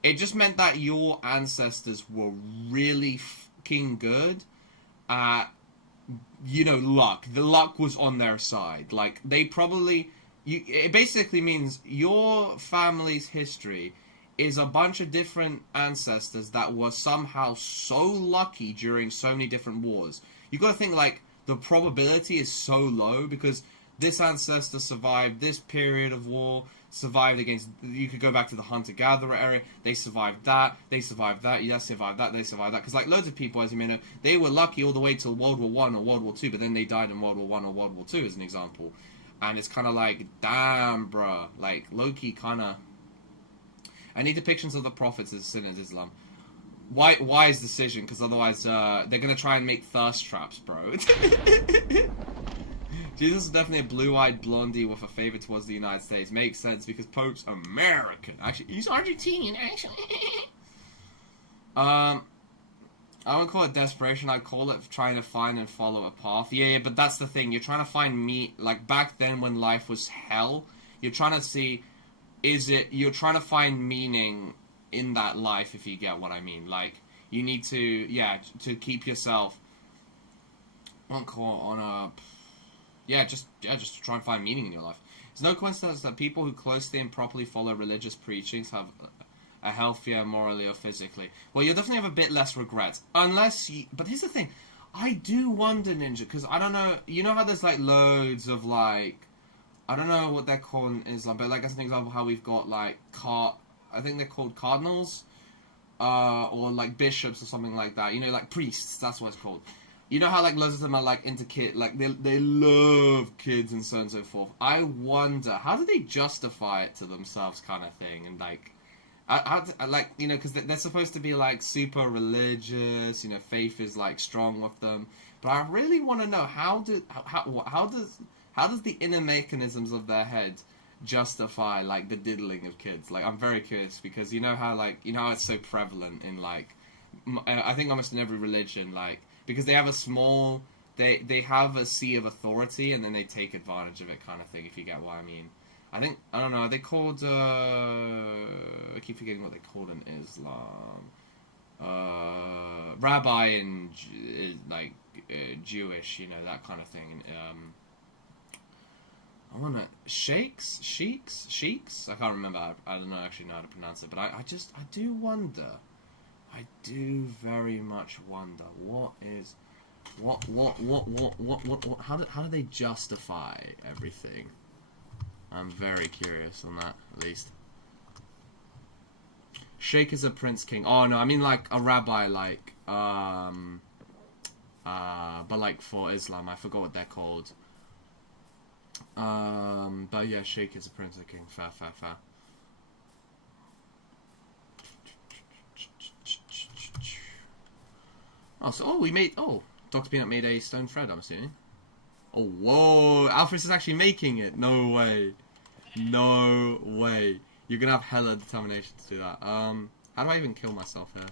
It just meant that your ancestors were really fucking good at, you know, luck. The luck was on their side. Like, they probably... it basically means your family's history is a bunch of different ancestors that were somehow so lucky during so many different wars. You gotta think, like, the probability is so low because this ancestor survived this period of war, survived against... You could go back to the hunter-gatherer area. They survived that. They survived that. Yeah, survived that. They survived that. Because, like, loads of people, as you may know, they were lucky all the way till World War I or World War II, but then they died in World War I or World War II, as an example. And it's kind of like, damn, bruh. Like, low-key kind of... I need depictions of the prophets as sin in Islam. Wise decision, because otherwise they're going to try and make thirst traps, bro. Jesus is definitely a blue-eyed blondie with a favor towards the United States. Makes sense because Pope's American. Actually, he's Argentinian, actually. I wouldn't call it desperation. I'd call it trying to find and follow a path. Yeah, but that's the thing. You're trying to find like, back then when life was hell, you're trying to see, you're trying to find meaning in that life, if you get what I mean. Like, You need to, to keep yourself on a, just to try and find meaning in your life. It's no coincidence that people who closely and properly follow religious preachings have a healthier morally or physically. Well, you'll definitely have a bit less regrets. Unless you... But here's the thing. I do wonder, Ninja, because I don't know... You know how there's, like, loads of, like... I don't know what they're called in Islam, but, like, as an example, how we've got, like, I think they're called cardinals, or, like, bishops or something like that. You know, like, priests, that's what it's called. You know how, like, loads of them are, like, into like, they love kids and so on and so forth. I wonder, how do they justify it to themselves kind of thing? And, like, like, you know, because they're supposed to be, like, super religious, you know, faith is, like, strong with them. But I really want to know, how does the inner mechanisms of their head justify, like, the diddling of kids? Like, I'm very curious, because you know how, like, you know how it's so prevalent in, like, I think almost in every religion, like, because they have a small, they have a sea of authority, and then they take advantage of it kind of thing, if you get what I mean. I think, I don't know, are they called, I keep forgetting what they called in Islam. Rabbi and, like, Jewish, you know, that kind of thing. I want to, sheikhs? I can't remember, I don't know, actually know how to pronounce it, but I do wonder. I do very much wonder how do they justify everything? I'm very curious on that, at least. Sheikh is a prince king. Oh no, I mean like a rabbi, like but like for Islam, I forgot what they're called. But yeah, Sheikh is a prince or king. Fair. Dr. Peanut made a stone thread, I'm assuming. Oh, whoa, Alphys is actually making it. No way. You're gonna have hella determination to do that. How do I even kill myself here?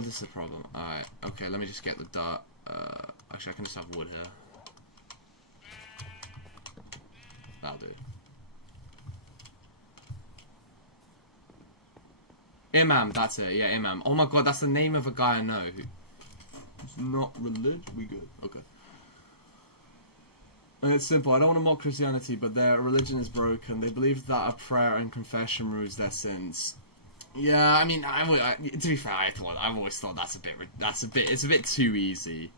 This is a problem. Alright, okay, let me just get the dirt. Actually, I can just have wood here. That'll do. Imam, that's it. Yeah, Imam. Oh my god, that's the name of a guy I know who's not religious. We good. Okay. And it's simple. I don't want to mock Christianity, but their religion is broken. They believe that a prayer and confession removes their sins. Yeah, I mean, to be fair, I've always thought it's a bit too easy.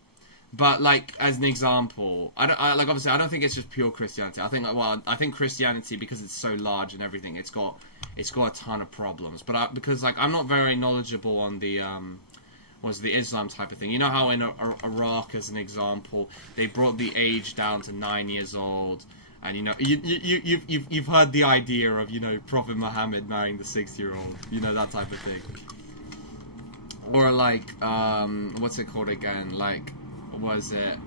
But like, as an example, obviously I don't think it's just pure Christianity. I think Christianity, because it's so large and everything, it's got a ton of problems. But because like I'm not very knowledgeable on the the Islam type of thing. You know how in Iraq, as an example, they brought the age down to 9 years old, and you know you've heard the idea of, you know, Prophet Muhammad marrying the 6-year-old, you know, that type of thing. Or like what's it called again? Like, was it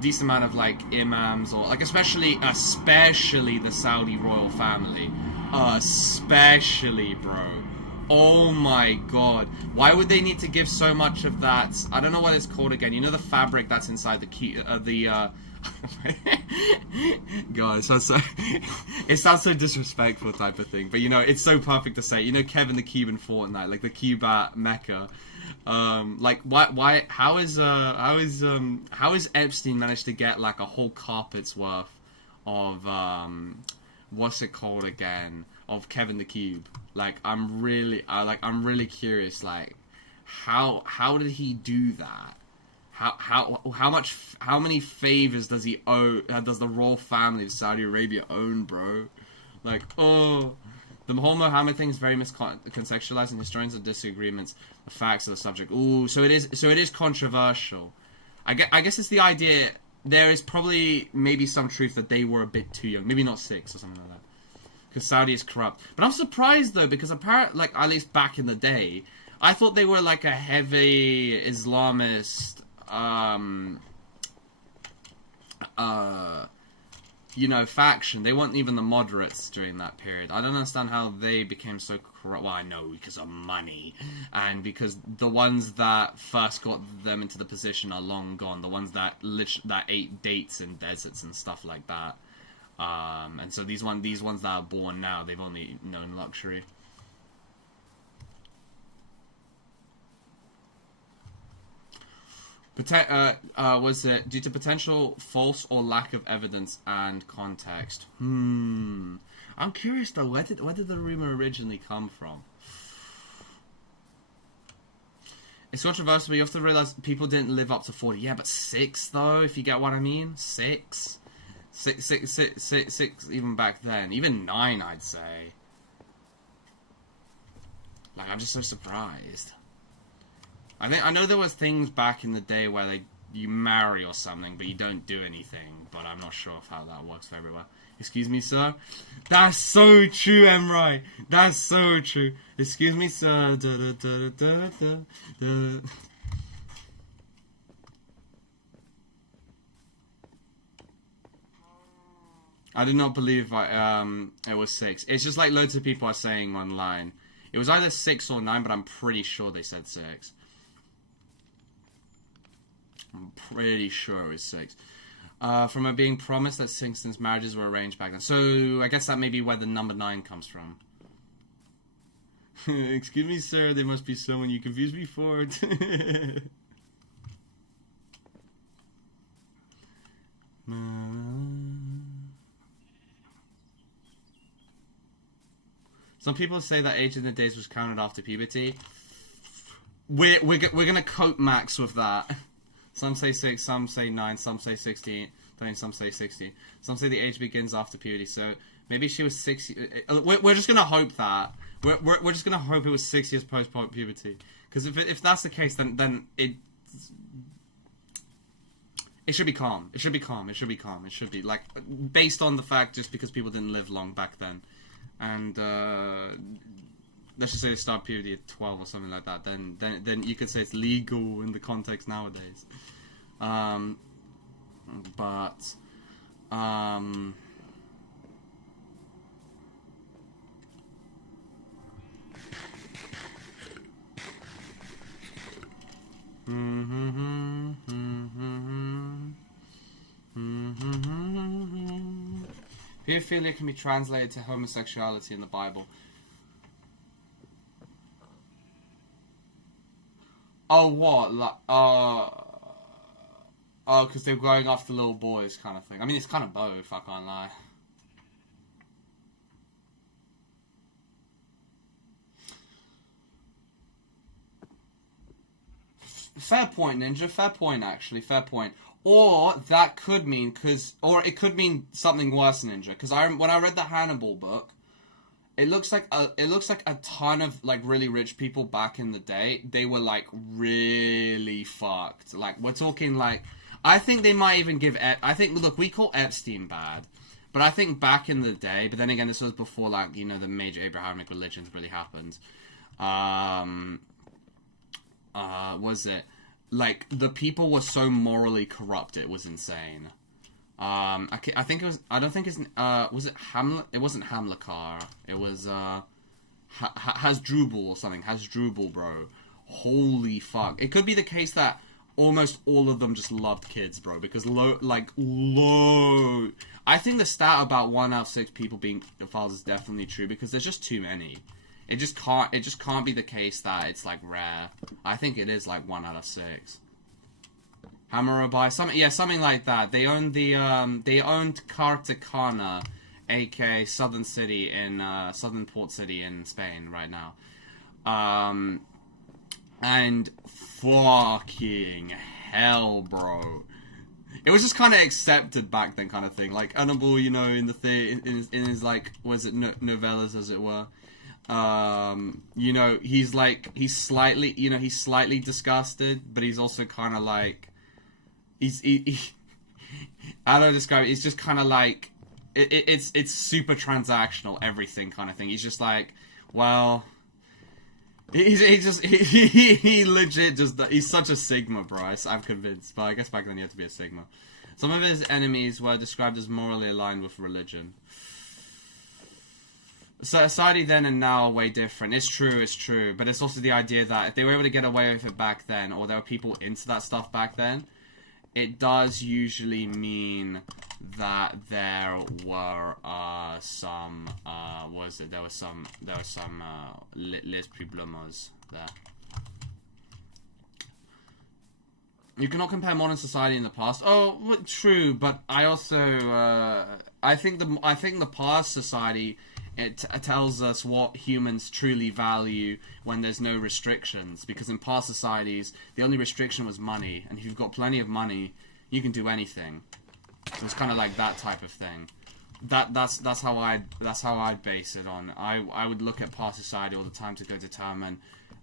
decent amount of like imams, or like especially the Saudi royal family, especially, bro. Oh my god, why would they need to give so much of that? I don't know what it's called again. You know the fabric that's inside the God, it sounds so disrespectful type of thing, but you know, it's so perfect to say. You know Kevin the Cube in Fortnite, like the cube at Mecca. Like why how is Epstein managed to get like a whole carpet's worth of what's it called again, of Kevin the Cube? Like I'm really curious, like how did he do that? How many favors does he owe? Does the royal family of Saudi Arabia own, bro? Like, oh, the whole Muhammad thing is very miscontextualized, and historians have disagreements. The facts of the subject. Ooh, so it is controversial. I guess it's the idea. There is probably maybe some truth that they were a bit too young, maybe not 6 or something like that, because Saudi is corrupt. But I'm surprised though, because apparently, like at least back in the day, I thought they were like a heavy Islamist. You know, faction. They weren't even the moderates during that period. I don't understand how they became so corrupt. Well, I know, because of money, and because the ones that first got them into the position are long gone. The ones that ate dates in deserts and stuff like that. And so these ones that are born now, they've only known luxury. Was it due to potential false or lack of evidence and context? I'm curious though. Where did the rumor originally come from? It's controversial, but you have to realize people didn't live up to 40. Yeah, but 6 though, if you get what I mean. 6, even back then. Even 9, I'd say. Like, I'm just so surprised. I know there was things back in the day where you marry or something, but you don't do anything. But I'm not sure of how that works for everywhere. Excuse me, sir. That's so true, Emrai. That's so true. Excuse me, sir. I did not believe it was 6. It's just like loads of people are saying online. It was either 6 or 9, but I'm pretty sure they said 6. I'm pretty sure it was 6. From it being promised that Sington's marriages were arranged back then. So, I guess that may be where the number 9 comes from. Excuse me, sir, there must be someone you confused me for. Some people say that age in the days was counted after puberty. We're gonna cope Max with that. Some say 6, some say 9, some say 16, some say 16. Some say the age begins after puberty, so maybe she was 6... We're just gonna hope that. We're just gonna hope it was 6 years post-puberty. Because if that's the case, then it should be calm. It should be calm. It should be calm. It should be, like, based on the fact just because people didn't live long back then. And, let's just say they start puberty at 12 or something like that, then you could say it's legal in the context nowadays. Pedophilia can be translated to homosexuality in the Bible. Oh, what? Like, because they're going after little boys kind of thing. I mean, it's kind of both, I can't lie. Fair point, Ninja. Fair point, actually. Fair point. Or that could mean, or it could mean something worse, Ninja. Because when I read the Hannibal book, it looks like a ton of like really rich people back in the day. They were like really fucked. Like we're talking like, I think they might even give. I think look, we call Epstein bad, but I think back in the day. But then again, this was before like the major Abrahamic religions really happened. Was it like the people were so morally corrupt? It was insane. I think it was. I don't think it's. Was it Hamlet? It wasn't Hamilcar. It was Hasdrubal or something. Hasdrubal, bro. Holy fuck! It could be the case that almost all of them just loved kids, bro. Because I think the stat about 1 out of 6 people being pedophiles is definitely true because there's just too many. It just can't be the case that it's like rare. I think it is like 1 out of 6. Hammurabi, something like that. They owned Cartagena, aka Southern Port City in Spain right now. And fucking hell, bro. It was just kind of accepted back then, kind of thing. Like Hannibal, in his like, was it novellas, as it were. He's slightly disgusted, but he's also kind of like, I don't describe it. It's just kind of like it's super transactional, everything kind of thing. He's just like, well, he legit just, he's such a Sigma, bro. I'm convinced, but I guess back then he had to be a Sigma. Some of his enemies were described as morally aligned with religion. Society then and now are way different. It's true, but it's also the idea that if they were able to get away with it back then, or there were people into that stuff back then, it does usually mean that there were some les problemas there. You cannot compare modern society in the past. Oh, well, true, but I also I think the past society it tells us what humans truly value when there's no restrictions. Because in past societies, the only restriction was money, and if you've got plenty of money, you can do anything. So it's kind of like that type of thing. That's how I'd base it on. I would look at past society all the time to go determine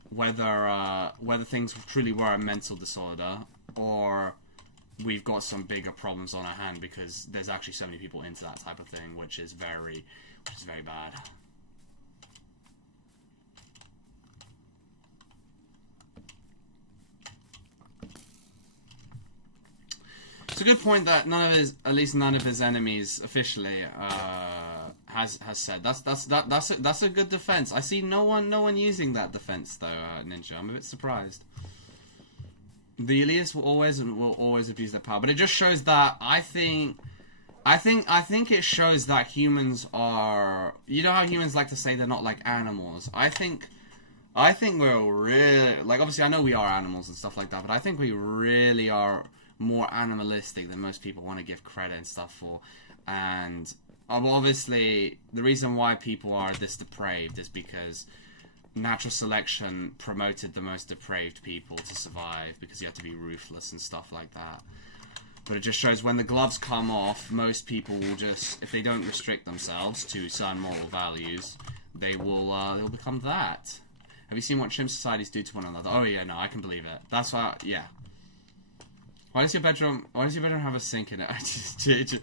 whether things truly were a mental disorder or we've got some bigger problems on our hand because there's actually so many people into that type of thing, which is very bad. It's a good point that at least none of his enemies officially has said. That's a good defense. I see no one using that defense though, Ninja. I'm a bit surprised. The elites will always abuse their power, but it just shows that I think it shows that humans are. You know how humans like to say they're not like animals. I think we're really like. Obviously, I know we are animals and stuff like that, but I think we really are more animalistic than most people want to give credit and stuff for. And obviously, the reason why people are this depraved is because natural selection promoted the most depraved people to survive because you had to be ruthless and stuff like that. But it just shows when the gloves come off, most people will just, if they don't restrict themselves to certain moral values, they'll become that. Have you seen what chimp societies do to one another? Oh yeah, no, I can believe it. That's why, yeah. Why does your bedroom have a sink in it?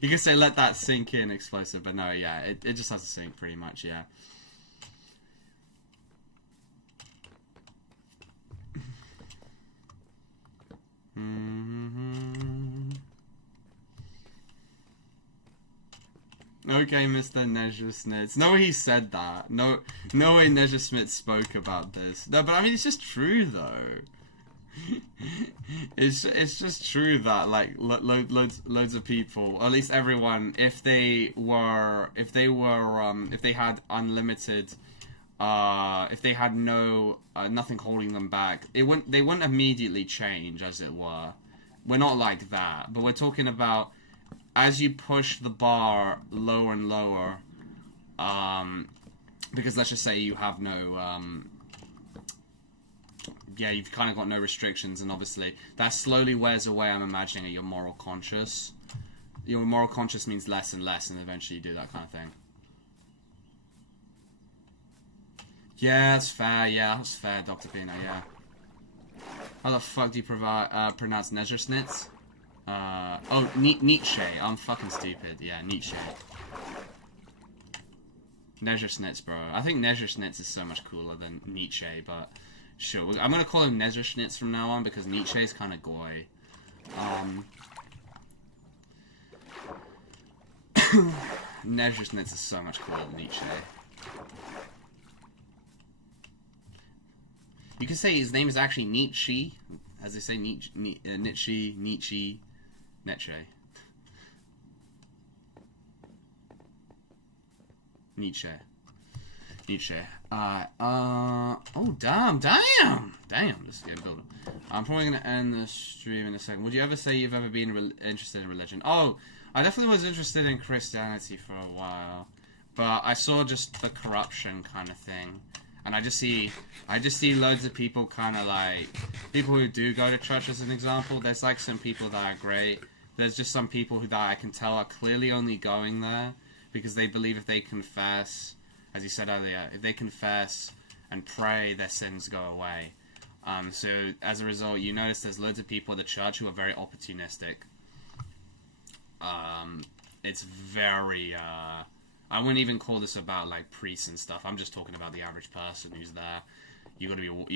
You can say let that sink in, explosive, but no, yeah, it just has a sink pretty much, yeah. Okay, Mr. Nezhersnitz. No way he said that. No way Nezhersmith spoke about this. No, but I mean, it's just true, though. It's just true that, like, loads of people, or at least everyone, if they had unlimited, if they had nothing holding them back, they wouldn't immediately change, as it were. We're not like that, but we're talking about as you push the bar lower and lower, because let's just say you have no, you've kind of got no restrictions, and obviously that slowly wears away, I'm imagining, at your moral conscious. Your moral conscious means less and less, and eventually you do that kind of thing. Yeah, that's fair, Dr. Pino, yeah. How the fuck do you pronounce Nezhersnitz? Nietzsche. I'm fucking stupid. Yeah, Nietzsche. Nezhersnitz, bro. I think Nezhersnitz is so much cooler than Nietzsche, but sure. I'm gonna call him Nezhersnitz from now on because Nietzsche is kind of goy. Nezhersnitz is so much cooler than Nietzsche. You can say his name is actually Nietzsche, as they say Nietzsche. Nietzsche. Oh, damn. This is getting built up. I'm probably going to end the stream in a second. Would you ever say you've ever been interested in religion? Oh, I definitely was interested in Christianity for a while. But I saw just the corruption kind of thing. And I just see loads of people kind of like, people who do go to church as an example. There's like some people that are great. There's just some people that I can tell are clearly only going there because they believe if they confess, as you said earlier, if they confess and pray, their sins go away. So as a result, you notice there's loads of people at the church who are very opportunistic. It's very, I wouldn't even call this about like priests and stuff. I'm just talking about the average person who's there. You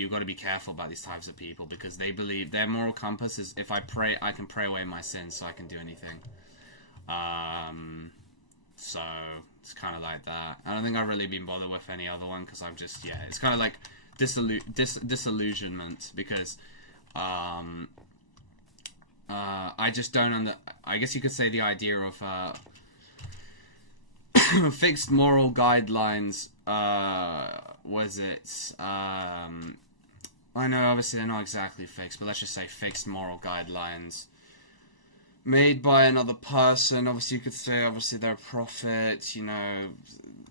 got to be careful about these types of people because they believe their moral compass is if I pray, I can pray away my sins, so I can do anything. So it's kind of like that. I don't think I've really been bothered with any other one because I'm just it's kind of like disillusionment because I just don't I guess you could say the idea of fixed moral guidelines, I know obviously they're not exactly fixed, but let's just say fixed moral guidelines made by another person. Obviously you could say obviously they're a prophet, you know,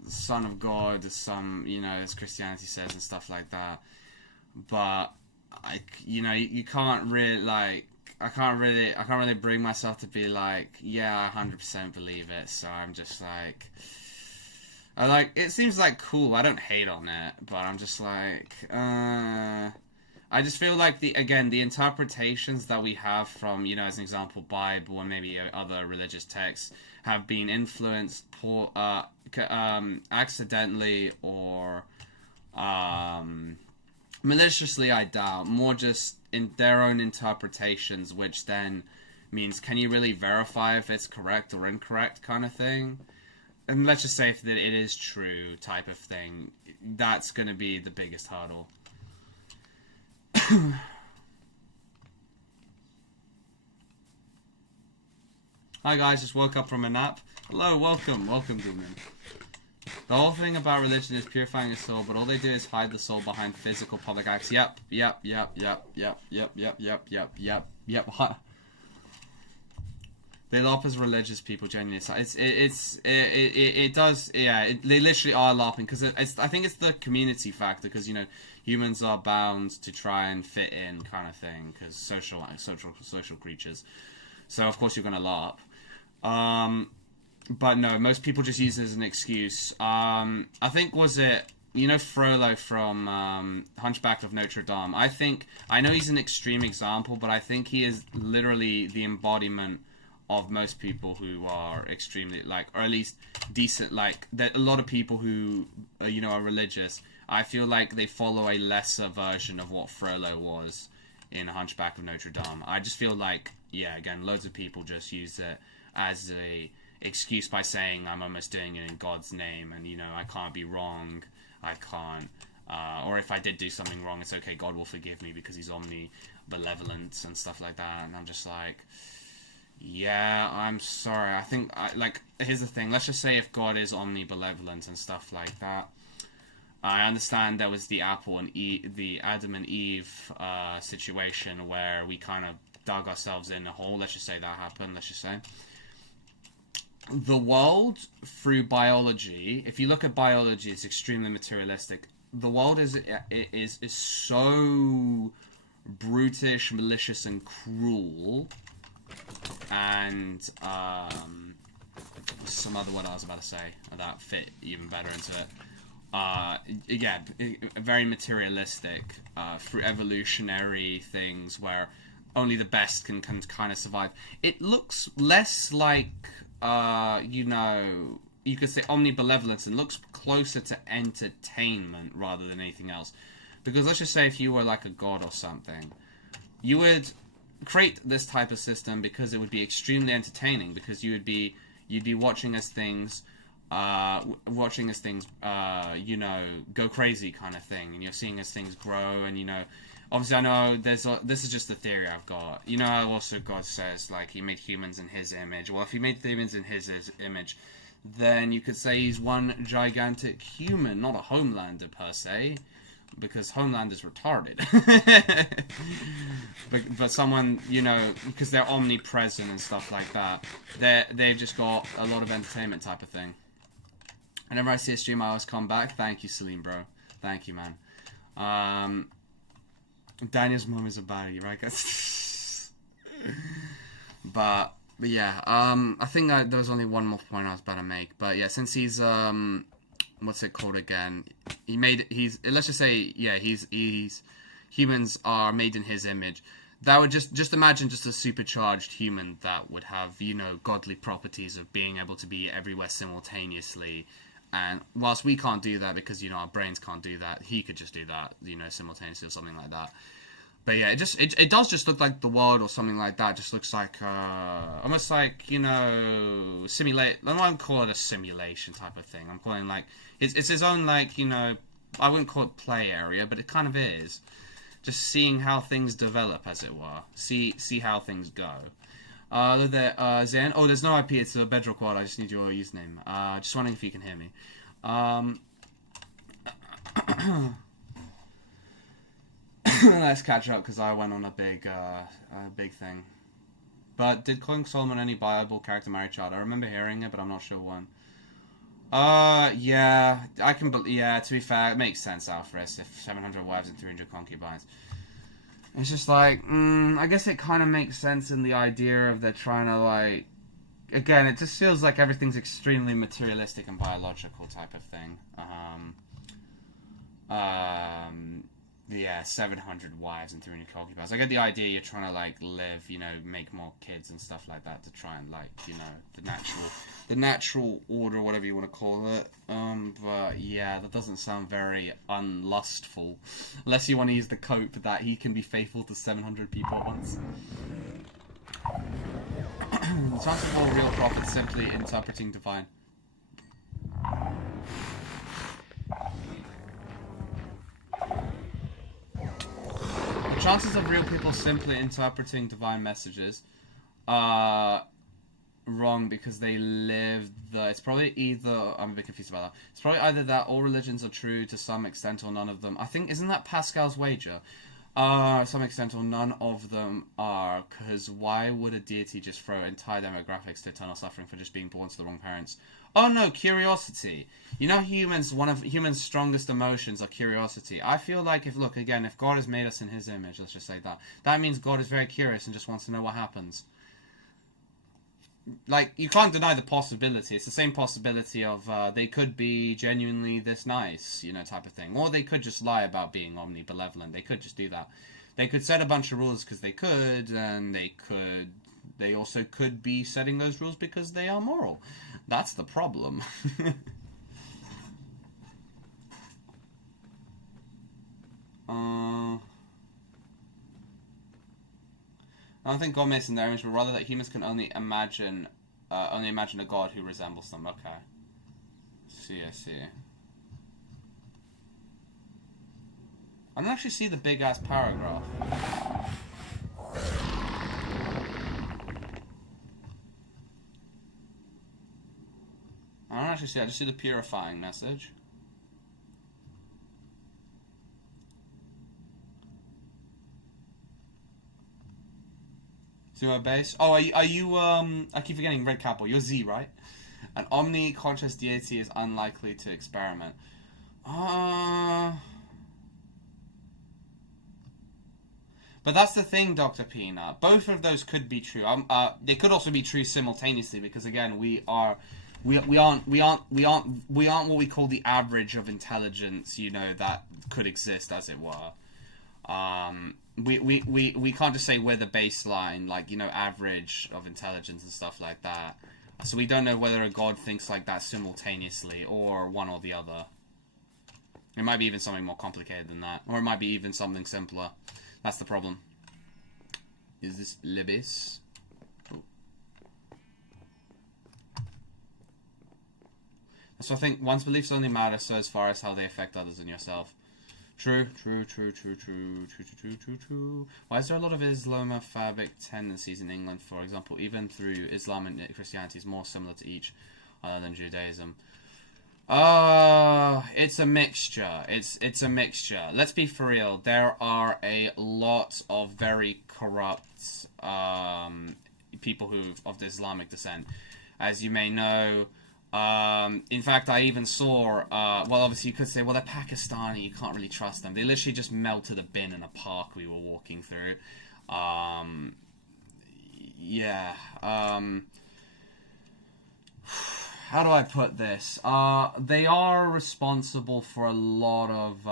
son of God, some, you know, as Christianity says and stuff like that. But you know, you can't really like, I can't really bring myself to be like, yeah, I 100% believe it. So I'm just like, it seems like cool. I don't hate on it, but I'm just like, I just feel like the interpretations that we have from, you know, as an example, Bible and maybe other religious texts have been influenced accidentally or maliciously, I doubt. More just in their own interpretations, which then means, can you really verify if it's correct or incorrect kind of thing? And let's just say if it is true type of thing, that's going to be the biggest hurdle. Hi guys, just woke up from a nap. Hello, welcome, Goodman. The whole thing about religion is purifying a soul, but all they do is hide the soul behind physical public acts. Yep. They LARP as religious people, genuinely. It does, yeah. They literally are LARPing because I think it's the community factor, because you know humans are bound to try and fit in, kind of thing, because social creatures. So of course you're gonna LARP. But no, most people just use it as an excuse. I think, was it, you know, Frollo from Hunchback of Notre Dame? I know he's an extreme example, but I think he is literally the embodiment of most people who are extremely, like, or at least decent, like, there, a lot of people who, you know, are religious, I feel like they follow a lesser version of what Frollo was in Hunchback of Notre Dame. I just feel like, yeah, again, loads of people just use it as a excuse by saying, I'm almost doing it in God's name, and, you know, I can't be wrong, I can't, or if I did do something wrong, it's okay, God will forgive me because he's omnibenevolent and stuff like that. And I'm just like, yeah, I'm sorry. I think, like, here's the thing. Let's just say if God is omnibenevolent and stuff like that. I understand there was the the Adam and Eve situation where we kind of dug ourselves in a hole. Let's just say that happened. Let's just say the world through biology. If you look at biology, it's extremely materialistic. The world is so brutish, malicious, and cruel. And some other word I was about to say that fit even better into it. Yeah, very materialistic through evolutionary things where only the best can kind of survive. It looks less like, you know, you could say omnibenevolence, and looks closer to entertainment rather than anything else. Because let's just say if you were like a god or something, you would create this type of system because it would be extremely entertaining, because you'd be watching as things you know, go crazy kind of thing, and you're seeing as things grow, and, you know, obviously I know this is just the theory I've got. You know, also God says, like, he made humans in his image. Well, if he made humans in his image, then you could say he's one gigantic human, not a Homelander per se, because Homelander's retarded. but someone, you know, because they're omnipresent and stuff like that, they've just got a lot of entertainment type of thing. Whenever I see a stream, I always come back. Thank you, Salim, bro. Thank you, man. Daniel's mom is a baddie, right, guys? but yeah, I think that there was only one more point I was about to make. But yeah, since he's what's it called again? Let's just say, yeah, he's humans are made in his image. That would just imagine just a supercharged human that would have, you know, godly properties of being able to be everywhere simultaneously. And whilst we can't do that because, you know, our brains can't do that, he could just do that, you know, simultaneously or something like that. But yeah, it does just look like the world or something like that. It just looks like almost like, you know, I won't call it a simulation type of thing. I'm calling like it's his own, like, you know, I wouldn't call it play area, but it kind of is. Just seeing how things develop, as it were. See how things go. Zen. Oh, there's no IP. It's a Bedrock World. I just need your username. Just wondering if you can hear me. let's catch up because I went on a big thing. But did King Solomon any viable character marry child? I remember hearing it, but I'm not sure when. Yeah, I can. Yeah, to be fair, it makes sense, Alfred. If 700 wives and 300 concubines, it's just like, I guess it kind of makes sense in the idea of they're trying to like. Again, it just feels like everything's extremely materialistic and biological type of thing. Yeah, 700 wives and 300 concubines. I get the idea you're trying to like live, you know, make more kids and stuff like that to try and like, you know, the natural order, whatever you want to call it. But yeah, that doesn't sound very unlustful, unless you want to use the cope that he can be faithful to 700 people at once. The chances of real prophets simply interpreting divine. The chances of real people simply interpreting divine messages are wrong because they live the... It's probably either... I'm a bit confused about that. It's probably either that all religions are true to some extent or none of them. I think... Isn't that Pascal's wager? Some extent or none of them are, because why would a deity just throw entire demographics to eternal suffering for just being born to the wrong parents? Oh no, curiosity. You know, humans, one of humans' strongest emotions are curiosity. I feel like if God has made us in his image, let's just say that means God is very curious and just wants to know what happens. Like, you can't deny the possibility. It's the same possibility of they could be genuinely this nice, you know, type of thing. Or they could just lie about being omnibenevolent. They could just do that. They could set a bunch of rules because they could, and they also could be setting those rules because they are moral. That's the problem. I don't think God makes in their image, but rather that humans can only imagine a God who resembles them. Okay. I see. I don't actually see the big ass paragraph. I don't actually see it. I just see the purifying message. To our base. Oh, are you I keep forgetting Red Capital. You're Z, right? An omni-conscious deity is unlikely to experiment. But that's the thing, Dr. Peanut. Both of those could be true. They could also be true simultaneously because again, we aren't what we call the average of intelligence, you know, that could exist, as it were. We can't just say we're the baseline, like, you know, average of intelligence and stuff like that. So we don't know whether a god thinks like that simultaneously or one or the other. It might be even something more complicated than that, or it might be even something simpler. That's the problem. Is this Libis? So I think one's beliefs only matter so as far as how they affect others and yourself. True. Why is there a lot of Islamophobic tendencies in England, for example, even through Islam and Christianity is more similar to each other than Judaism? It's a mixture. It's a mixture. Let's be for real. There are a lot of very corrupt people who of the Islamic descent. As you may know, in fact, I even saw, well, obviously you could say, well, they're Pakistani, you can't really trust them. They literally just melted a bin in a park we were walking through. Yeah. How do I put this? They are responsible for a lot of,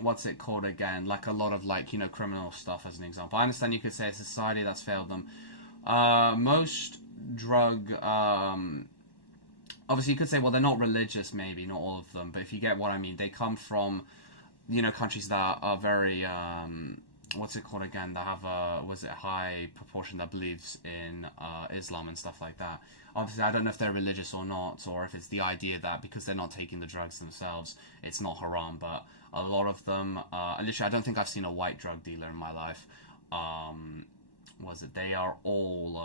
what's it called again? Like a lot of, like, you know, criminal stuff, as an example. I understand you could say a society that's failed them. Most drug, obviously, you could say, well, they're not religious, maybe, not all of them, but if you get what I mean, they come from, you know, countries that are very, what's it called again, that have a, was it a high proportion that believes in Islam and stuff like that. Obviously, I don't know if they're religious or not, or if it's the idea that because they're not taking the drugs themselves, it's not haram, but a lot of them, literally, I don't think I've seen a white drug dealer in my life. They are all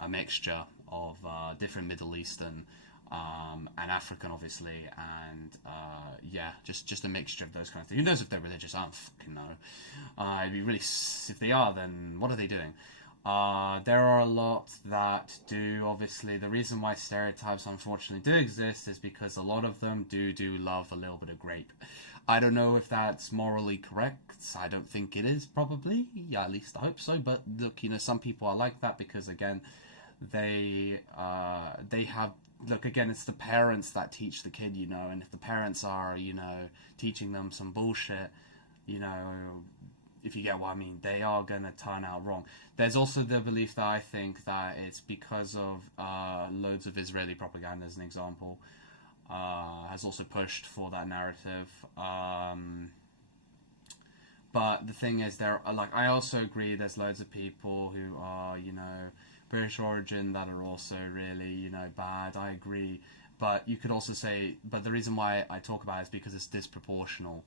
a mixture of different Middle Eastern and African, obviously, and yeah, just a mixture of those kind of things. Who knows if they're religious? I don't fucking know. It'd be really if they are, then what are they doing? There are a lot that do. Obviously, the reason why stereotypes unfortunately do exist is because a lot of them do love a little bit of grape. I don't know if that's morally correct. I don't think it is, probably. Yeah, at least I hope so. But look, some people are like that because, again, they have. Look, again, it's the parents that teach the kid, and if the parents are, teaching them some bullshit, if you get what I mean, they are going to turn out wrong. There's also the belief that I think that it's because of loads of Israeli propaganda, as an example, has also pushed for that narrative. But the thing is, I also agree there's loads of people who are, British origin that are also really, bad. I agree. But you could also say, but the reason why I talk about it is because it's disproportional.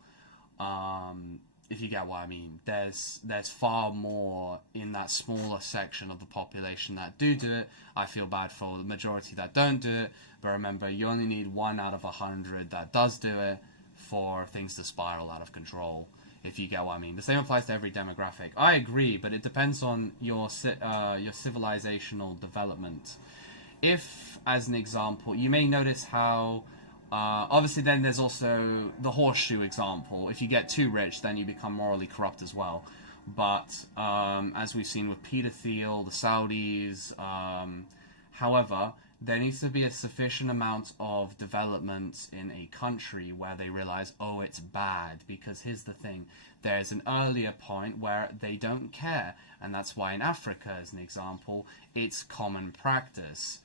If you get what I mean, there's far more in that smaller section of the population that do it. I feel bad for the majority that don't do it, but remember, you only need 1 out of 100 that does do it for things to spiral out of control, if you get what I mean. The same applies to every demographic. I agree, but it depends on your civilizational development. If, as an example, you may notice how obviously, then there's also the horseshoe example. If you get too rich, then you become morally corrupt as well. But as we've seen with Peter Thiel, the Saudis, however, there needs to be a sufficient amount of development in a country where they realize, oh, it's bad. Because here's the thing, there's an earlier point where they don't care. And that's why in Africa, as an example, it's common practice.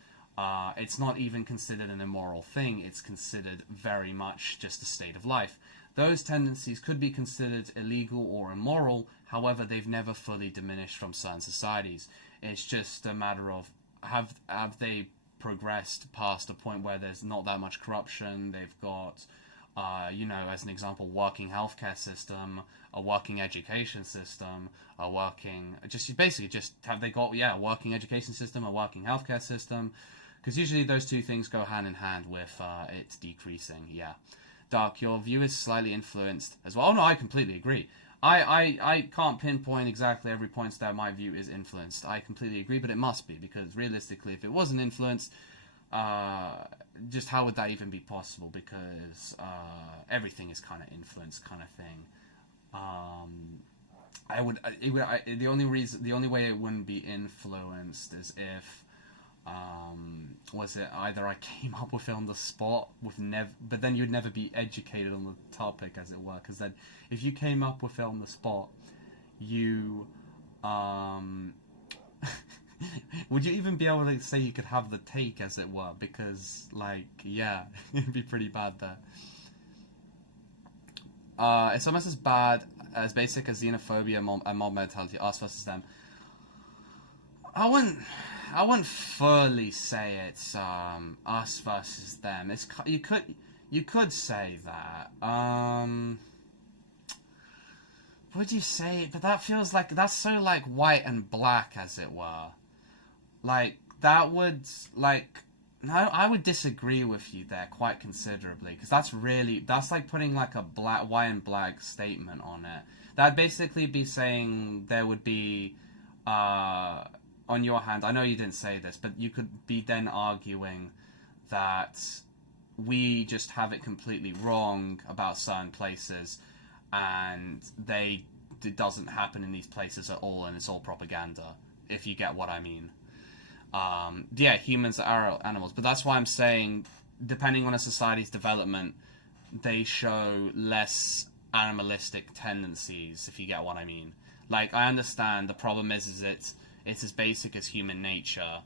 It's not even considered an immoral thing. It's considered very much just a state of life. Those tendencies could be considered illegal or immoral. However, they've never fully diminished from certain societies. It's just a matter of have they progressed past a point where there's not that much corruption. They've got, as an example, working healthcare system, a working education system, a working have they got working education system, a working healthcare system. Because usually those two things go hand in hand with it decreasing, yeah. Dark, your view is slightly influenced as well. Oh, no, I completely agree. I can't pinpoint exactly every point that my view is influenced. I completely agree, but it must be, because realistically, if it wasn't influenced, just how would that even be possible? Because everything is kind of influenced, kind of thing. The only way it wouldn't be influenced is if was it either I came up with it on the spot but then you'd never be educated on the topic, as it were, because then if you came up with it on the spot, you would you even be able to say you could have the take, as it were? Because it'd be pretty bad there. It's almost as bad, as basic as xenophobia and mob mentality, us versus them. I wouldn't fully say it's us versus them. It's you could say that. Would you say? But that feels like that's so white and black, as it were. That would no, I would disagree with you there quite considerably, because that's like putting a white and black statement on it. That'd basically be saying there would be on your hand, I know you didn't say this, but you could be then arguing that we just have it completely wrong about certain places, and it doesn't happen in these places at all, and it's all propaganda, if you get what I mean. Humans are animals, but that's why I'm saying, depending on a society's development, they show less animalistic tendencies, if you get what I mean. I understand the problem is it's as basic as human nature.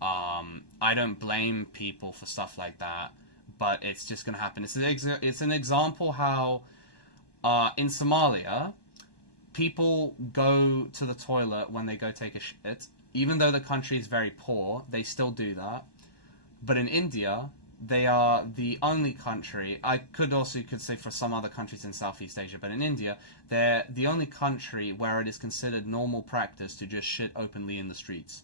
I don't blame people for stuff like that, but it's just going to happen. It's an example how in Somalia, people go to the toilet when they go take a shit. Even though the country is very poor, they still do that. But in India, they are the only country, could say for some other countries in Southeast Asia, but in India, they're the only country where it is considered normal practice to just shit openly in the streets.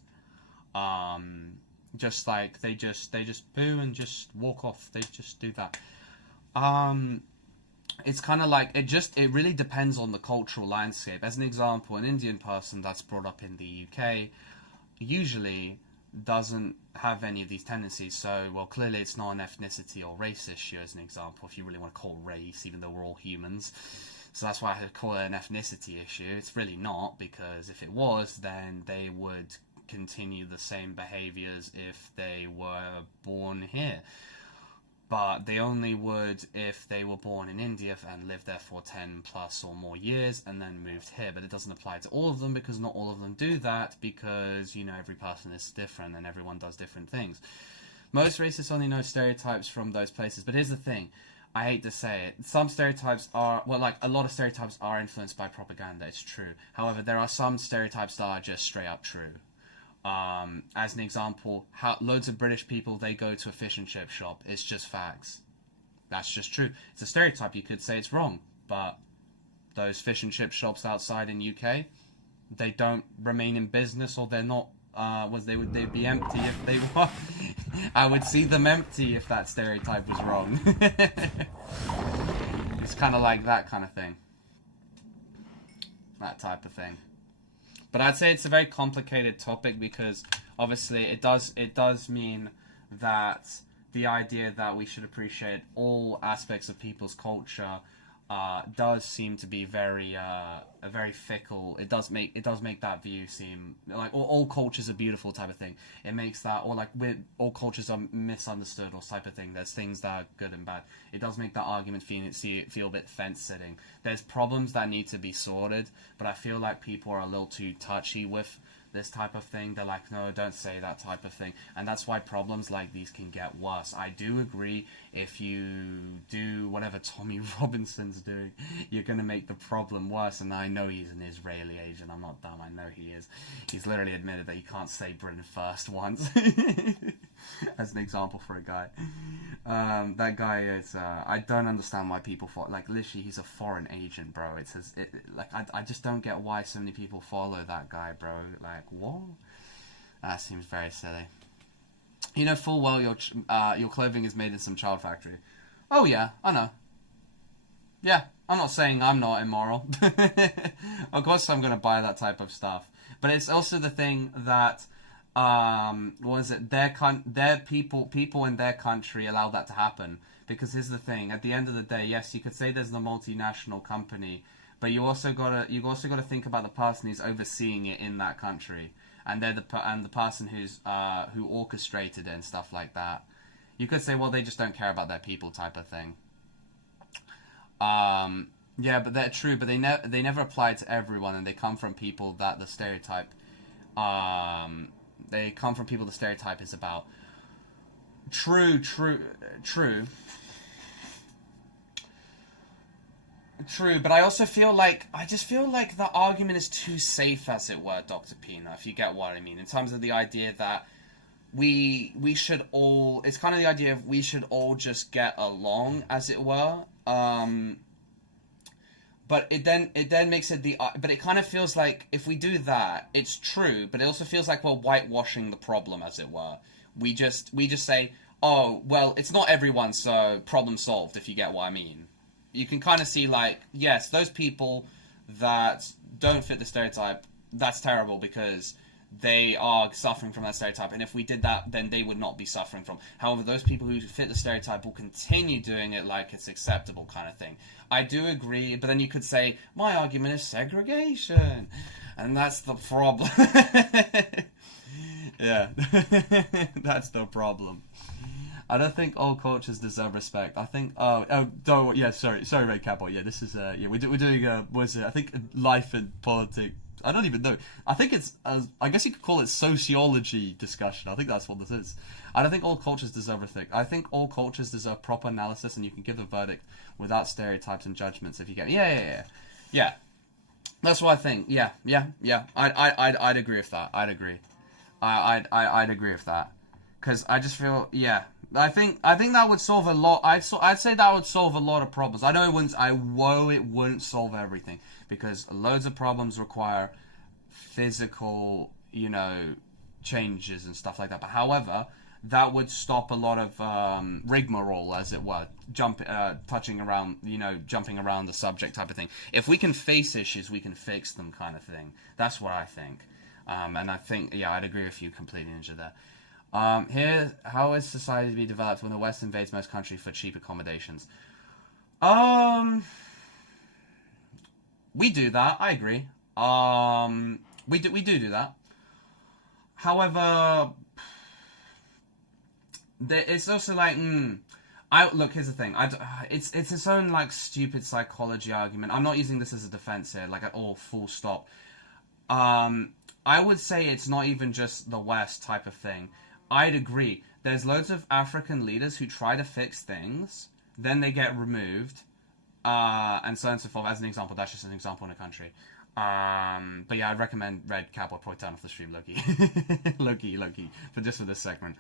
Just like they just boo and just walk off. They just do that. It's kind of like it really depends on the cultural landscape. As an example, an Indian person that's brought up in the UK usually doesn't have any of these tendencies. So, well, clearly it's not an ethnicity or race issue, as an example, if you really want to call it race, even though we're all humans. So that's why I call it an ethnicity issue. It's really not, because if it was, then they would continue the same behaviors if they were born here. But they only would if they were born in India and lived there for 10 plus or more years and then moved here. But it doesn't apply to all of them, because not all of them do that, because, you know, every person is different and everyone does different things. Most racists only know stereotypes from those places. But here's the thing. I hate to say it. Some stereotypes are, well, like, a lot of stereotypes are influenced by propaganda. It's true. However, there are some stereotypes that are just straight up true. As an example, loads of British people, they go to a fish and chip shop. It's just facts. That's just true. It's a stereotype. You could say it's wrong, but those fish and chip shops outside in UK, they don't remain in business, or they're not. They'd be empty if they were. I would see them empty if that stereotype was wrong. It's kind of like that kind of thing. That type of thing. But I'd say it's a very complicated topic, because obviously it does mean that the idea that we should appreciate all aspects of people's culture does seem to be very fickle. It does make that view seem like all cultures are beautiful type of thing. It makes that, or like all cultures are misunderstood or type of thing. There's things that are good and bad. It does make that argument feel a bit fence sitting. There's problems that need to be sorted, but I feel like people are a little too touchy with this type of thing. They're like, no, don't say that type of thing. And that's why problems like these can get worse. I do agree, if you do whatever Tommy Robinson's doing, you're going to make the problem worse. And I know he's an Israeli agent. I'm not dumb. I know he is. He's literally admitted that he can't say Britain first once. As an example for a guy. That guy is, I don't understand why people follow, like, literally, he's a foreign agent, bro. I just don't get why so many people follow that guy, bro. Like, what? That seems very silly. You know full well your clothing is made in some child factory. Oh yeah, I know. Yeah, I'm not saying I'm not immoral. Of course I'm gonna buy that type of stuff. But it's also the thing that their people in their country allow that to happen. Because here's the thing, at the end of the day, yes, you could say there's the multinational company, but you also gotta think about the person who's overseeing it in that country, and they're the person who orchestrated it and stuff like that. You could say, well, they just don't care about their people type of thing. Yeah, but they're true, but they never apply to everyone, and they come from people that the stereotype is about. True, but I also feel like the argument is too safe, as it were, Dr. Pina, if you get what I mean, in terms of the idea that we should all, it's kind of the idea of we should all just get along, as it were. But it then makes it but it kind of feels like if we do that, it's true, but it also feels like we're whitewashing the problem, as it were. We just say, oh, well, it's not everyone, so problem solved, if you get what I mean. You can kind of see, like, yes, those people that don't fit the stereotype, that's terrible, because they are suffering from that stereotype, and if we did that, then they would not be suffering from. However, those people who fit the stereotype will continue doing it like it's acceptable, kind of thing. I do agree, but then you could say, my argument is segregation, and that's the problem. Yeah, that's the problem. I don't think all cultures deserve respect. I think, sorry, Red Cowboy. Yeah, this is, we're doing, what is it? I think life and politics. I don't even know. I think it's, I guess you could call it sociology discussion. I think that's what this is. I don't think all cultures deserve respect. I think all cultures deserve proper analysis, and you can give a verdict without stereotypes and judgments if you get. Yeah. That's what I think. Yeah. I'd agree with that. I'd agree with that. Because I just feel, yeah. I think that would solve a lot. I'd say that would solve a lot of problems. I know it wouldn't solve everything, because loads of problems require physical, changes and stuff like that. But however, that would stop a lot of rigmarole, as it were, jumping around the subject type of thing. If we can face issues, we can fix them, kind of thing. That's what I think. And I think, yeah, I'd agree with you completely, Ninja, there. Here, how is society to be developed when the West invades most countries for cheap accommodations? We do that. I agree. We do that. However, it's also like, look. Here's the thing. It's its own like stupid psychology argument. I'm not using this as a defense here, like at all. Full stop. I would say it's not even just the West type of thing. I'd agree. There's loads of African leaders who try to fix things, then they get removed, and so on and so forth. As an example, that's just an example in a country. But yeah, I'd recommend Red Cowboy probably turn off the stream, Loki. Loki, but just for this segment.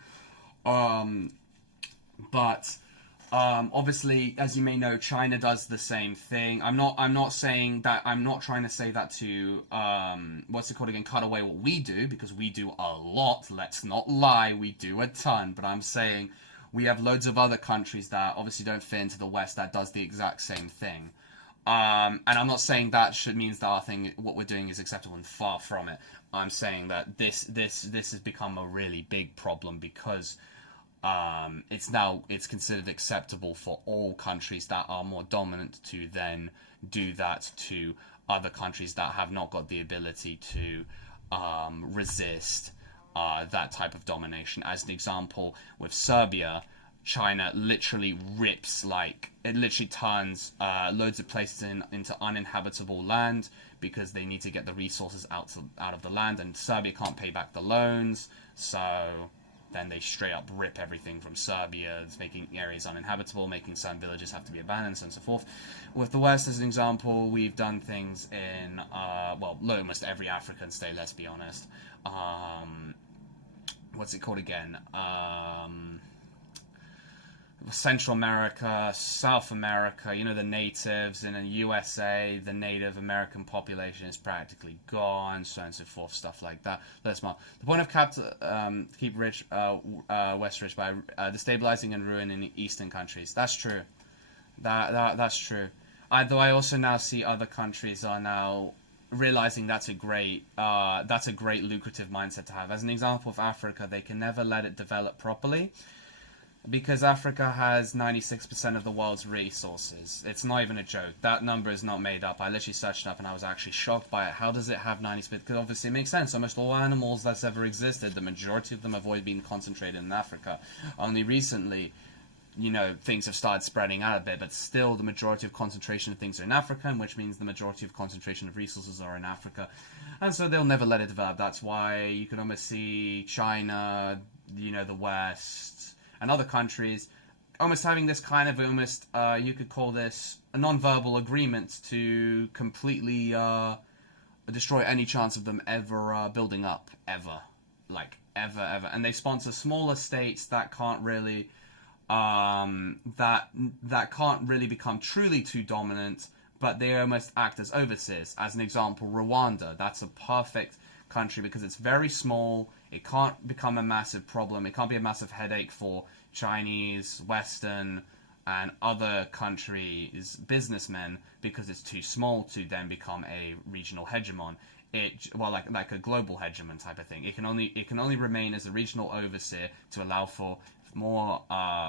But obviously, as you may know, China does the same thing. I'm not saying that. I'm not trying to say that to what's it called again? Cut away what we do, because we do a lot. Let's not lie, we do a ton. But I'm saying we have loads of other countries that obviously don't fit into the West that does the exact same thing. And I'm not saying that means that our thing, what we're doing, is acceptable, and far from it. I'm saying that this has become a really big problem because it's considered acceptable for all countries that are more dominant to then do that to other countries that have not got the ability to resist that type of domination. As an example, with Serbia, China literally turns loads of places into uninhabitable land because they need to get the resources out of the land, and Serbia can't pay back the loans, so then they straight up rip everything from Serbia, making areas uninhabitable, making certain villages have to be abandoned, so on and so forth. With the West, as an example, we've done things in, almost every African state, let's be honest. What's it called again? Central America, South America, the natives, and in the USA, the Native American population is practically gone, so on and so forth, stuff like that. That's smart. The point of keep rich, West rich by destabilizing and ruining Eastern countries. That's true. That's true. Though I also now see other countries are now realizing that's a great lucrative mindset to have. As an example of Africa, they can never let it develop properly, because Africa has 96% of the world's resources. It's not even a joke. That number is not made up. I literally searched it up and I was actually shocked by it. How does it have 90%? Because obviously it makes sense. Almost all animals that's ever existed, the majority of them have always been concentrated in Africa. Only recently, things have started spreading out a bit, but still the majority of concentration of things are in Africa, which means the majority of concentration of resources are in Africa. And so they'll never let it develop. That's why you can almost see China, the West, and other countries almost having this kind of you could call this a non-verbal agreement to completely destroy any chance of them ever building up, ever. And they sponsor smaller states that can't really that can't really become truly too dominant, but they almost act as overseers. As an example, Rwanda, that's a perfect country because it's very small. It can't become a massive problem. It can't be a massive headache for Chinese, Western, and other countries' businessmen because it's too small to then become a regional hegemon. Like a global hegemon type of thing. It can only remain as a regional overseer to allow for more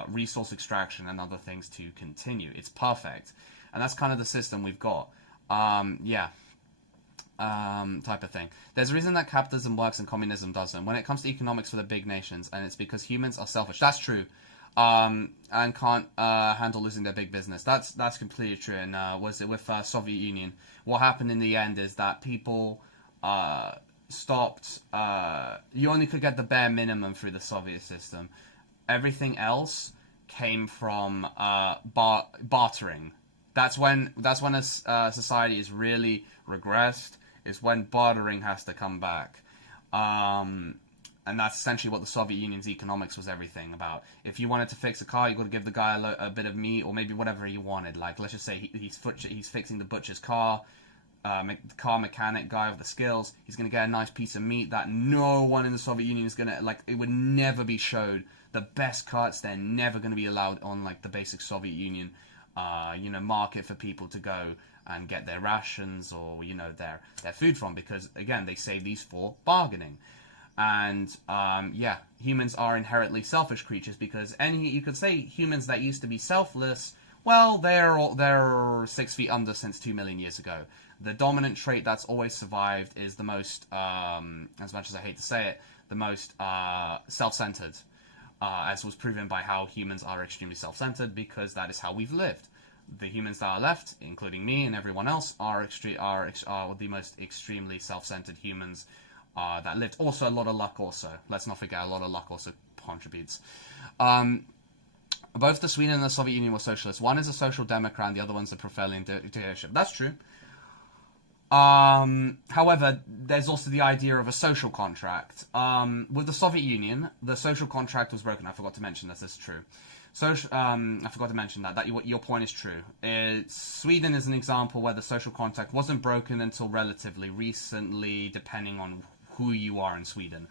resource extraction and other things to continue. It's perfect, and that's kind of the system we've got. Type of thing. There's a reason that capitalism works and communism doesn't. When it comes to economics for the big nations, and it's because humans are selfish. That's true. And can't handle losing their big business. That's completely true. And was it with Soviet Union? What happened in the end is that people stopped. You only could get the bare minimum through the Soviet system. Everything else came from bartering. That's when a society is really regressed. Is when bartering has to come back. And that's essentially what the Soviet Union's economics was everything about. If you wanted to fix a car, you got to give the guy a bit of meat or maybe whatever he wanted. Like, let's just say he's fixing the butcher's car. car mechanic guy with the skills. He's going to get a nice piece of meat that no one in the Soviet Union is going to, like, it would never be showed. The best cuts, they're never going to be allowed on, like, the basic Soviet Union, market for people to go and get their rations or, their food from, because, again, they save these for bargaining. And, humans are inherently selfish creatures, because you could say humans that used to be selfless, well, they're 6 feet under since 2 million years ago. The dominant trait that's always survived is the most, as much as I hate to say it, the most self-centered, as was proven by how humans are extremely self-centered, because that is how we've lived. The humans that are left, including me and everyone else, are the most extremely self-centered humans that lived. Also, a lot of luck also. Let's not forget, a lot of luck also contributes. Both the Sweden and the Soviet Union were socialists. One is a social democrat and the other one's a prevailing dictatorship. That's true. However, there's also the idea of a social contract. With the Soviet Union, the social contract was broken. I forgot to mention this. This is true. I forgot to mention that your point is true. Sweden is an example where the social contract wasn't broken until relatively recently, depending on who you are in Sweden.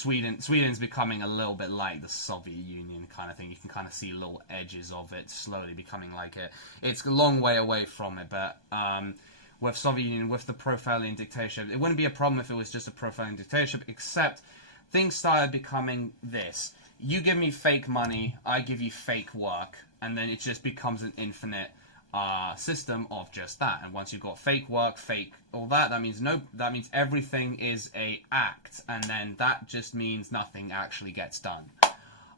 Sweden's becoming a little bit like the Soviet Union kind of thing. You can kind of see little edges of it slowly becoming like it. It's a long way away from it, but with Soviet Union, with the profiling dictatorship, it wouldn't be a problem if it was just a profiling dictatorship, except things started becoming this. You give me fake money, I give you fake work, and then it just becomes an infinite system of just that. And once you've got fake work, fake all that, that means everything is a act, and then that just means nothing actually gets done.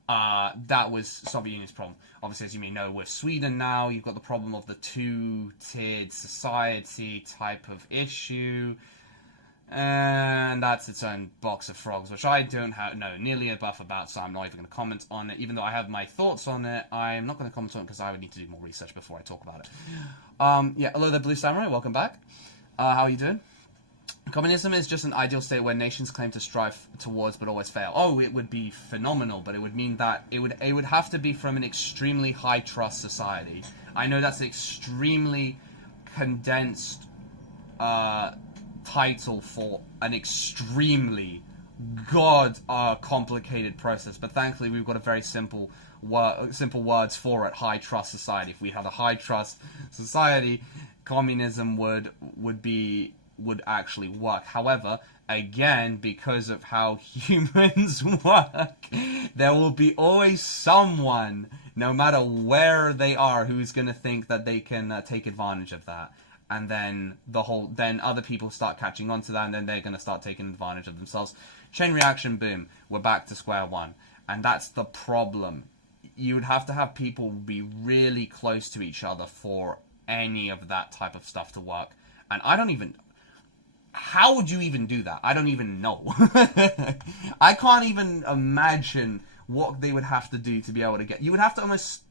That was Soviet Union's problem. Obviously, as you may know, with Sweden now, you've got the problem of the two-tiered society type of issue, and that's its own box of frogs, which I don't know nearly enough about, so I'm not even going to comment on it. Even though I have my thoughts on it, I'm not going to comment on it because I would need to do more research before I talk about it. Hello there, Blue Samurai, welcome back. How are you doing? Communism is just an ideal state where nations claim to strive towards but always fail. Oh, it would be phenomenal, but it would mean that it would have to be from an extremely high trust society. I know that's an extremely condensed title for an extremely complicated process, but thankfully we've got a very simple words for it: high trust society. If we had a high trust society, communism would actually work. However, again, because of how humans work, there will be always someone, no matter where they are, who's going to think that they can take advantage of that. And then then other people start catching on to that, and then they're going to start taking advantage of themselves. Chain reaction, boom, we're back to square one. And that's the problem. You would have to have people be really close to each other for any of that type of stuff to work. And how would you even do that? I don't even know. I can't even imagine what they would have to do to be able to you would have to almost,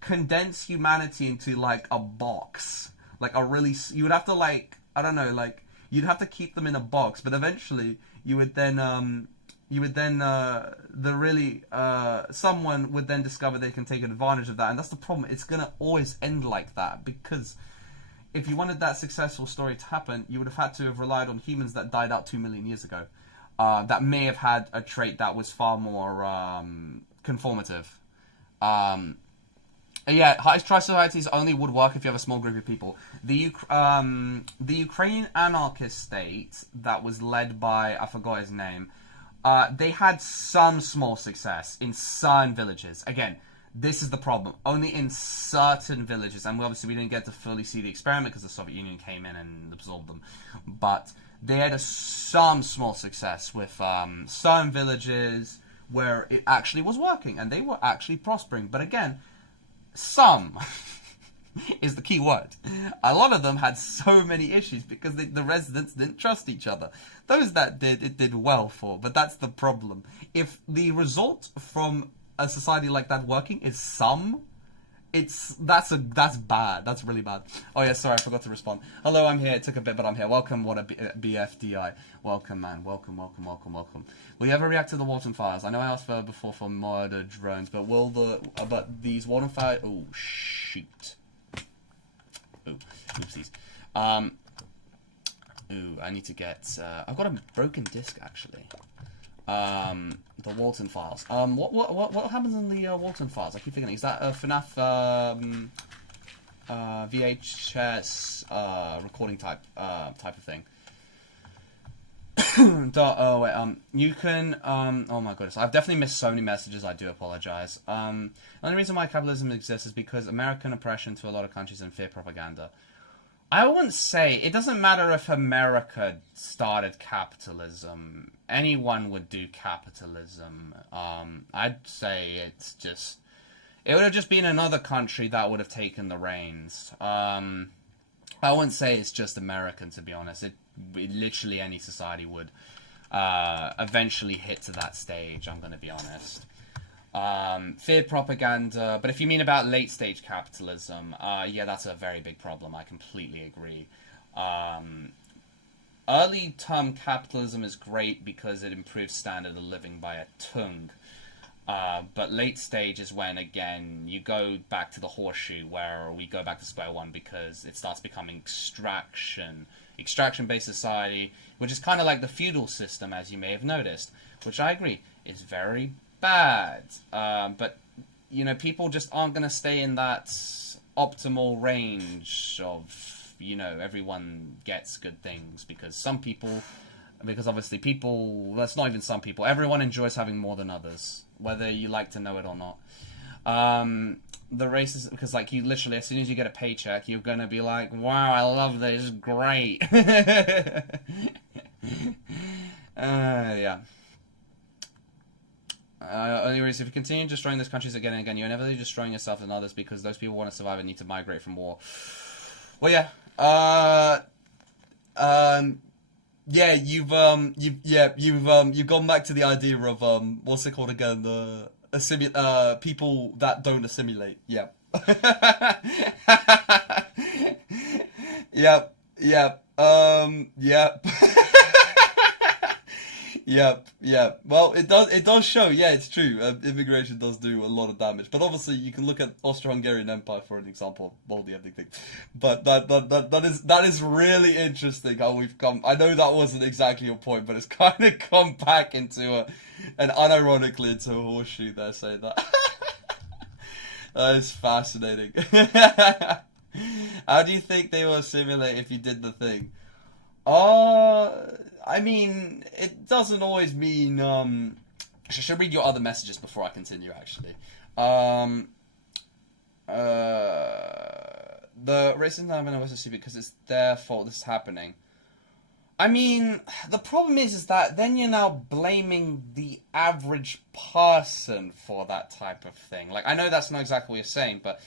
condense humanity into like a box. Like you would have to you'd have to keep them in a box, but eventually someone would then discover they can take advantage of that. And that's the problem. It's going to always end like that, because if you wanted that successful story to happen, you would have had to have relied on humans that died out 2 million years ago. That may have had a trait that was far more conformative. High trust societies only would work if you have a small group of people. The Ukrainian anarchist state that was led by, I forgot his name, they had some small success in certain villages. Again, this is the problem. Only in certain villages, and we didn't get to fully see the experiment because the Soviet Union came in and absorbed them. But they had some small success with certain villages where it actually was working, and they were actually prospering. But again, some is the key word. A lot of them had so many issues because the residents didn't trust each other. Those that did, it did well for, but that's the problem. If the result from a society like that working is some, that's bad. That's really bad. Oh yeah, sorry, I forgot to respond. Hello, I'm here. It took a bit, but I'm here. Welcome, what a BFDI. Welcome, man. Welcome. Will you ever react to the Walton files? I know I asked before for murder drones, but but these Walton files? Oh shoot. Oh, oopsies. Ooh, I need to get. I've got a broken disc actually. The Walton files. What happens in the Walton files? I keep thinking, is that a FNAF VHS recording type of thing? You can. Oh my goodness, I've definitely missed so many messages. I do apologize. The only reason why capitalism exists is because American oppression to a lot of countries and fear propaganda. I wouldn't say, it doesn't matter if America started capitalism. Anyone would do capitalism. I'd say it would have just been another country that would have taken the reins. I wouldn't say it's just American, to be honest. It literally any society would eventually hit to that stage, I'm going to be honest. Fear propaganda, but if you mean about late stage capitalism, yeah, that's a very big problem. I completely agree. Early term capitalism is great because it improves standard of living by a ton. But late stage is when, again, you go back to the horseshoe, where we go back to square one because it starts becoming extraction-based society, which is kind of like the feudal system, as you may have noticed, which I agree is very bad. But, you know, people just aren't going to stay in that optimal range of, you know, everyone gets good things, because obviously people, that's not even some people, everyone enjoys having more than others, whether you like to know it or not. The races, because like you literally, as soon as you get a paycheck, you're going to be like, wow, I love this, great. Yeah. Anyways, if you continue destroying those countries again and again, you're inevitably destroying yourself and others, because those people want to survive and need to migrate from war. Well, yeah. Yeah, you've gone back to the idea of what's it called again? People that don't assimilate. Yeah. Yep. Yep. Well, it does show. Yeah, it's true. Immigration does do a lot of damage. But obviously, you can look at Austro-Hungarian Empire for an example of all the everything. But that is really interesting how we've come. I know that wasn't exactly your point, but it's kind of come back into and unironically into a horseshoe there, saying that. That is fascinating. How do you think they will assimilate if you did the thing? I mean, it doesn't always mean, I should read your other messages before I continue, actually. The racism not having a SSC because it's their fault this is happening. I mean, the problem is that then you're now blaming the average person for that type of thing. Like, I know that's not exactly what you're saying, but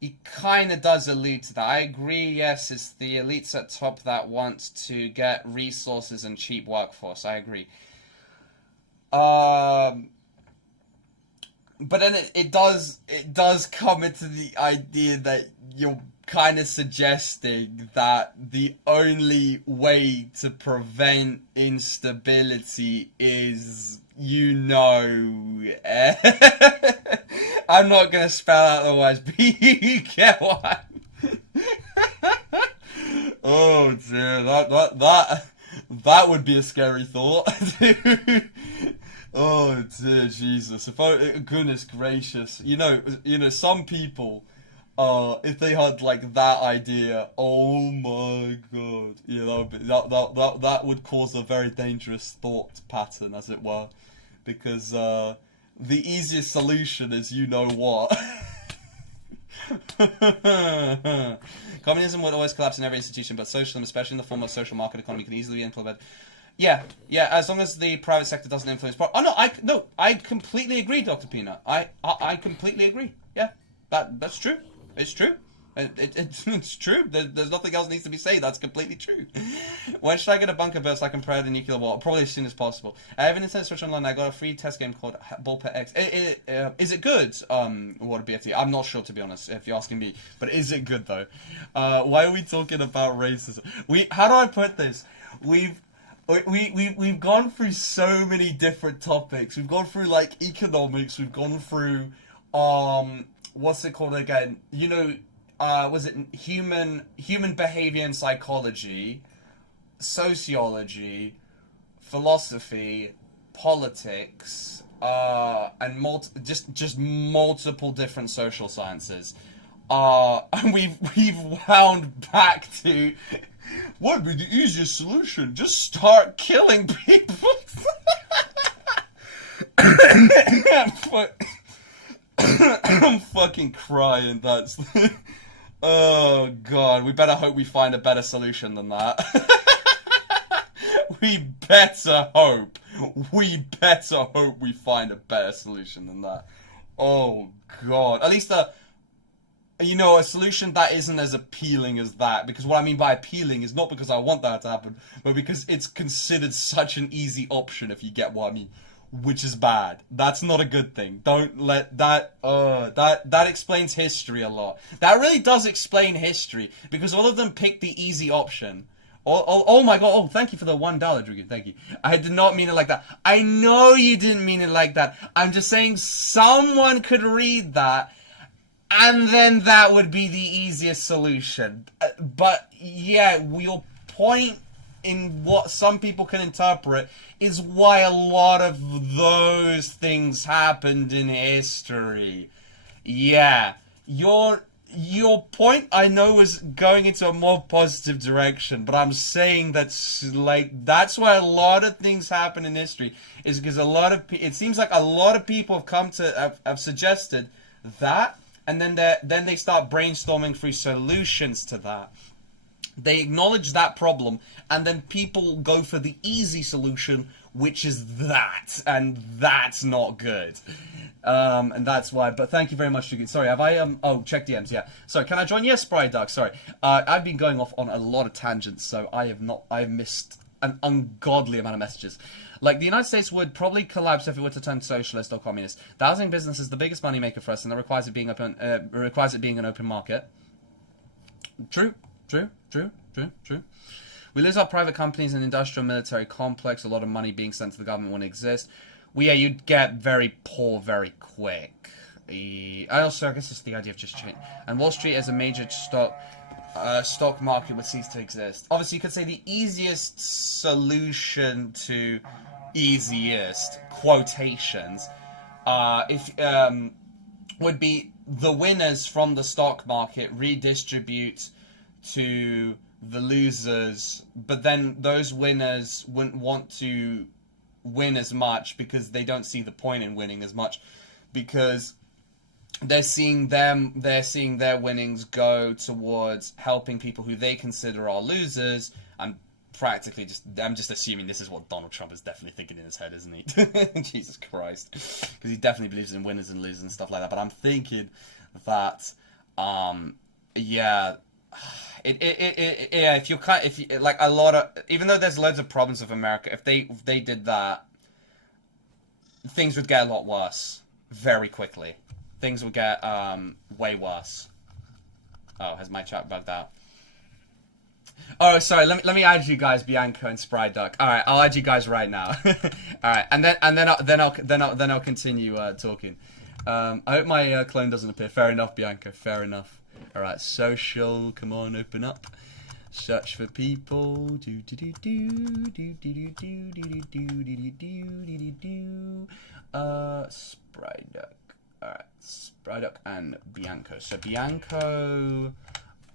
it kind of does allude to that. I agree, yes, it's the elites at top that want to get resources and cheap workforce. I agree. But then it does come into the idea that you're kind of suggesting that the only way to prevent instability is, you know, I'm not going to spell out the words, but you get what oh dear, that would be a scary thought. Oh dear Jesus, goodness gracious, you know, some people, if they had like that idea, oh my god, you know, that would cause a very dangerous thought pattern, as it were, because the easiest solution is, you know what. Communism would always collapse in every institution, but socialism, especially in the form of social market economy, can easily be implemented. Yeah, as long as the private sector doesn't influence. I completely agree, Dr. Peanut. I completely agree. Yeah, that's true. It's true. It's true. There's nothing else needs to be said. That's completely true. When should I get a bunker burst? I can prepare the nuclear war. Probably as soon as possible. I have an Nintendo Switch Online. I got a free test game called Ballpet X. Is it good? What a BFT. I'm not sure, to be honest, if you're asking me. But is it good though? Why are we talking about racism? How do I put this? We've gone through so many different topics. We've gone through like economics. We've gone through what's it called again? You know, was it human behavior and psychology, sociology, philosophy, politics, and just multiple different social sciences. And we've wound back to what would be the easiest solution? Just start killing people. I'm fucking crying. That's oh god. We better hope we find a better solution than that. We better hope we find a better solution than that. Oh god. At least a solution that isn't as appealing as that. Because what I mean by appealing is not because I want that to happen, but because it's considered such an easy option, if you get what I mean. Which is bad. That's not a good thing. Don't let that, that explains history a lot. That really does explain history, because all of them picked the easy option. Oh my god, oh, thank you for the $1, Drew, thank you. I did not mean it like that. I know you didn't mean it like that. I'm just saying someone could read that, and then that would be the easiest solution. But, yeah, your point in what some people can interpret is why a lot of those things happened in history. Yeah, your point, I know, was going into a more positive direction, but I'm saying that's why a lot of things happen in history, is because it seems like a lot of people have come to have suggested that, and then they start brainstorming through solutions to that. They acknowledge that problem, and then people go for the easy solution, which is that, and that's not good. And that's why, but thank you very much, Dugan. Sorry, have I, check DMs, yeah. Sorry, can I join? Yes, Sprite Duck, sorry. I've been going off on a lot of tangents, so I've missed an ungodly amount of messages. Like, the United States would probably collapse if it were to turn socialist or communist. The housing business is the biggest moneymaker for us, and that requires it being an open market. True. We lose our private companies and industrial military complex. A lot of money being sent to the government wouldn't exist. Well, yeah, you'd get very poor very quick. I guess it's the idea of just change. And Wall Street as a major stock market would cease to exist. Obviously, you could say the easiest solution to easiest quotations would be the winners from the stock market redistribute to the losers, but then those winners wouldn't want to win as much because they don't see the point in winning as much, because they're seeing their winnings go towards helping people who they consider are losers. I'm just assuming this is what Donald Trump is definitely thinking in his head, isn't he? Jesus Christ, because he definitely believes in winners and losers and stuff like that. But I'm thinking that, yeah. If you like a lot of, even though there's loads of problems with America, if they did that, things would get a lot worse very quickly. Things would get way worse. Oh, has my chat bugged out? Oh, sorry. Let me add you guys, Bianca and Spry Duck. All right, I'll add you guys right now. All right, and then I'll continue talking. I hope my clone doesn't appear. Fair enough, Bianca. Fair enough. Alright, social, come on, open up. Search for people. Spryduck. Alright, Spryduck and Bianco. So Bianco,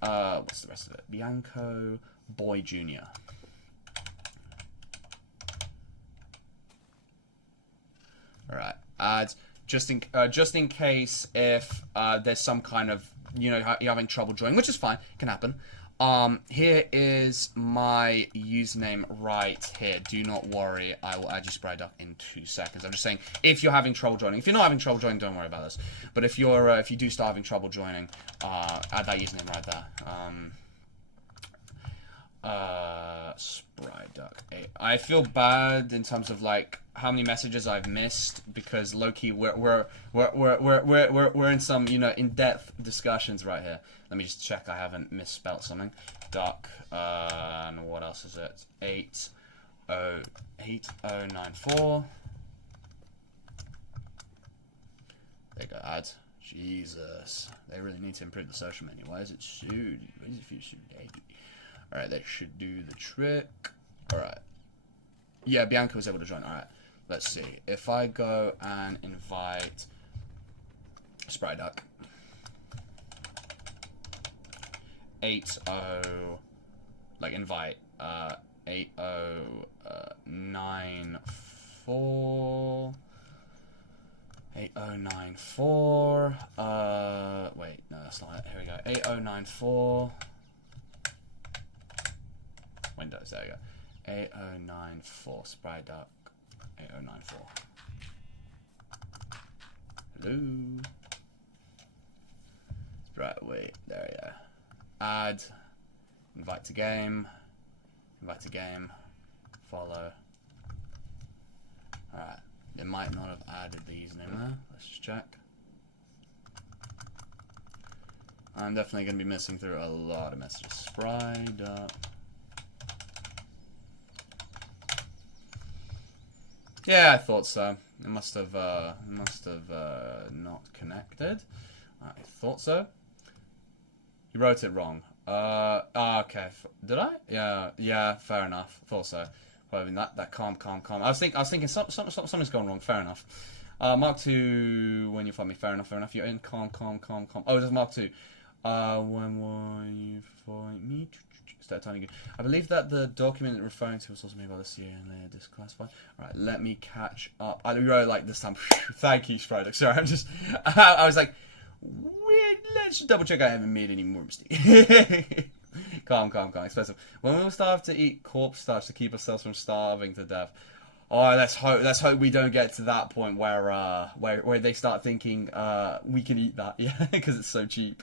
what's the rest of it? Bianco Boy Jr. Alright, just in case if there's some kind of, you're having trouble joining, which is fine, can happen. Here is my username right here. Do not worry, I will add you Spry Duck in 2 seconds. I'm just saying, if you're having trouble joining, if you're not having trouble joining, don't worry about this. But if you're, if you do start having trouble joining, add that username right there. Spry Duck 8. I feel bad in terms of like how many messages I've missed because low-key we're in some, you know, in-depth discussions right here. Let me just check I haven't misspelled something. Duck, and what else is it? 8094. There you go, ads. Jesus. They really need to improve the social menu. Why is it sued? Alright, that should do the trick. Alright. Yeah, Bianca was able to join. Alright, let's see. If I go and invite Spry Duck. 80, like invite, 8094, 8094, wait, no, that's not it, here we go, 8094, Windows, there we go, 8094, Spry Duck, 8094, hello, right, wait, there we go. Add, invite to game, follow. Alright, it might not have added the username there. Let's just check. I'm definitely going to be missing through a lot of messages. Sprayed up. Yeah, I thought so. It must have not connected. I thought so. You wrote it wrong. Okay. Did I? Yeah, fair enough. Thought so. Well, I mean, that calm. I was thinking something's going wrong. Fair enough. Mark 2, when you find me, fair enough. You're in calm. Oh, it's Mark 2. When will you find me? Start tiny again. I believe that the document referring to was also made by the CIA and later disclassified. Alright, let me catch up. I wrote like this time. Thank you, Strider. Sorry, I was like, let's double check I haven't made any more mistakes. calm. Expensive. When will we start to eat corpse starch to keep ourselves from starving to death? Oh, let's hope we don't get to that point where they start thinking we can eat that, yeah, because it's so cheap.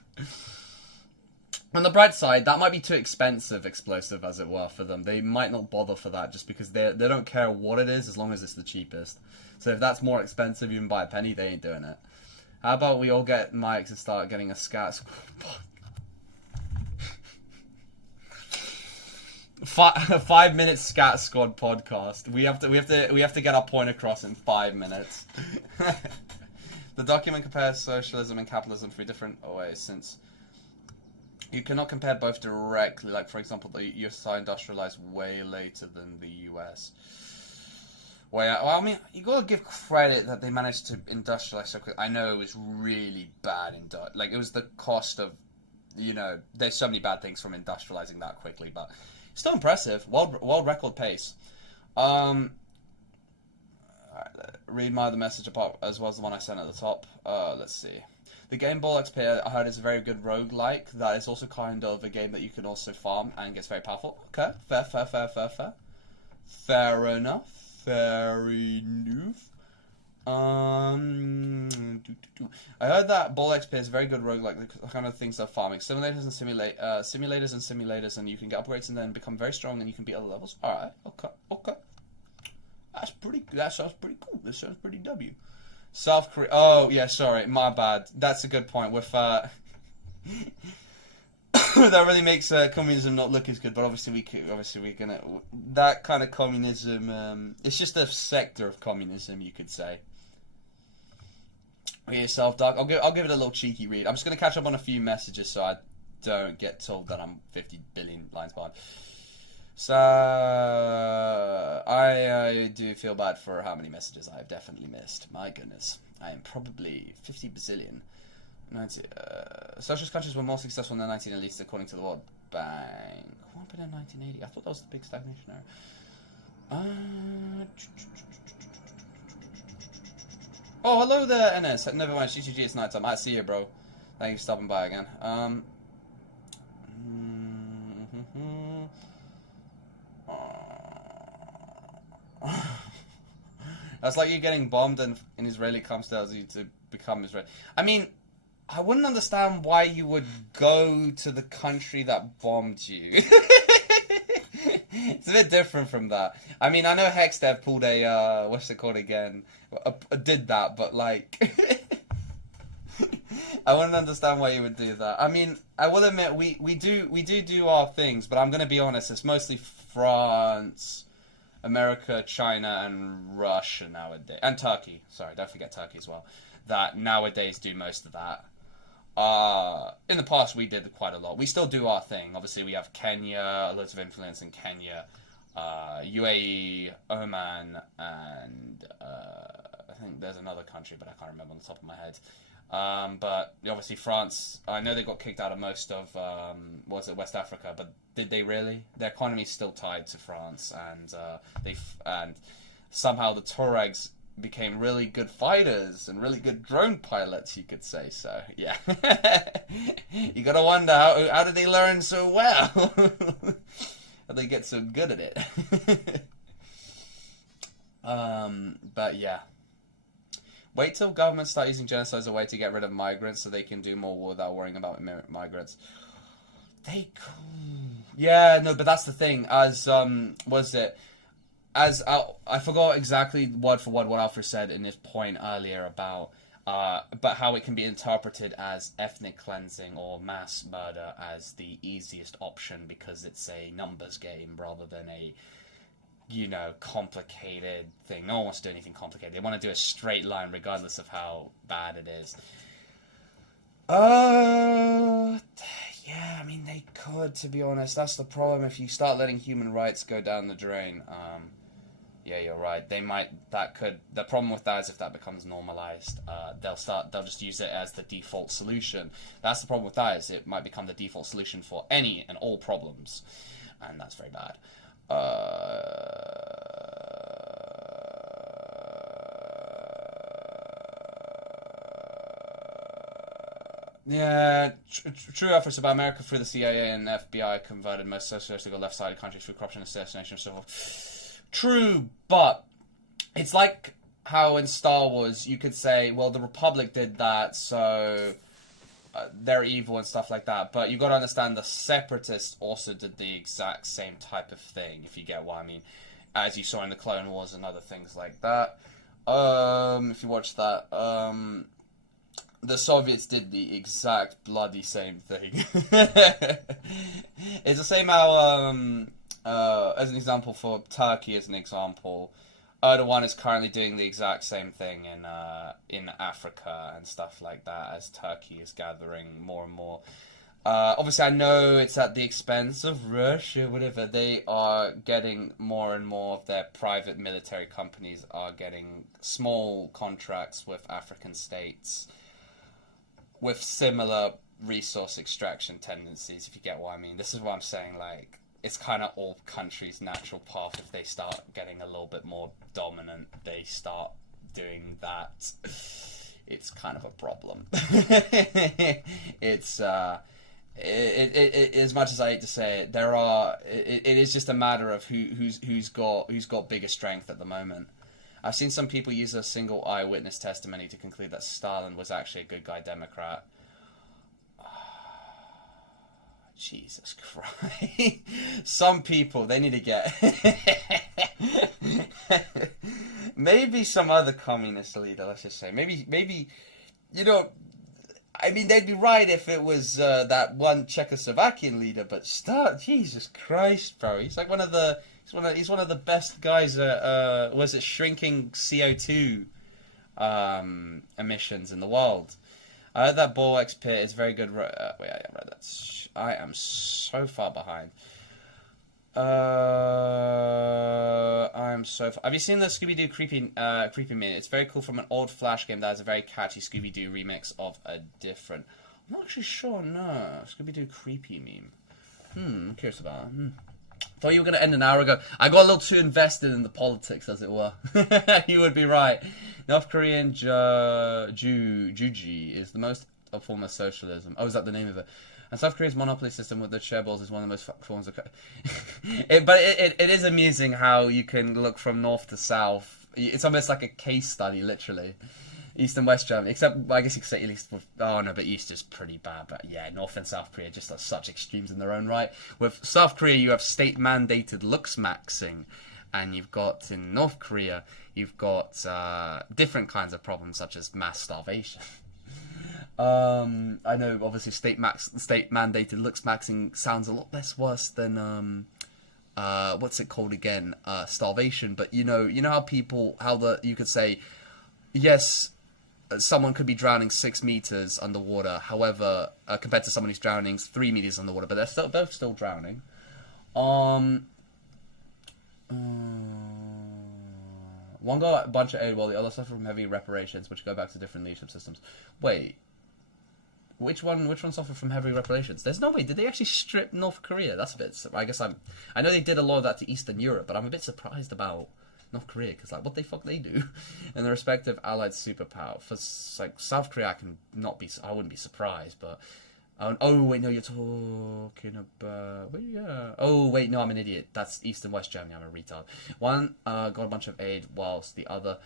On the bright side, that might be too expensive explosive, as it were, for them. They might not bother for that just because they don't care what it is as long as it's the cheapest. So if that's more expensive, you can buy a penny, they ain't doing it. How about we all get mics and start getting a scat squad? 5 minutes scat squad podcast. We have to get our point across in 5 minutes. The document compares socialism and capitalism for different ways, since you cannot compare both directly. Like, for example, the USA industrialized way later than the US. Well, I mean, you gotta give credit that they managed to industrialize so quick. I know it was really bad like, it was the cost of, you know, there's so many bad things from industrializing that quickly, but still impressive. World record pace. Alright, read my other message apart as well as the one I sent at the top. Let's see. The game Ball XP I heard is a very good roguelike that is also kind of a game that you can also farm and gets very powerful. Okay, fair. Fair enough. Very new. I heard that Ball XP is a very good roguelike, the kind of things they're farming. Simulators and simulators, and you can get upgrades and then become very strong and you can beat other levels. Alright, okay. That sounds pretty cool. This sounds pretty W. South Korea. Oh, yeah, sorry, my bad. That's a good point. With that really makes communism not look as good, but obviously we're gonna that kind of communism. It's just a sector of communism, you could say. Okay, Self Dark. I'll give it a little cheeky read. I'm just gonna catch up on a few messages so I don't get told that I'm 50 billion lines behind. So I do feel bad for how many messages I've definitely missed. My goodness, I am probably 50 bazillion. Socialist countries were more successful in the 1980s, according to the World Bank. What happened in 1980? I thought that was the big stagnation era. Oh, hello there, NS. Never mind, GGG, it's night time. I see you, bro. Thank you for stopping by again. That's like you getting bombed and an Israeli comes tells you to become Israeli. I mean, I wouldn't understand why you would go to the country that bombed you. It's a bit different from that. I mean, I know HexDev pulled a, what's it called again? Did that, but like... I wouldn't understand why you would do that. I mean, I will admit, we do our things, but I'm going to be honest, it's mostly France, America, China, and Russia nowadays. And Turkey. Sorry, don't forget Turkey as well. That nowadays do most of that. In the past, we did quite a lot. We still do our thing. Obviously, we have Kenya, loads of influence in Kenya, UAE, Oman, and I think there's another country, but I can't remember on the top of my head. But obviously France, I know they got kicked out of most of, West Africa, but did they really? Their economy's still tied to France, and somehow the Tuaregs became really good fighters and really good drone pilots, you could say. So yeah, you gotta wonder how did they learn so well? How they get so good at it? But yeah. Wait till governments start using genocide as a way to get rid of migrants so they can do more war without worrying about migrants. Yeah, no, but that's the thing. I forgot exactly word for word what Alfred said in his point earlier about how it can be interpreted as ethnic cleansing or mass murder as the easiest option because it's a numbers game rather than a complicated thing. No one wants to do anything complicated. They want to do a straight line regardless of how bad it is. Yeah, I mean, they could, to be honest. That's the problem. If you start letting human rights go down the drain, yeah, you're right. The problem with that is if that becomes normalized, they'll just use it as the default solution. That's the problem with that, is it might become the default solution for any and all problems. And that's very bad. Yeah, true efforts about America through the CIA and FBI converted most socialistic or left-sided countries through corruption, assassination, and so forth. True, but it's like how in Star Wars you could say, well, the Republic did that, so they're evil and stuff like that. But you got to understand the Separatists also did the exact same type of thing, if you get what I mean, as you saw in the Clone Wars and other things like that. If you watch that, the Soviets did the exact bloody same thing. It's the same how, as an example for Turkey, as an example, Erdogan is currently doing the exact same thing in Africa and stuff like that, as Turkey is gathering more and more. Obviously, I know it's at the expense of Russia, whatever. They are getting more and more of their private military companies are getting small contracts with African states with similar resource extraction tendencies, if you get what I mean. This is what I'm saying, like, it's kind of all countries' natural path. If they start getting a little bit more dominant, they start doing that. It's kind of a problem. It's as much as I hate to say it, it is just a matter of who's got bigger strength at the moment. I've seen some people use a single eyewitness testimony to conclude that Stalin was actually a good guy Democrat. Jesus Christ. Some people, they need to get... Maybe some other communist leader, let's just say. Maybe, I mean, they'd be right if it was that one Czechoslovakian leader, but Jesus Christ, bro. He's like he's one of the best guys at, shrinking CO2 emissions in the world. I heard that Boiz pit is very good. Wait, I read that. I am so far behind. Have you seen the Scooby-Doo creepy meme? It's very cool from an old Flash game that has a very catchy Scooby-Doo remix of a different... I'm not actually sure, no. Scooby-Doo creepy meme. I'm curious about it. Thought you were going to end an hour ago. I got a little too invested in the politics, as it were. You would be right. North Korean Juji is the most form of socialism. Oh, is that the name of it? And South Korea's monopoly system with the chairballs is one of the most forms of... But it is amusing how you can look from north to south It's almost like a case study, literally. East and West Germany, except I guess you could say at least with, oh no, but East is pretty bad. But yeah, North and South Korea just are such extremes in their own right. With South Korea, you have state-mandated looks maxing, and you've got in North Korea, you've got different kinds of problems such as mass starvation. I know obviously state-mandated looks maxing sounds a lot less worse than what's it called again? Starvation. But you know how you could say, yes, someone could be drowning 6 meters underwater, however, compared to someone who's drowning 3 meters underwater, but they're both still drowning. One got a bunch of aid while the other suffered from heavy reparations, which go back to different leadership systems. Wait, which one suffered from heavy reparations? There's no way. Did they actually strip North Korea? That's a bit. I know they did a lot of that to Eastern Europe, but I'm a bit surprised about North Korea, because like what the fuck they do in the respective allied superpower. For like South Korea, I wouldn't be surprised, but oh wait, no, you're talking about oh wait, no, I'm an idiot. That's East and West Germany. I'm a retard. One got a bunch of aid whilst the other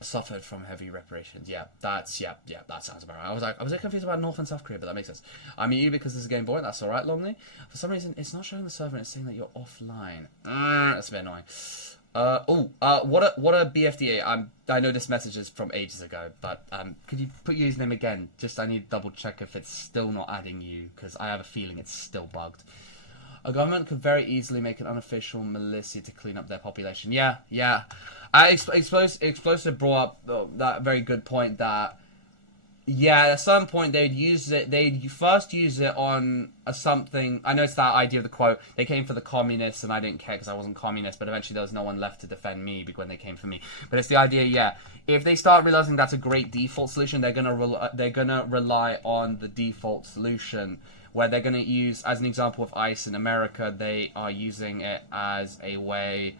suffered from heavy reparations. That sounds about right. I was confused about North and South Korea, but that makes sense. I mean, because this is Game Boy, that's alright, Lonely. For some reason, it's not showing the server and it's saying that you're offline. That's a bit annoying. What a BFDA. I know this message is from ages ago, but could you put your username again? Just I need to double check if it's still not adding you, because I have a feeling it's still bugged. A government could very easily make an unofficial militia to clean up their population. Yeah. Explosive brought up that very good point that, yeah, at some point they'd first use it on something. I know it's that idea of the quote, they came for the communists and I didn't care because I wasn't communist, but eventually there was no one left to defend me when they came for me. But it's the idea, yeah, if they start realizing that's a great default solution, they're gonna rely on the default solution, where they're going to use, as an example of ICE in America, they are using it as a way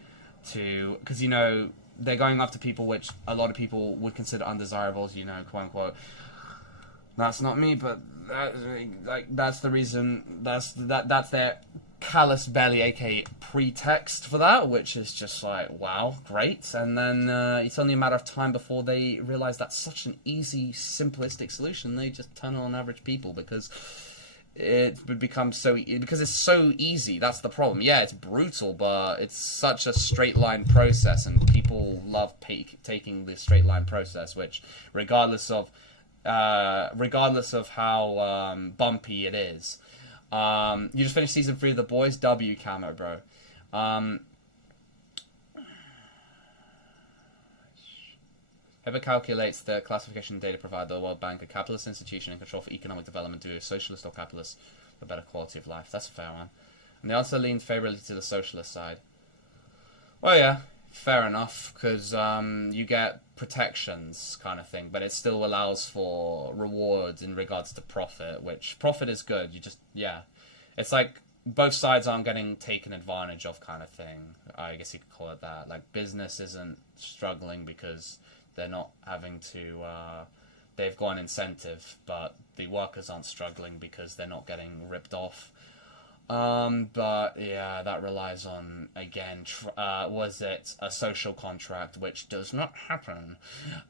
to, because, they're going after people which a lot of people would consider undesirables, quote unquote. That's not me, but that's the reason, that's their callous belly, aka pretext for that, which is just like, wow, great. And then it's only a matter of time before they realize that's such an easy, simplistic solution. They just turn it on average people because it would become because it's so easy. That's the problem. Yeah, it's brutal, but it's such a straight line process, and people love taking the straight line process, which, regardless of how bumpy it is. You just finished season 3 of The Boiz. W camo, bro. Whoever calculates the classification data provided by the World Bank, a capitalist institution in control for economic development, do a socialist or capitalist for better quality of life. That's a fair one. And the answer leans favourably to the socialist side. Well, yeah, fair enough, because you get protections kind of thing, but it still allows for rewards in regards to profit, which profit is good. It's like both sides aren't getting taken advantage of kind of thing. I guess you could call it that. Like, business isn't struggling because they're not having to, they've got an incentive, but the workers aren't struggling because they're not getting ripped off. But yeah, that relies on, again, was it a social contract, which does not happen,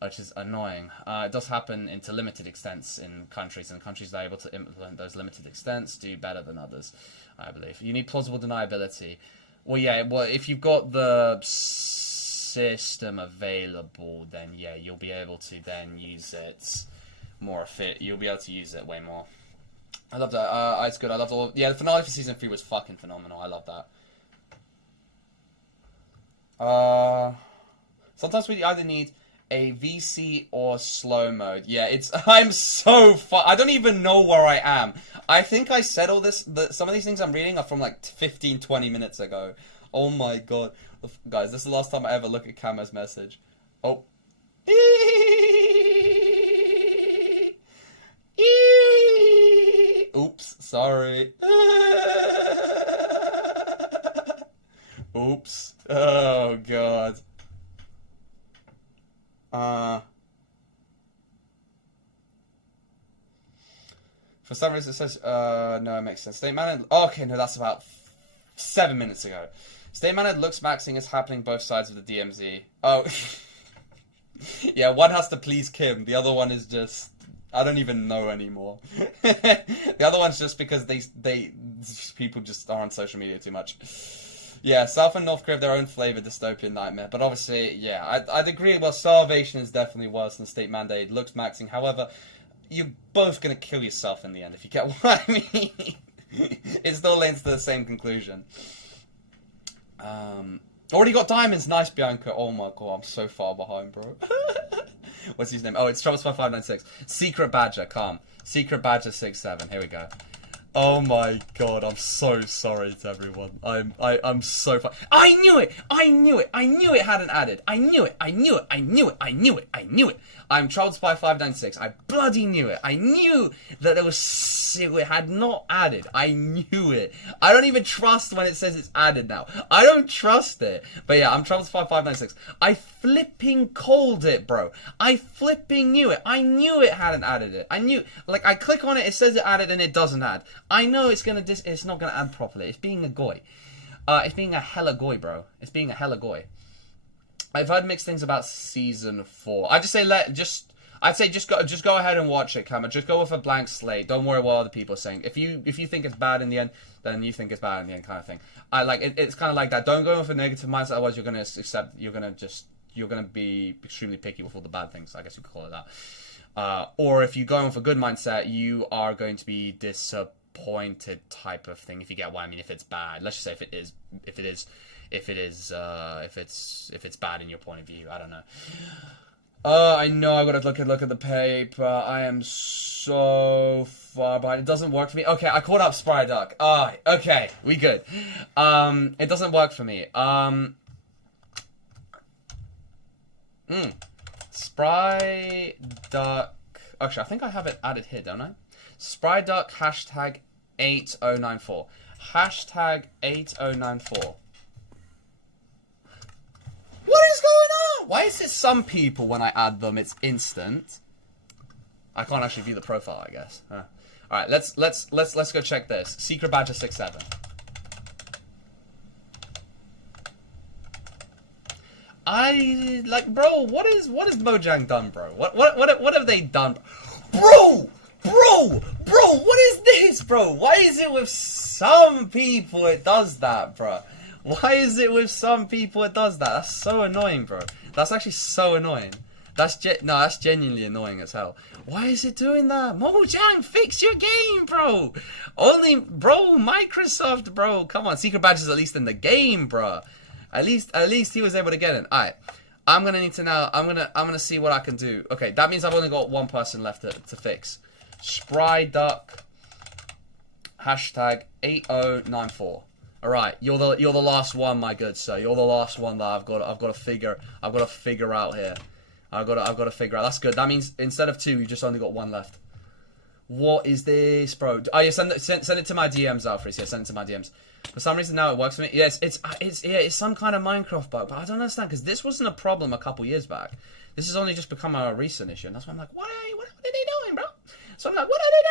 which is annoying. It does happen to limited extents in countries, and countries that are able to implement those limited extents do better than others, I believe. You need plausible deniability. Well, yeah, if you've got the system available, then yeah, you'll be able to then use it more you'll be able to use it way more. I love that. It's good. I love all. Yeah, the finale for season 3 was fucking phenomenal. I love that. Sometimes we either need a VC or slow mode. Yeah, I'm so I don't even know where I am. I think I said all this. Some of these things I'm reading are from like 15, 20 minutes ago. Oh my god. Guys, this is the last time I ever look at Camo's message. Oh. Oops, sorry. Oops. Oh god. For some reason it says, no, it makes sense. Okay, no, that's about 7 minutes ago. Stay mannered looks maxing is happening both sides of the DMZ. Oh. Yeah, one has to please Kim. The other one is just... I don't even know anymore. The other one's just because they people just are on social media too much. Yeah, South and North Korea have their own flavor dystopian nightmare. But obviously, yeah, I'd agree. Well, starvation is definitely worse than state mandated looks maxing. However, you're both going to kill yourself in the end, if you get what I mean. It still leads to the same conclusion. Already got diamonds. Nice, Bianca. Oh my god, I'm so far behind, bro. What's his name? Oh, it's Troublespy596. Secret Badger, calm. Secret Badger 67. Here we go. Oh my god, I'm so sorry to everyone. I'm so far. I knew it! I knew it! I knew it hadn't added. I knew it! I knew it! I knew it! I knew it! I knew it! I'm Troublespy596. I bloody knew it. I knew that there was... it had not added. I knew it. I don't even trust when it says it's added now. I don't trust it. But yeah, I'm Troublespy596. I flipping called it, bro. I flipping knew it. I knew it hadn't added it. I knew... like, I click on it, it says it added and it doesn't add. I know it's gonna it's not gonna add properly. It's being a goy. It's being a hella goy, bro. It's being a hella goy. I've heard mixed things about season 4. I just say I'd say just go ahead and watch it, Kama. Just go with a blank slate. Don't worry what other people are saying. If you think it's bad in the end, then you think it's bad in the end, kind of thing. I like it's kind of like that. Don't go with a negative mindset, otherwise you're gonna accept. You're gonna be extremely picky with all the bad things. I guess you could call it that. Or if you go in with a good mindset, you are going to be disappointed, type of thing. If you get what I mean. If it's bad, let's just say if it's bad in your point of view. I don't know. I know I gotta look at the paper. I am so far behind. It doesn't work for me. Okay, I called up Spry Duck. Okay, we good. It doesn't work for me. Spry Duck. Actually, I think I have it added here, don't I? Spry Duck hashtag 8094. Hashtag 8094. What is going on? Why is it some people, when I add them, it's instant? I can't actually view the profile, I guess. All right, let's go check this. Secret Badger 67. Bro, what is Mojang done, bro? What have they done, bro? What is this, bro? Why is it with some people it does that, bro? Why is it with some people it does that? That's so annoying, bro. That's actually so annoying. That's genuinely annoying as hell. Why is it doing that? Mojang, fix your game, bro. Microsoft, bro. Come on, Secret Badger's at least in the game, bro. At least he was able to get it. Alright. I'm gonna need to now. I'm gonna see what I can do. Okay, that means I've only got one person left to fix. Spry Duck. Hashtag 8094. All right, you're the last one, my good sir. You're the last one that I've got to figure out here. I've got to figure out. That's good. That means instead of 2, you just only got 1 left. What is this, bro? Oh, yeah, send it to my DMs, Alfred. Yeah, send it to my DMs. For some reason now it works for me. Yes, it's some kind of Minecraft bug, but I don't understand because this wasn't a problem a couple years back. This has only just become a recent issue, and that's why I'm like, what are they doing, bro? So I'm like, what are they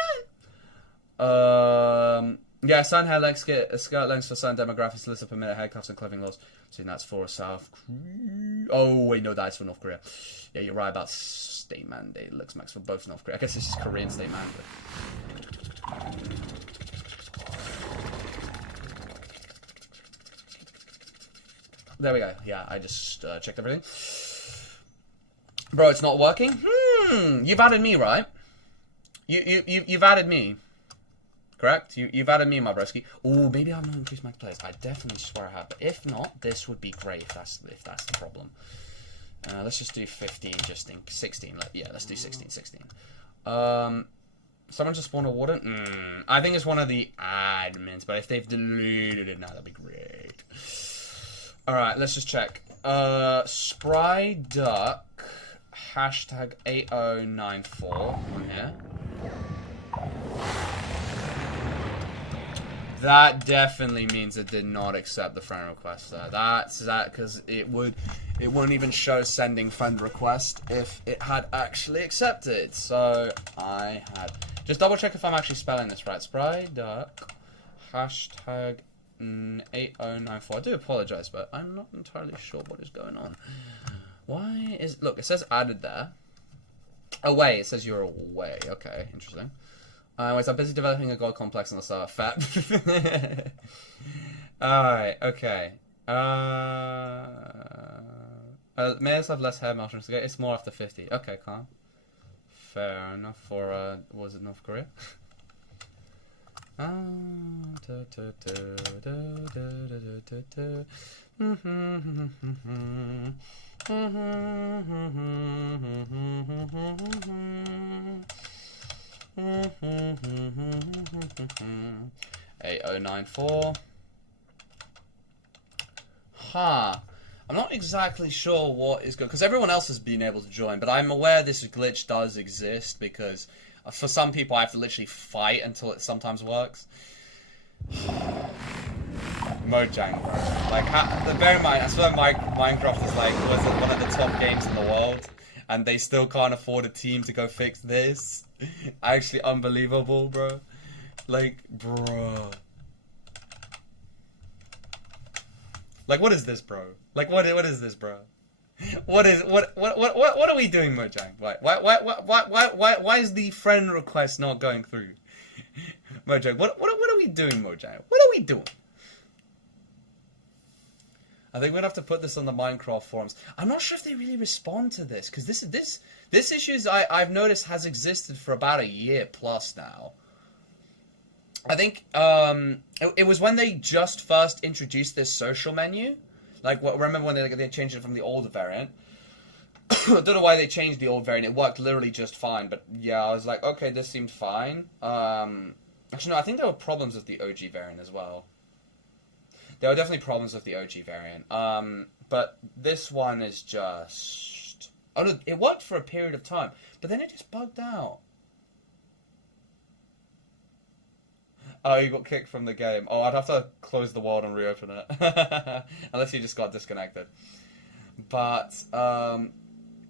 doing? Yeah, certain hair lengths get skirt lengths for certain demographics listed per minute, haircuffs and clothing laws. So that's for South Korea. Oh, wait, no, that's for North Korea. Yeah, you're right about state mandate. Looks max for both North Korea. I guess this is Korean state mandate. There we go. Yeah, I just checked everything. Bro, it's not working? You've added me, right? You've added me. Correct? You've added me, my broski. Oh, maybe I'm gonna increase my players. I definitely swear I have. But if not, this would be great if that's the problem. Let's just do 15, just in 16. Yeah, let's do 16. Someone just spawned a warden? I think it's one of the admins, but if they've deleted it now, that'd be great. Alright, let's just check. Spry Duck hashtag 8094 on here. That definitely means it did not accept the friend request there. That's that because it wouldn't even show sending friend request if it had actually accepted. So just double check if I'm actually spelling this right. Spry Duck hashtag 8094. I do apologize, but I'm not entirely sure what is going on. Why is... Look, it says added there. Away, it says you're away. Okay, interesting. Wait, I'm busy developing a god complex on the server. Fat. Alright, okay. Mayors have less hair mushrooms. It's more after 50. Okay, calm. Fair enough for, was it North Korea? $8094. Huh. I'm not exactly sure what is good, because everyone else has been able to join, but I'm aware this glitch does exist, because for some people I have to literally fight until it sometimes works. Mojang, bro. Like, bear in mind, I swear Minecraft is like, was it one of the top games in the world, and they still can't afford a team to go fix this. Actually unbelievable, bro. Like, bro. Like, what is this, bro? Like, what is this, bro? What are we doing, Mojang? Why is the friend request not going through? Mojang, what are we doing, Mojang? What are we doing? I think we're gonna have to put this on the Minecraft forums. I'm not sure if they really respond to this, because this issue I've noticed has existed for about a year plus now. I think it was when they just first introduced this social menu. Like, remember when they changed it from the older variant? I don't know why they changed the old variant. It worked literally just fine. But yeah, I was like, okay, this seemed fine. Actually, no, I think there were problems with the OG variant as well. There were definitely problems with the OG variant. But this one is just... Oh, no, it worked for a period of time. But then it just bugged out. Oh, you got kicked from the game. Oh, I'd have to close the world and reopen it. Unless you just got disconnected. But,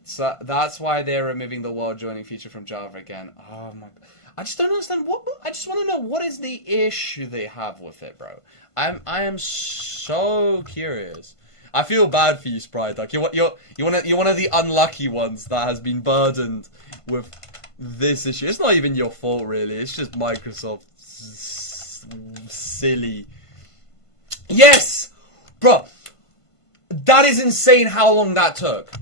so that's why they're removing the world joining feature from Java again. Oh my... I just don't understand what... I just want to know, what is the issue they have with it, bro? I am so curious. I feel bad for you, Sprite Duck. You're one of the unlucky ones that has been burdened with this issue. It's not even your fault, really. It's just Microsoft... silly. Yes! Bro, that is insane how long that took.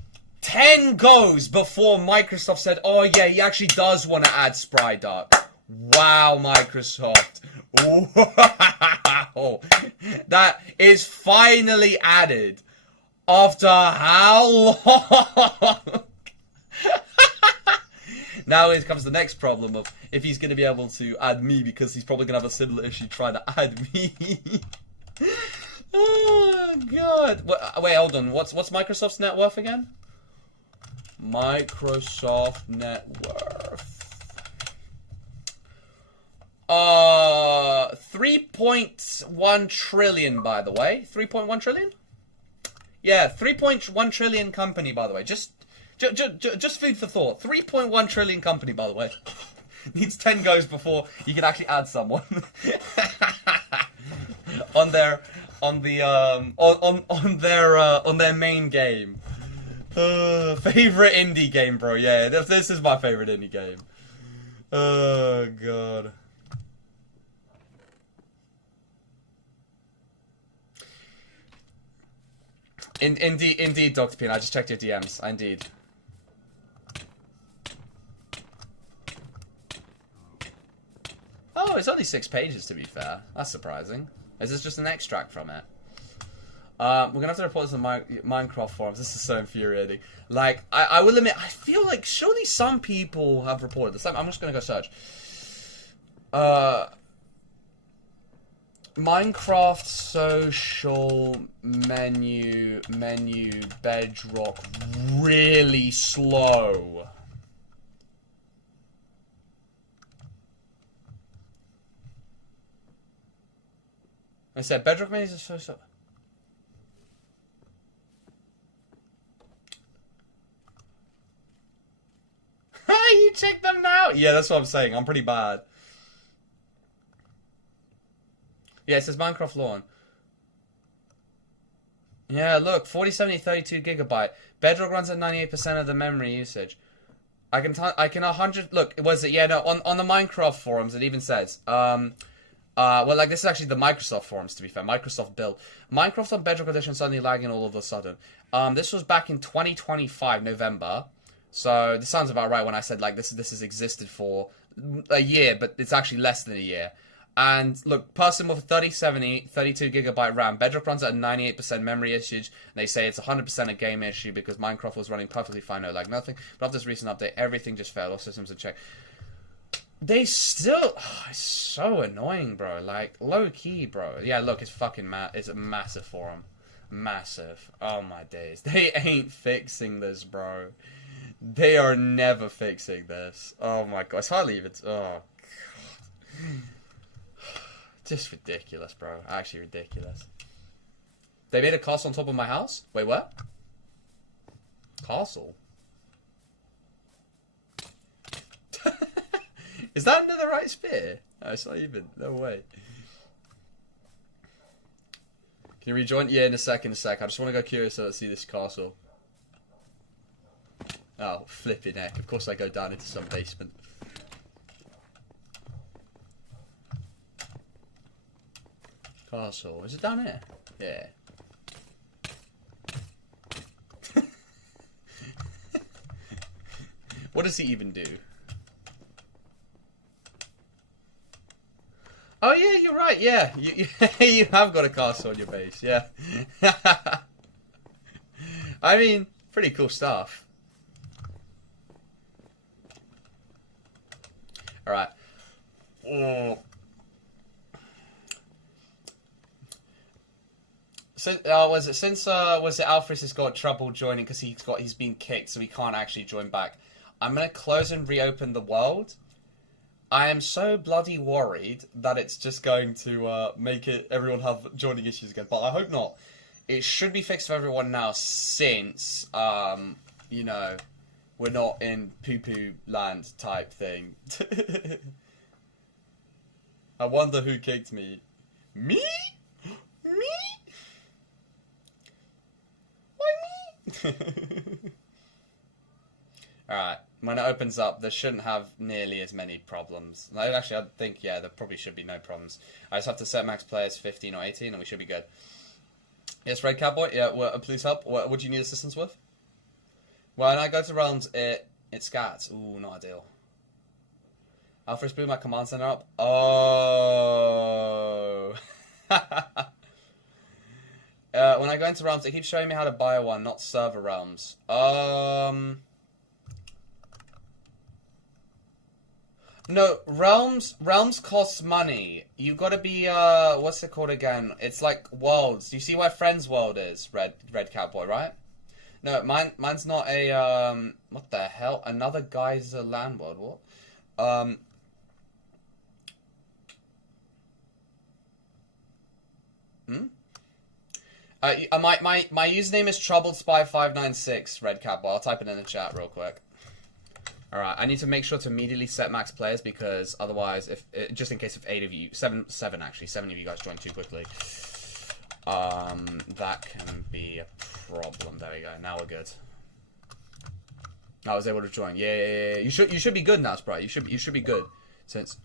10 goes before Microsoft said, oh yeah, he actually does want to add Spry Duck. Wow, Microsoft. Wow. That is finally added. After how long? Now here comes the next problem of if he's going to be able to add me, because he's probably going to have a similar issue trying to add me. Oh, God. Wait, hold on. What's Microsoft's net worth again? Microsoft net worth. 3.1 trillion, by the way. 3.1 trillion? Yeah, 3.1 trillion company, by the way. Just food for thought. 3.1 trillion company, by the way. Needs 10 goes before you can actually add someone on their main game. Favorite indie game, bro. Yeah, this is my favorite indie game. Oh God. Indeed, Dr. Pin. I just checked your DMs. Indeed. Oh, it's only 6 pages, to be fair. That's surprising. Is this just an extract from it? We're going to have to report this on Minecraft forums. This is so infuriating. Like, I will admit, I feel like surely some people have reported this. I'm just going to go search. Minecraft social menu bedrock really slow. I said bedrock menus are so slow. You check them now? Yeah, that's what I'm saying. I'm pretty bad. Yeah, it says Minecraft lawn. Yeah, look, 4070 32 gigabyte. Bedrock runs at 98% of the memory usage. I can 100. Look, was it? Yeah, no. On the Minecraft forums, it even says. Well, like this is actually the Microsoft forums. To be fair, Microsoft built Minecraft on Bedrock Edition suddenly lagging all of a sudden. This was back in 2025 November. So this sounds about right when I said like this has existed for a year, but it's actually less than a year. And look, person with 3070, 32 gigabyte RAM, Bedrock runs at 98% memory usage. And they say it's 100% a game issue because Minecraft was running perfectly fine, no lag, nothing. But after this recent update, everything just failed. All systems are checked. They still, it's so annoying, bro. Like low key, bro. Yeah, look, it's fucking it's a massive forum, massive. Oh my days, they ain't fixing this, bro. They are never fixing this. Oh my god, it's hardly even. Oh god. Just ridiculous, bro. Actually ridiculous. They made a castle on top of my house? Wait, what? Castle? Is that under the right spear? No, it's not even. No way. Can you rejoin? Yeah, in a sec. I just want to go curious to see this castle. Oh, flipping heck. Of course I go down into some basement. Castle. Is it down here? Yeah. What does he even do? Oh yeah, you're right. Yeah, you have got a castle on your base. Yeah. I mean, pretty cool stuff. All right. Oh. So, was it Alfred has got trouble joining because he's been kicked, so he can't actually join back. I'm gonna close and reopen the world. I am so bloody worried that it's just going to make everyone have joining issues again, but I hope not. It should be fixed for everyone now since you know, we're not in poo-poo land type thing. I wonder who kicked me. Me? Me? Why me? Alright, when it opens up, there shouldn't have nearly as many problems. Actually, I think, yeah, there probably should be no problems. I just have to set max players 15 or 18 and we should be good. Yes, Red Cowboy, yeah, please help. What do you need assistance with? When I go to realms, it scats. Ooh, not ideal. I'll first boot my command center up. Oh. When I go into realms, it keeps showing me how to buy one, not server realms. No, realms costs money. You gotta be, what's it called again? It's like worlds. You see where Friends World is, Red Cowboy, right? No, mine's not a, what the hell? Another Geyser land world, what? My username is TroubledSpy596, Red Cowboy. I'll type it in the chat real quick. Alright, I need to make sure to immediately set max players because otherwise, just in case if 8 of you, 7 actually, 7 of you guys join too quickly, that can be a problem. There we go. Now we're good. I was able to join. Yeah. You should be good now, Sprite. You should be good since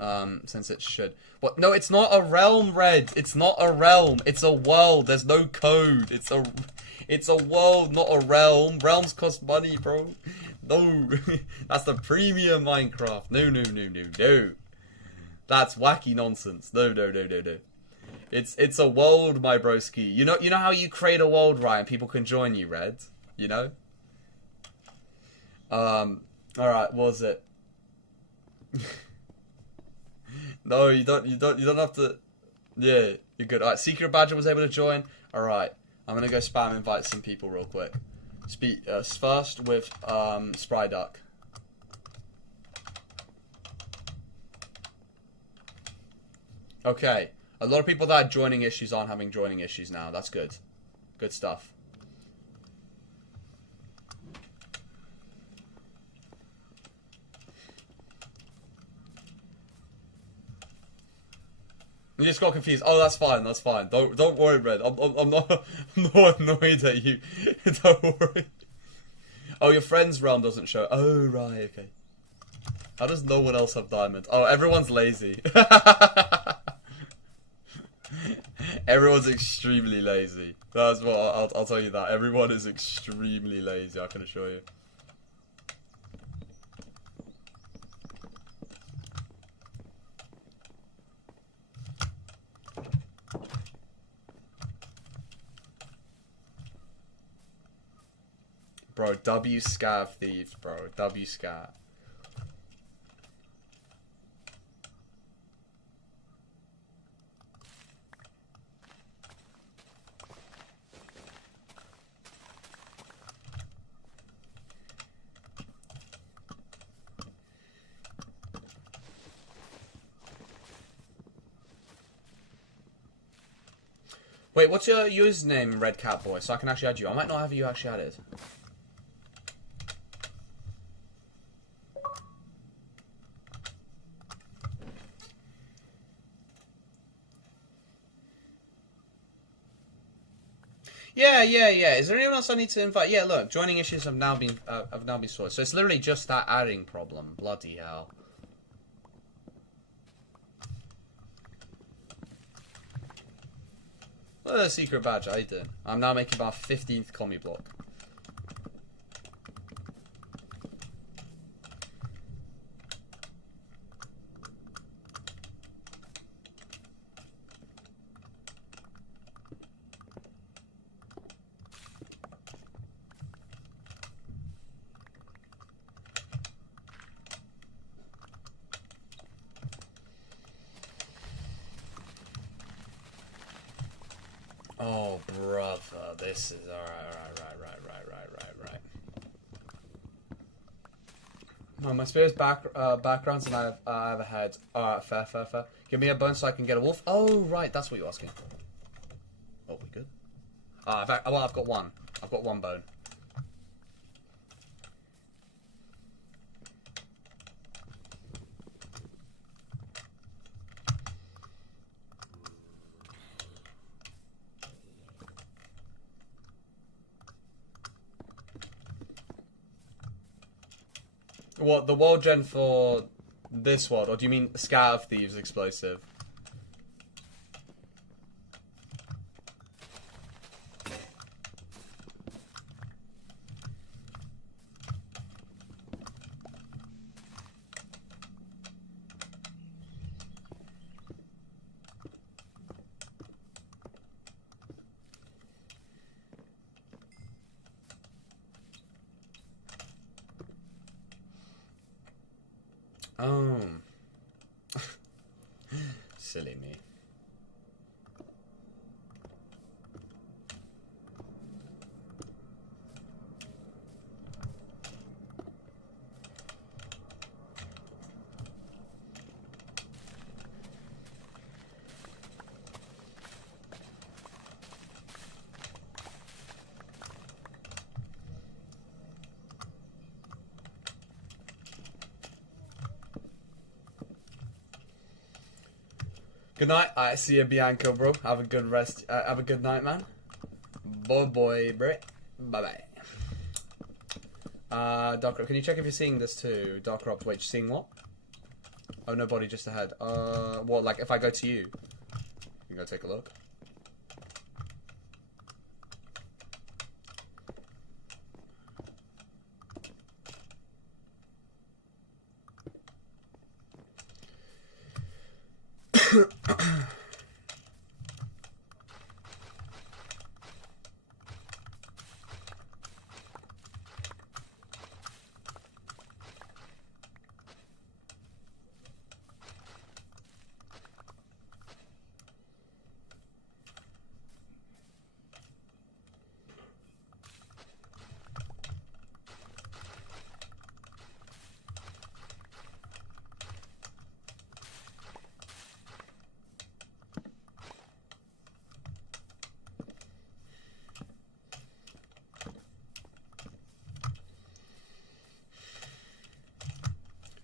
it should. What? No, it's not a realm, Red. It's not a realm. It's a world. There's no code. It's a world, not a realm. Realms cost money, bro. No, that's the premium Minecraft. No. That's wacky nonsense. No. It's a world, my broski. You know how you create a world, right, and people can join you, Red? You know? Alright, what was it? No, you don't have to. Yeah, you're good. Alright, Secret Badger was able to join. Alright, I'm gonna go spam invite some people real quick. First with Spry Duck. Okay, a lot of people that are joining issues aren't having joining issues now. That's good. Good stuff. You just got confused. Oh, that's fine. That's fine. Don't worry, Red. I'm not annoyed at you. Don't worry. Oh, your friend's realm doesn't show. Oh, right. Okay. How does no one else have diamond? Oh, everyone's lazy. Everyone's extremely lazy. That's what I'll tell you that. Everyone is extremely lazy. I can assure you. Bro, W scav thieves, bro. W scav. Wait, what's your username, Red Cat Boy? So I can actually add you. I might not have you actually added. Yeah. Is there anyone else I need to invite? Yeah, look, joining issues have now been sorted. So it's literally just that adding problem. Bloody hell. Look at the secret badge. How you doing? I'm now making my 15th commie block. Oh, brother, this is alright. Oh, my spirit's backgrounds and I have a head. Alright, fair. Give me a bone so I can get a wolf. Oh, right, that's what you're asking. Oh, we good? I've got one. I've got one bone. What, the world gen for this world? Or do you mean Scat of Thieves explosive? Oh. Silly me. Good night. I see you, Bianco, bro. Have a good rest. Have a good night, man. Boy, Brit. Bye. Dark Rob, can you check if you're seeing this too? Dark Rob, wait, you're seeing what? Oh, no body just ahead. What, like if I go to you? You can go take a look.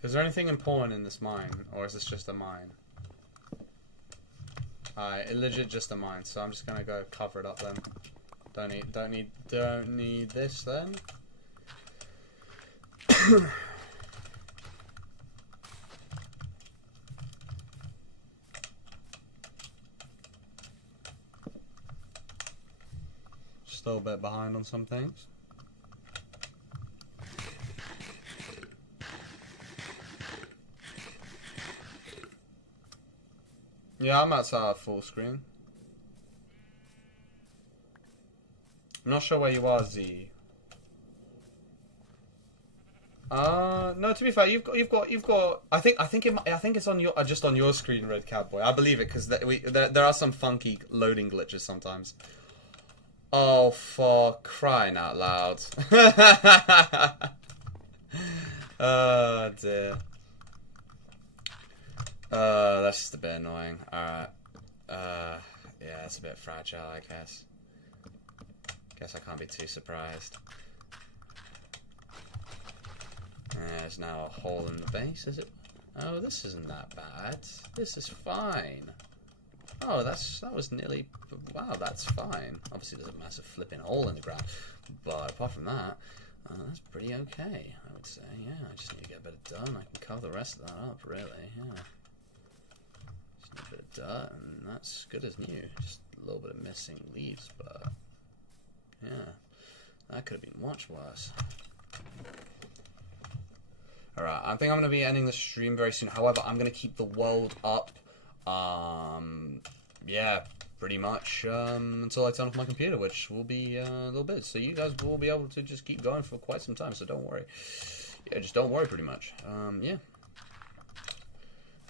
Is there anything important in this mine, or is this just a mine? Alright, it legit just a mine, so I'm just gonna go cover it up then. Don't need this then. Still a bit behind on some things. Yeah, I'm outside full screen. I'm not sure where you are, Z. No. To be fair, you've got. I think it's on your just on your screen, Red Cowboy. I believe it because there are some funky loading glitches sometimes. Oh, for crying out loud! Oh dear. That's just a bit annoying. Alright. Yeah, it's a bit fragile, I guess. Guess I can't be too surprised. There's now a hole in the base, is it? Oh, this isn't that bad. This is fine. Oh, that was nearly... Wow, that's fine. Obviously, there's a massive flipping hole in the ground. But apart from that, that's pretty okay, I would say. Yeah, I just need to get a bit of done. I can cover the rest of that up, really. Yeah. A bit of dirt, and that's good as new. Just a little bit of missing leaves, but yeah, that could have been much worse. Alright, I think I'm going to be ending the stream very soon. However, I'm going to keep the world up, yeah, pretty much until I turn off my computer, which will be a little bit. So you guys will be able to just keep going for quite some time, so don't worry. Yeah, just don't worry pretty much. Yeah.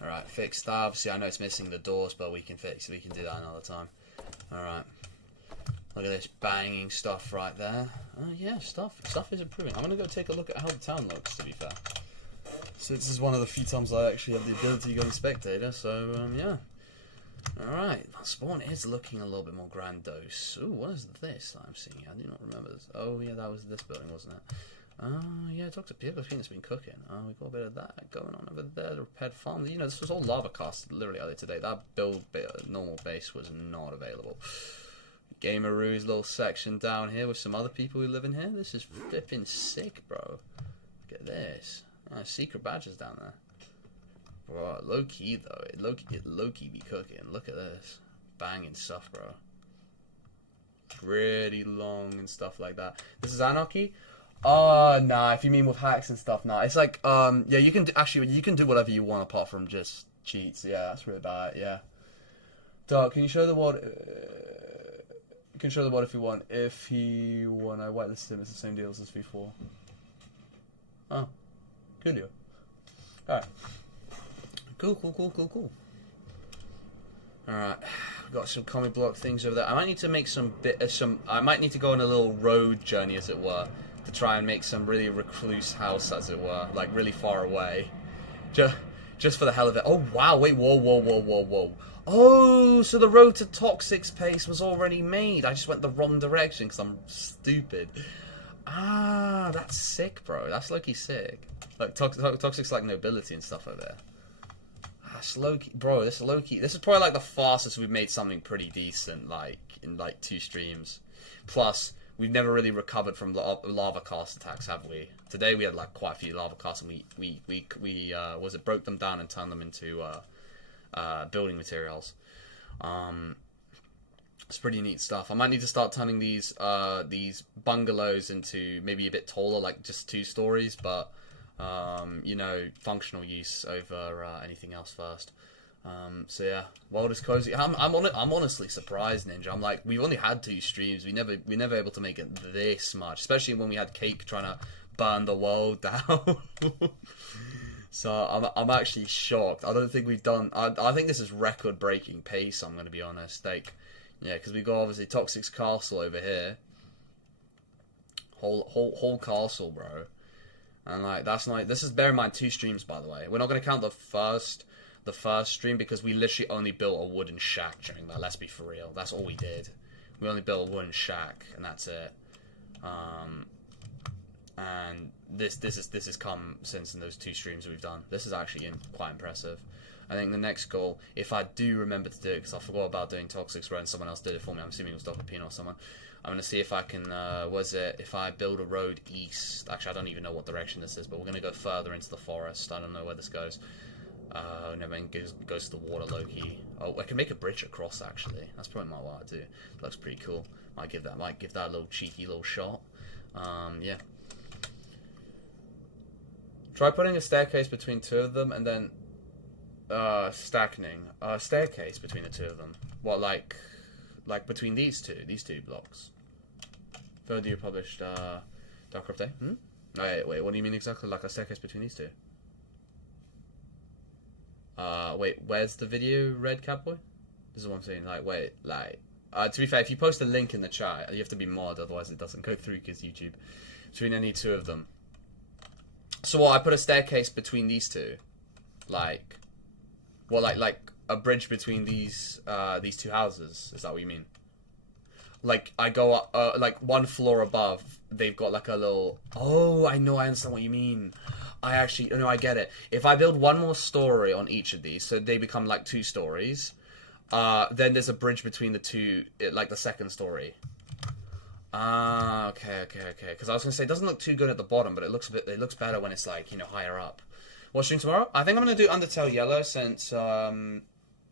Alright, fix that. Obviously, I know it's missing the doors, but we can fix it. We can do that another time. Alright. Look at this banging stuff right there. Oh, yeah, stuff is improving. I'm going to go take a look at how the town looks, to be fair. So this is one of the few times I actually have the ability to go in spectator, so, yeah. Alright, spawn is looking a little bit more grandiose. Ooh, what is this that I'm seeing? I do not remember this. Oh, yeah, that was this building, wasn't it? Yeah, Dr. Pico's been cooking. We've got a bit of that going on over there. The repaired farm. You know, this was all lava cast literally earlier today. That normal base was not available. Gameroo's little section down here with some other people who live in here. This is flipping sick, bro. Look at this. Secret badges down there. Bro, low key though. It low key be cooking. Look at this. Banging stuff, bro. Pretty long and stuff like that. This is Anarchy. Nah, if you mean with hacks and stuff, nah. It's like, yeah, you can do whatever you want apart from just cheats. Yeah, that's really bad, yeah. Dark, can you show the WOD? You can show the WOD if you want. If he won, I whitelisted him, it's the same deals as V4. Oh, coolio. Alright. Cool. Alright, we've got some comic block things over there. I might need to make I might need to go on a little road journey, as it were, to try and make some really recluse house, as it were, like really far away. Just for the hell of it. Oh, wow, wait, whoa. Oh, so the road to Toxic's Pace was already made. I just went the wrong direction because I'm stupid. Ah, that's sick, bro. That's low-key sick. Like, Toxic's like nobility and stuff over there. That's low-key. Bro, this is low-key. This is probably like the fastest we've made something pretty decent, like, in like 2 streams. Plus, we've never really recovered from lava cast attacks, have we? Today we had like quite a few lava casts, and we broke them down and turned them into building materials. It's pretty neat stuff. I might need to start turning these bungalows into maybe a bit taller, like just 2 stories, but you know, functional use over anything else first. So yeah, world is cozy. I'm honestly surprised, Ninja. I'm like, we've only had 2 streams. We never able to make it this much, especially when we had Cake trying to burn the world down. So I'm actually shocked. I don't think we've done. I think this is record breaking pace. I'm gonna be honest. Like, yeah, because we've got obviously Toxic's castle over here. Whole castle, bro. And like that's like, this is, bear in mind, 2 streams, by the way. We're not gonna count the first stream because we literally only built a wooden shack during that. Let's be for real. That's all we did. We only built a wooden shack and that's it. And and this has come since in those 2 streams we've done. This is actually quite impressive. I think the next goal, if I do remember to do it, because I forgot about doing Toxic's Road and someone else did it for me, I'm assuming it was Dr. Pino or someone, I'm going to see if I can, if I build a road east, actually I don't even know what direction this is, but we're going to go further into the forest. I don't know where this goes. Never mind, goes to the water, Loki. Oh, I can make a bridge across, actually. That's probably what I'll do. Looks pretty cool. Might give that a little cheeky little shot. Yeah. Try putting a staircase between 2 of them, and then stacking a staircase between the 2 of them. What, like between these two blocks? Third year published Dark Update. Wait, what do you mean exactly? Like a staircase between these 2? Wait, where's the video, Red Catboy? This is what I'm saying. Like, wait, like, to be fair, if you post a link in the chat, you have to be mod, otherwise it doesn't go through because YouTube. Between any 2 of them. So what? I put a staircase between these 2, like, well, like a bridge between these 2 houses. Is that what you mean? Like I go up, like 1 floor above. They've got like a little. Oh, I know. I understand what you mean. I get it. If I build 1 more story on each of these, so they become like 2 stories, then there's a bridge between the 2, like the 2nd story. Okay. Because I was gonna say it doesn't look too good at the bottom, but it looks better when it's like, higher up. What's stream tomorrow? I think I'm gonna do Undertale Yellow, since I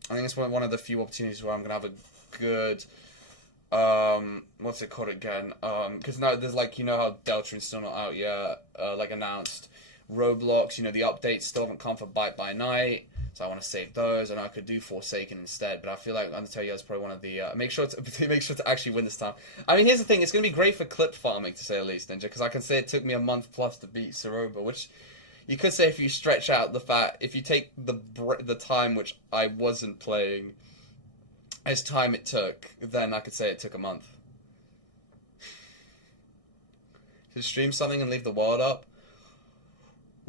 think it's one of the few opportunities where I'm gonna have a good what's it called again? Because now there's like, how Deltarune's still not out yet, like announced. Roblox, the updates still haven't come for Bite by Night, so I want to save those, and I could do Forsaken instead. But I feel like Undertale Yellow is probably one of the make sure to actually win this time. I mean, here's the thing: it's going to be great for clip farming, to say the least, Ninja, because I can say it took me a month plus to beat Saroba, which you could say if you stretch out the fact, if you take the time which I wasn't playing as time it took, then I could say it took a month. To stream something and leave the world up.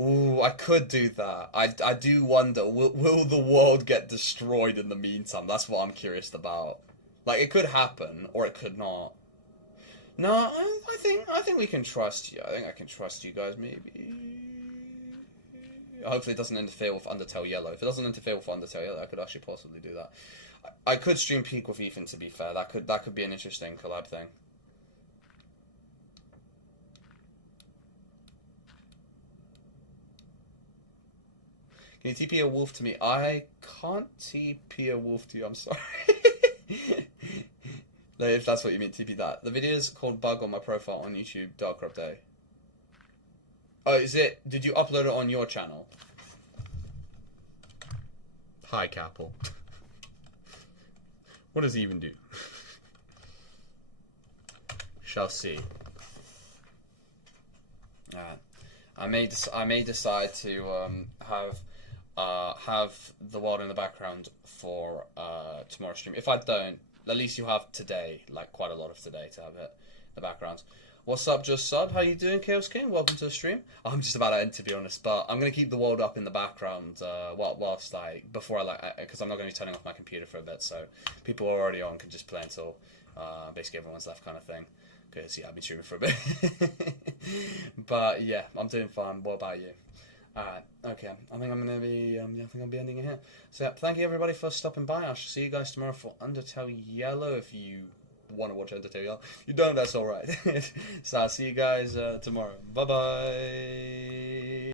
Ooh, I could do that. I do wonder, will the world get destroyed in the meantime? That's what I'm curious about. Like, it could happen, or it could not. No, I think we can trust you. I think I can trust you guys, maybe. Hopefully it doesn't interfere with Undertale Yellow. If it doesn't interfere with Undertale Yellow, I could actually possibly do that. I could stream Peak with Ethan, to be fair. That could be an interesting collab thing. Can you TP a wolf to me? I can't TP a wolf to you, I'm sorry. If that's what you mean, TP that. The video is called Bug on my profile on YouTube, Dark Crop Day. Oh, did you upload it on your channel? Hi, Capel. What does he even do? Shall see. I may decide to have the world in the background for tomorrow's stream. If I don't, at least you have today, like quite a lot of today to have it in the background. What's up, Just Sub? How you doing, Chaos King? Welcome to the stream. I'm just about to end, to be honest, but I'm gonna keep the world up in the background whilst because I'm not gonna be turning off my computer for a bit, so people who are already on can just play until basically everyone's left, kind of thing. Because I've been streaming for a bit. But yeah, I'm doing fine. What about you? Alright, okay. I think I'm gonna be I'll be ending it here. So yeah, thank you everybody for stopping by. I shall see you guys tomorrow for Undertale Yellow if you want to watch Undertale Yellow. If you don't, that's alright. So I'll see you guys tomorrow. Bye bye.